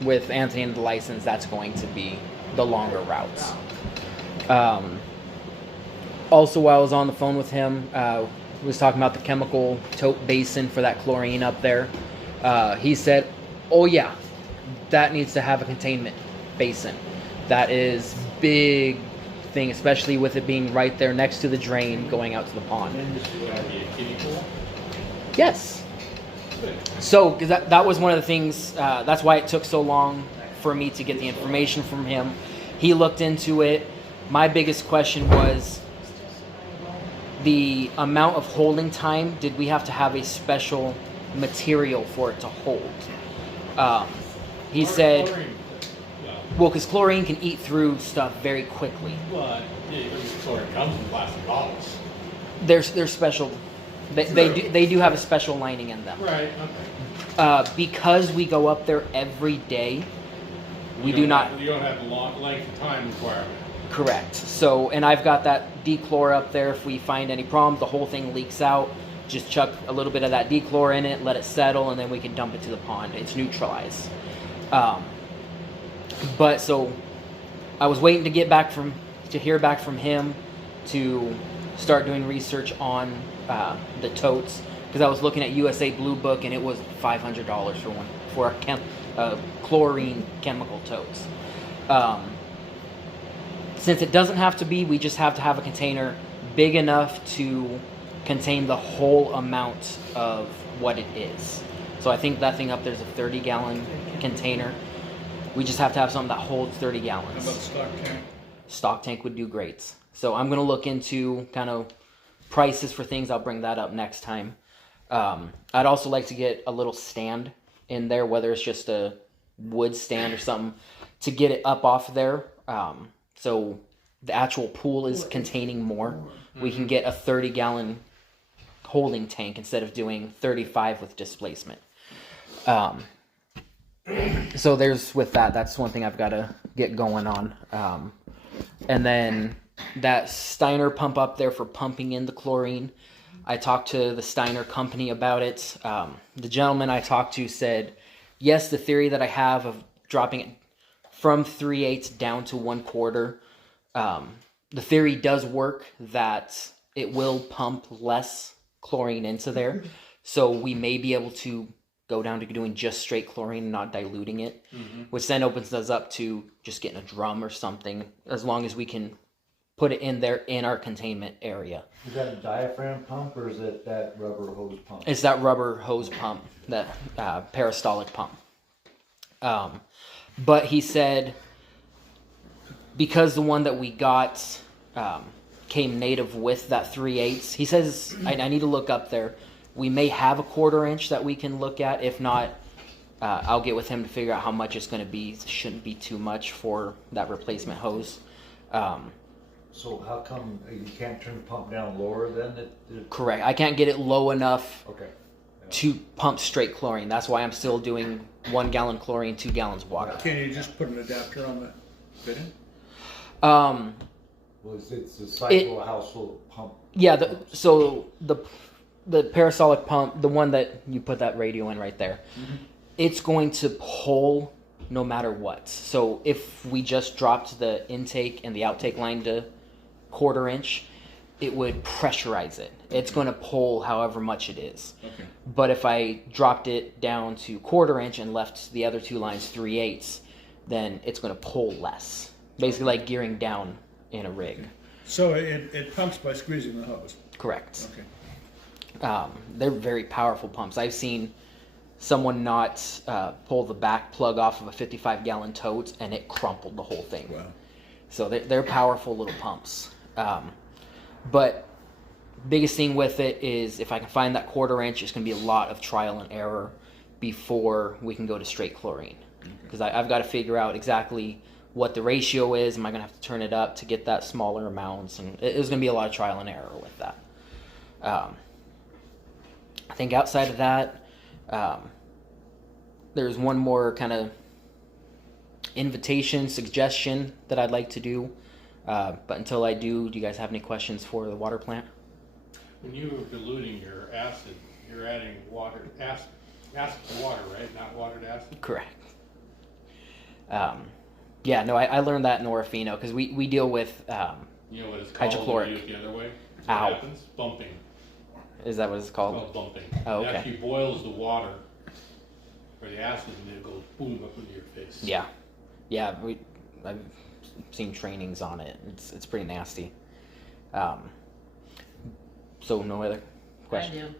with Anthony and the license, that's going to be the longer routes. Also, while I was on the phone with him, we was talking about the chemical tote basin for that chlorine up there. He said, oh yeah, that needs to have a containment basin. That is big thing, especially with it being right there next to the drain going out to the pond. Would that be a kiddie pool? Yes. So, because that was one of the things, that's why it took so long for me to get the information from him. He looked into it. My biggest question was the amount of holding time. Did we have to have a special material for it to hold? He said, well, because chlorine can eat through stuff very quickly. But chlorine comes in plastic bottles. They're special. They do have a special lining in them. Right, okay. Because we go up there every day, we do not. You don't have the long length of time requirement. Correct. So, and I've got that dechlor up there. If we find any problems, the whole thing leaks out. Just chuck a little bit of that dechlor in it, let it settle, and then we can dump it to the pond. It's neutralized. But so, I was waiting to hear back from him to start doing research on the totes, because I was looking at USA Blue Book and it was $500 for one for a chlorine chemical totes. Since it doesn't have to be, we just have to have a container big enough to contain the whole amount of what it is. So I think that thing up there's a 30-gallon container. We just have to have something that holds 30 gallons. How about stock tank? Stock tank would do great. So I'm going to look into kind of prices for things. I'll bring that up next time. I'd also like to get a little stand in there, whether it's just a wood stand or something, to get it up off there. So the actual pool is containing more. We can get a 30-gallon holding tank instead of doing 35 with displacement. So there's with that's one thing I've got to get going on. And then that Steiner pump up there for pumping in the chlorine. I talked to the Steiner company about it. The gentleman I talked to said, yes, the theory that I have of dropping it from 3/8 down to 1/4, the theory does work that it will pump less chlorine into there. So we may be able to go down to doing just straight chlorine and not diluting it, which then opens us up to just getting a drum or something, as long as we can put it in there in our containment area. Is that a diaphragm pump or is it that rubber hose pump? It's that rubber hose pump, that peristaltic pump. But he said, because the one that we got came native with that 3/8, he says, I need to look up there. We may have a 1/4 inch that we can look at. If not, I'll get with him to figure out how much it's going to be. It shouldn't be too much for that replacement hose. So how come you can't turn the pump down lower then? Correct. I can't get it low enough Okay. to pump straight chlorine. That's why I'm still doing 1 gallon chlorine, 2 gallons water. Can you just put an adapter on the fitting? Well, it's a cycle household pump. Yeah, so the peristaltic pump, the one that you put that radio in right there, it's going to pull no matter what. So if we just dropped the intake and the outtake line to 1/4 inch, it would pressurize it. It's going to pull however much it is. Okay. But if I dropped it down to 1/4 inch and left the other 2 lines 3/8, then it's going to pull less. Basically like gearing down in a rig. So it pumps by squeezing the hose? Correct. Okay. They're very powerful pumps. I've seen someone not pull the back plug off of a 55-gallon tote and it crumpled the whole thing. Wow. So they're powerful little pumps. But biggest thing with it is if I can find that 1/4 inch, it's going to be a lot of trial and error before we can go to straight chlorine. Because I've got to figure out exactly what the ratio is. Am I going to have to turn it up to get that smaller amounts? And it's going to be a lot of trial and error with that. I think outside of that, there's one more kind of invitation, suggestion that I'd like to do. But until I do you guys have any questions for the water plant? When you were diluting your acid, you're adding water, acid to water, right? Not water to acid? Correct. Yeah, no, I learned that in Orofino because we deal with You know what it's called? hydrochloric. When you do it the other way? Ow. What happens? Bumping. Is that what it's It's called? called bumping. Oh, It okay. actually boils the water or the acid and it goes boom up into your face. Yeah, I've seen trainings on it. It's pretty nasty. So no other questions? I do.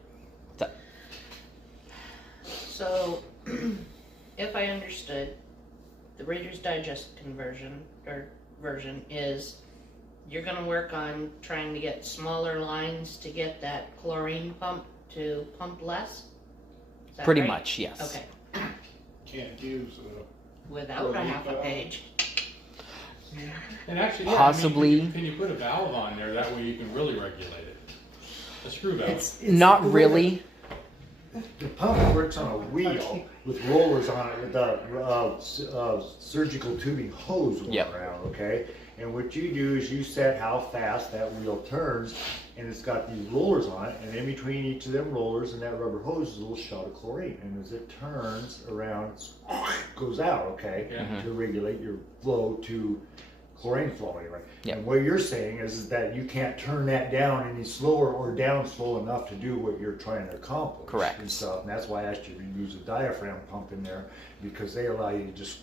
What's up? So, if I understood, the Reader's Digest version is you're going to work on trying to get smaller lines to get that chlorine pump to pump less? Is that Pretty right? much, yes. Okay. Can't use Without a half a page. And actually, Possibly. can you put a valve on there? That way you can really regulate it. A screw valve. Not really. The pump works on a wheel with rollers on it with a surgical tubing hose going around, okay? And what you do is you set how fast that wheel turns, and it's got these rollers on it, and in between each of them rollers and that rubber hose is a little shot of chlorine. And as it turns around, it goes out, okay? Yeah. To regulate your flow to chlorine flowing, right? Yep. And what you're saying is that you can't turn that down any slower or down slow enough to do what you're trying to accomplish. Correct. And stuff. And that's why I asked you to use a diaphragm pump in there, because they allow you to just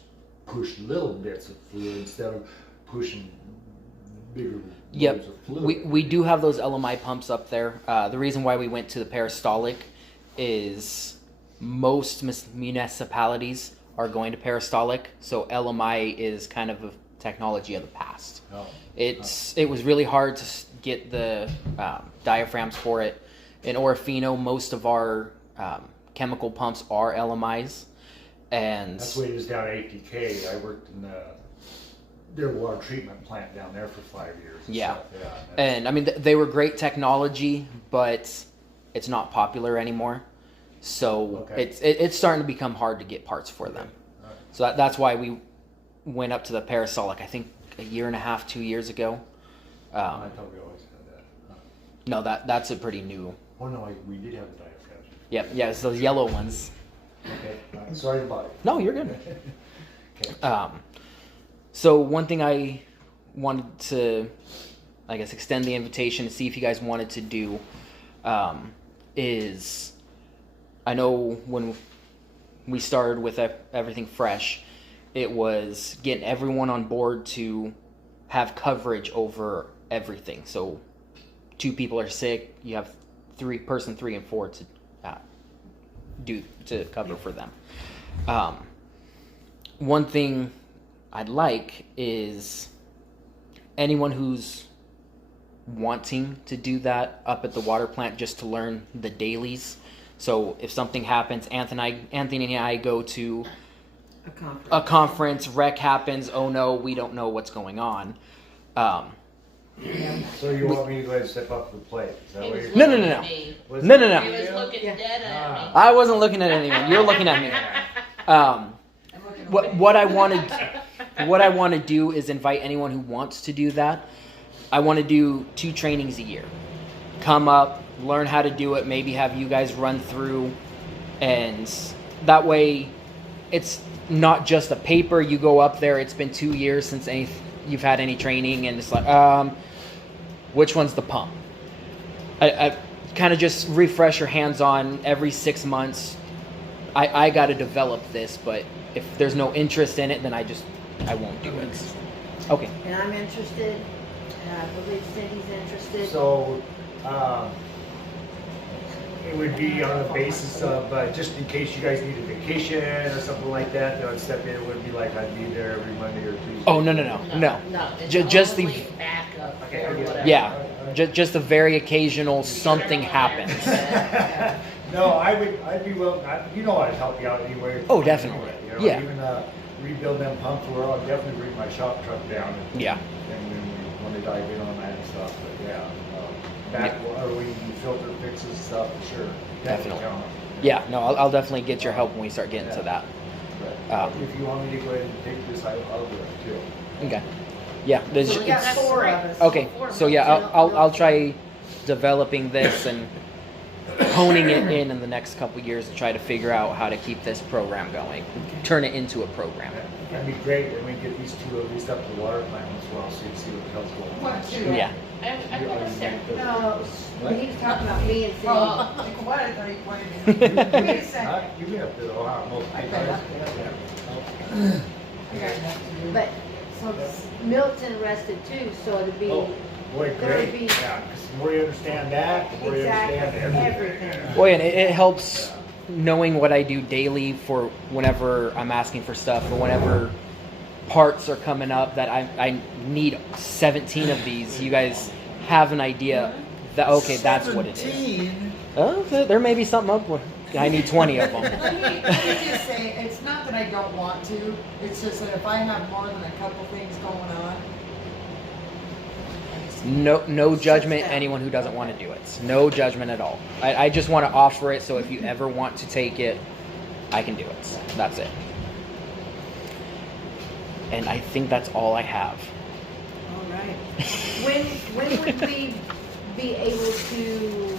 push little bits of fluid instead of pushing bigger loads of fluid. We do have those LMI pumps up there. The reason why we went to the peristaltic is most municipalities are going to peristaltic, so LMI is kind of a technology of the past. It was really hard to get the diaphragms for it. In Orofino, most of our chemical pumps are LMIs, and that's the way it is down at ATK. I worked in their water treatment plant down there for 5 years. Yeah. Stuff. And I mean they were great technology, but it's not popular anymore. So it's starting to become hard to get parts for them. Right. So that's why we went up to the peristaltic, I think a year and a half, 2 years ago. I thought we always had that. No, that's a pretty new Oh, no, we did have the diet cows. Yep, yeah, it's those yellow ones. Okay, sorry about it. No, you're good. Okay. So one thing I wanted to, I guess, extend the invitation to see if you guys wanted to do is, I know when we started with everything fresh, it was getting everyone on board to have coverage over everything. So 2 people are sick, you have person 3 and 4 to cover for them. One thing I'd like is anyone who's wanting to do that up at the water plant just to learn the dailies. So if something happens, Anthony and I go to a conference, wreck happens, oh no, we don't know what's going on. So you want me to go ahead and step up to the plate? Is that what you're No. He Was No. was looking dead at me. I wasn't looking at anyone. You're looking at me. What I want to do is invite anyone who wants to do that. I want to do 2 trainings a year. Come up, learn how to do it, maybe have you guys run through, and that way it's not just a paper. You go up there, it's been 2 years since you've had any training, and it's like, which one's the pump? I kind of just refresh your hands on every 6 months. I got to develop this, but if there's no interest in it, then I won't do it. Okay. And I'm interested, and I believe Cindy's interested. So, it would be on the basis of, just in case you guys need a vacation or something like that, I'd step in. It wouldn't be like I'd be there every Monday or Tuesday. Oh, no. No, it's Just the only backup Okay, or I get it. whatever. Yeah, just a very occasional something happens. No, I'd be willing, you know I'd help you out anyway. Oh, definitely. You know, Yeah. Even rebuild them pumps, I'll definitely bring my shop truck down. Yeah. And then we want to dive in on that and stuff, but yeah. Or we can do filter fixes and stuff, for sure. Definitely. count on it. Yeah, no, I'll definitely get your help when we start getting to that. But if you want me to go ahead and take this, I'll do it too. Okay. Yeah, there's So we got it's- 4 of us. okay. So yeah, I'll try developing this and honing it in the next couple years to try to figure out how to keep this program going, turn it into a program. That'd be great, and we get these 2 at least up to the water plant as well, so you can see what the hell's going on. What, 2? Yeah. I was there. No, he was talking about me and Cindy. Oh, like what? I thought you pointed at me. Wait a second. You've been up to the Ohio most of the I've been time. up there. Yeah. I got enough to do. But, so Milt's interested too, so it'd be, Oh, boy, There would great. be- Yeah, 'cause the more you understand that, the more you understand exactly, everything. everything. Boy, and it helps knowing what I do daily for whenever I'm asking for stuff or whenever parts are coming up that I need 17 of these. You guys have an idea that, okay, that's what it is. Oh, there may be something up with. I need 20 of them. Let me just say, it's not that I don't want to, it's just that if I have more than a couple things going on. No judgment, anyone who doesn't want to do it. No judgment at all. I just want to offer it so if you ever want to take it, I can do it. That's it. And I think that's all I have. All right. When would we be able to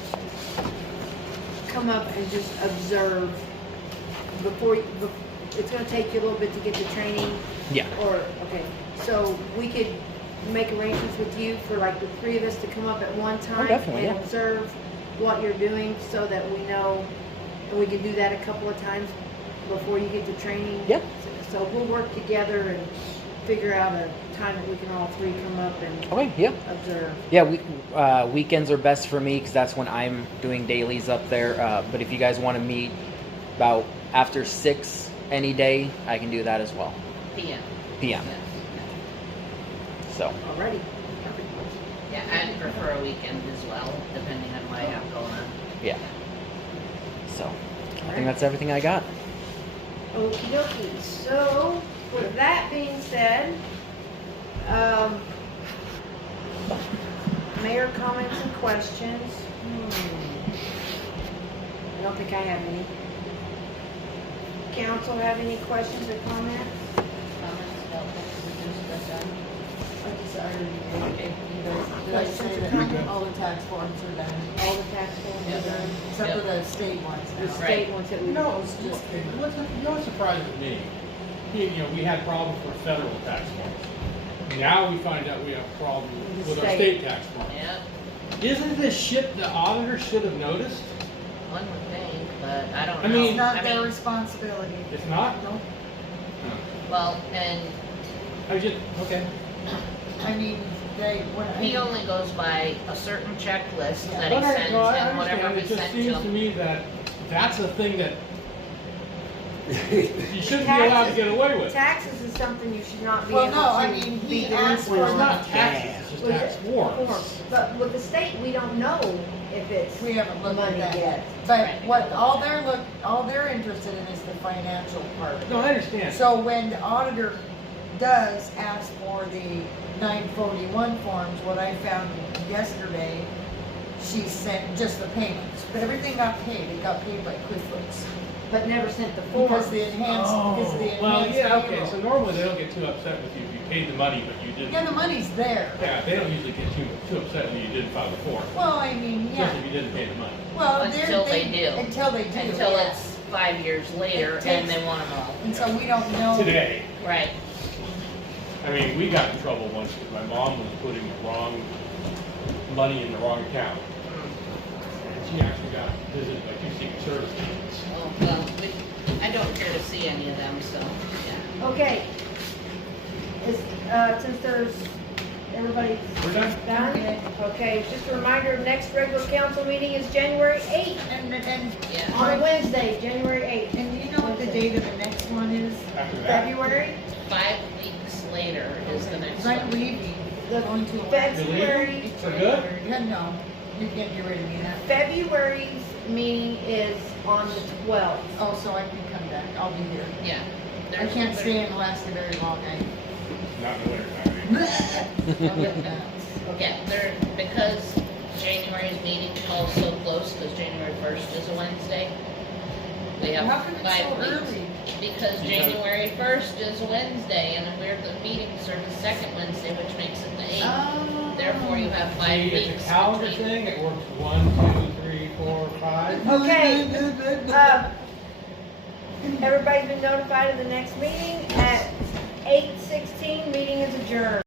come up and just observe it's gonna take you a little bit to get the training? Yeah. Okay, so we could make arrangements with you for like the 3 of us to come up at one time definitely, and yeah. observe what you're doing so that we know, and we can do that a couple of times before you get the training. Yeah. So we'll work together and figure out a time that we can all 3 come up and Okay, yeah. observe. Yeah, weekends are best for me because that's when I'm doing dailies up there. But if you guys want to meet about after 6 any day, I can do that as well. PM. So. Alrighty. Yeah, I'd prefer a weekend as well, depending on what I have going on. Yeah. So, I think that's everything I got. Okie dokie. So, with that being said, mayor comments and questions. I don't think I have any. Council have any questions or comments? already did. Did I say that all the tax forms are done? All the tax forms are done, Except for the state ones the now. state ones that we. You know, what surprises me, you know, we had problems with federal tax forms. Now we find out we have a problem with our state tax forms. Yep, Isn't this shit the auditor should have noticed? one would think, but I don't I know. mean- It's not I their mean, responsibility. It's not? No. well, and I just, okay. I mean, he only goes by a certain checklist that he Okay, sends, no, I and whatever understand. we It just send seems to to him. me that that's a thing that you shouldn't be allowed to get away with. Taxes is something you should not be Well, able no, I to mean, be he asked delinquent Well, it's on. not taxes, it's just With tax the forms. But with the state, we don't know if it's We haven't looked at money that yet. yet. But Right. what, all they're interested in is the financial part of it. No, I understand. So when the auditor does ask for the 941 forms, what I found yesterday, she sent just the payments, but everything got paid, it got paid by QuickBooks. But never sent the form. Because the enhanced, because of the enhanced Well, yeah, okay, payroll. so normally they don't get too upset with you if you paid the money, but you didn't. Yeah, the money's there. Yeah, they don't usually get too upset when you didn't file the form, Well, I mean, just yeah, if you didn't pay the money. well, Until they do. Until they do, Until yeah. it's 5 years later It and takes- they want them all. And so we don't know. Today, Right, I mean, we got in trouble once because my mom was putting the wrong money in the wrong account. And she actually got visited by 2 Secret Service agents. oh, well, I don't care to see any of them, so, yeah. Okay. Since there's, everybody's We're done? done? Okay, just a reminder, next regular council meeting is January 8th, And Yeah, on a Wednesday, January 8th. do you know what the date of the next one is? After that, February, 5 weeks later is the next Because I'm one. leaving, the going to Alaska. February, for good? Yeah, no, you can't get rid of me now. February's meeting is on the 12th. Oh, so I can come back, I'll be here. Yeah. I There's- can't stay in Alaska very long, Not in the winter time. Yeah, they're, because January's meeting falls so close, because January 1st is a Wednesday. We have How come it's 5 so weeks. early? Because January 1st is a Wednesday, and the meetings are the second Wednesday, which makes it the 8th. Oh. Therefore, you have 5 See, weeks. it's a calendar between- thing, it works 1, 2, 3, 4, 5. Okay, everybody's been notified of the next meeting at 8:16, meeting is adjourned.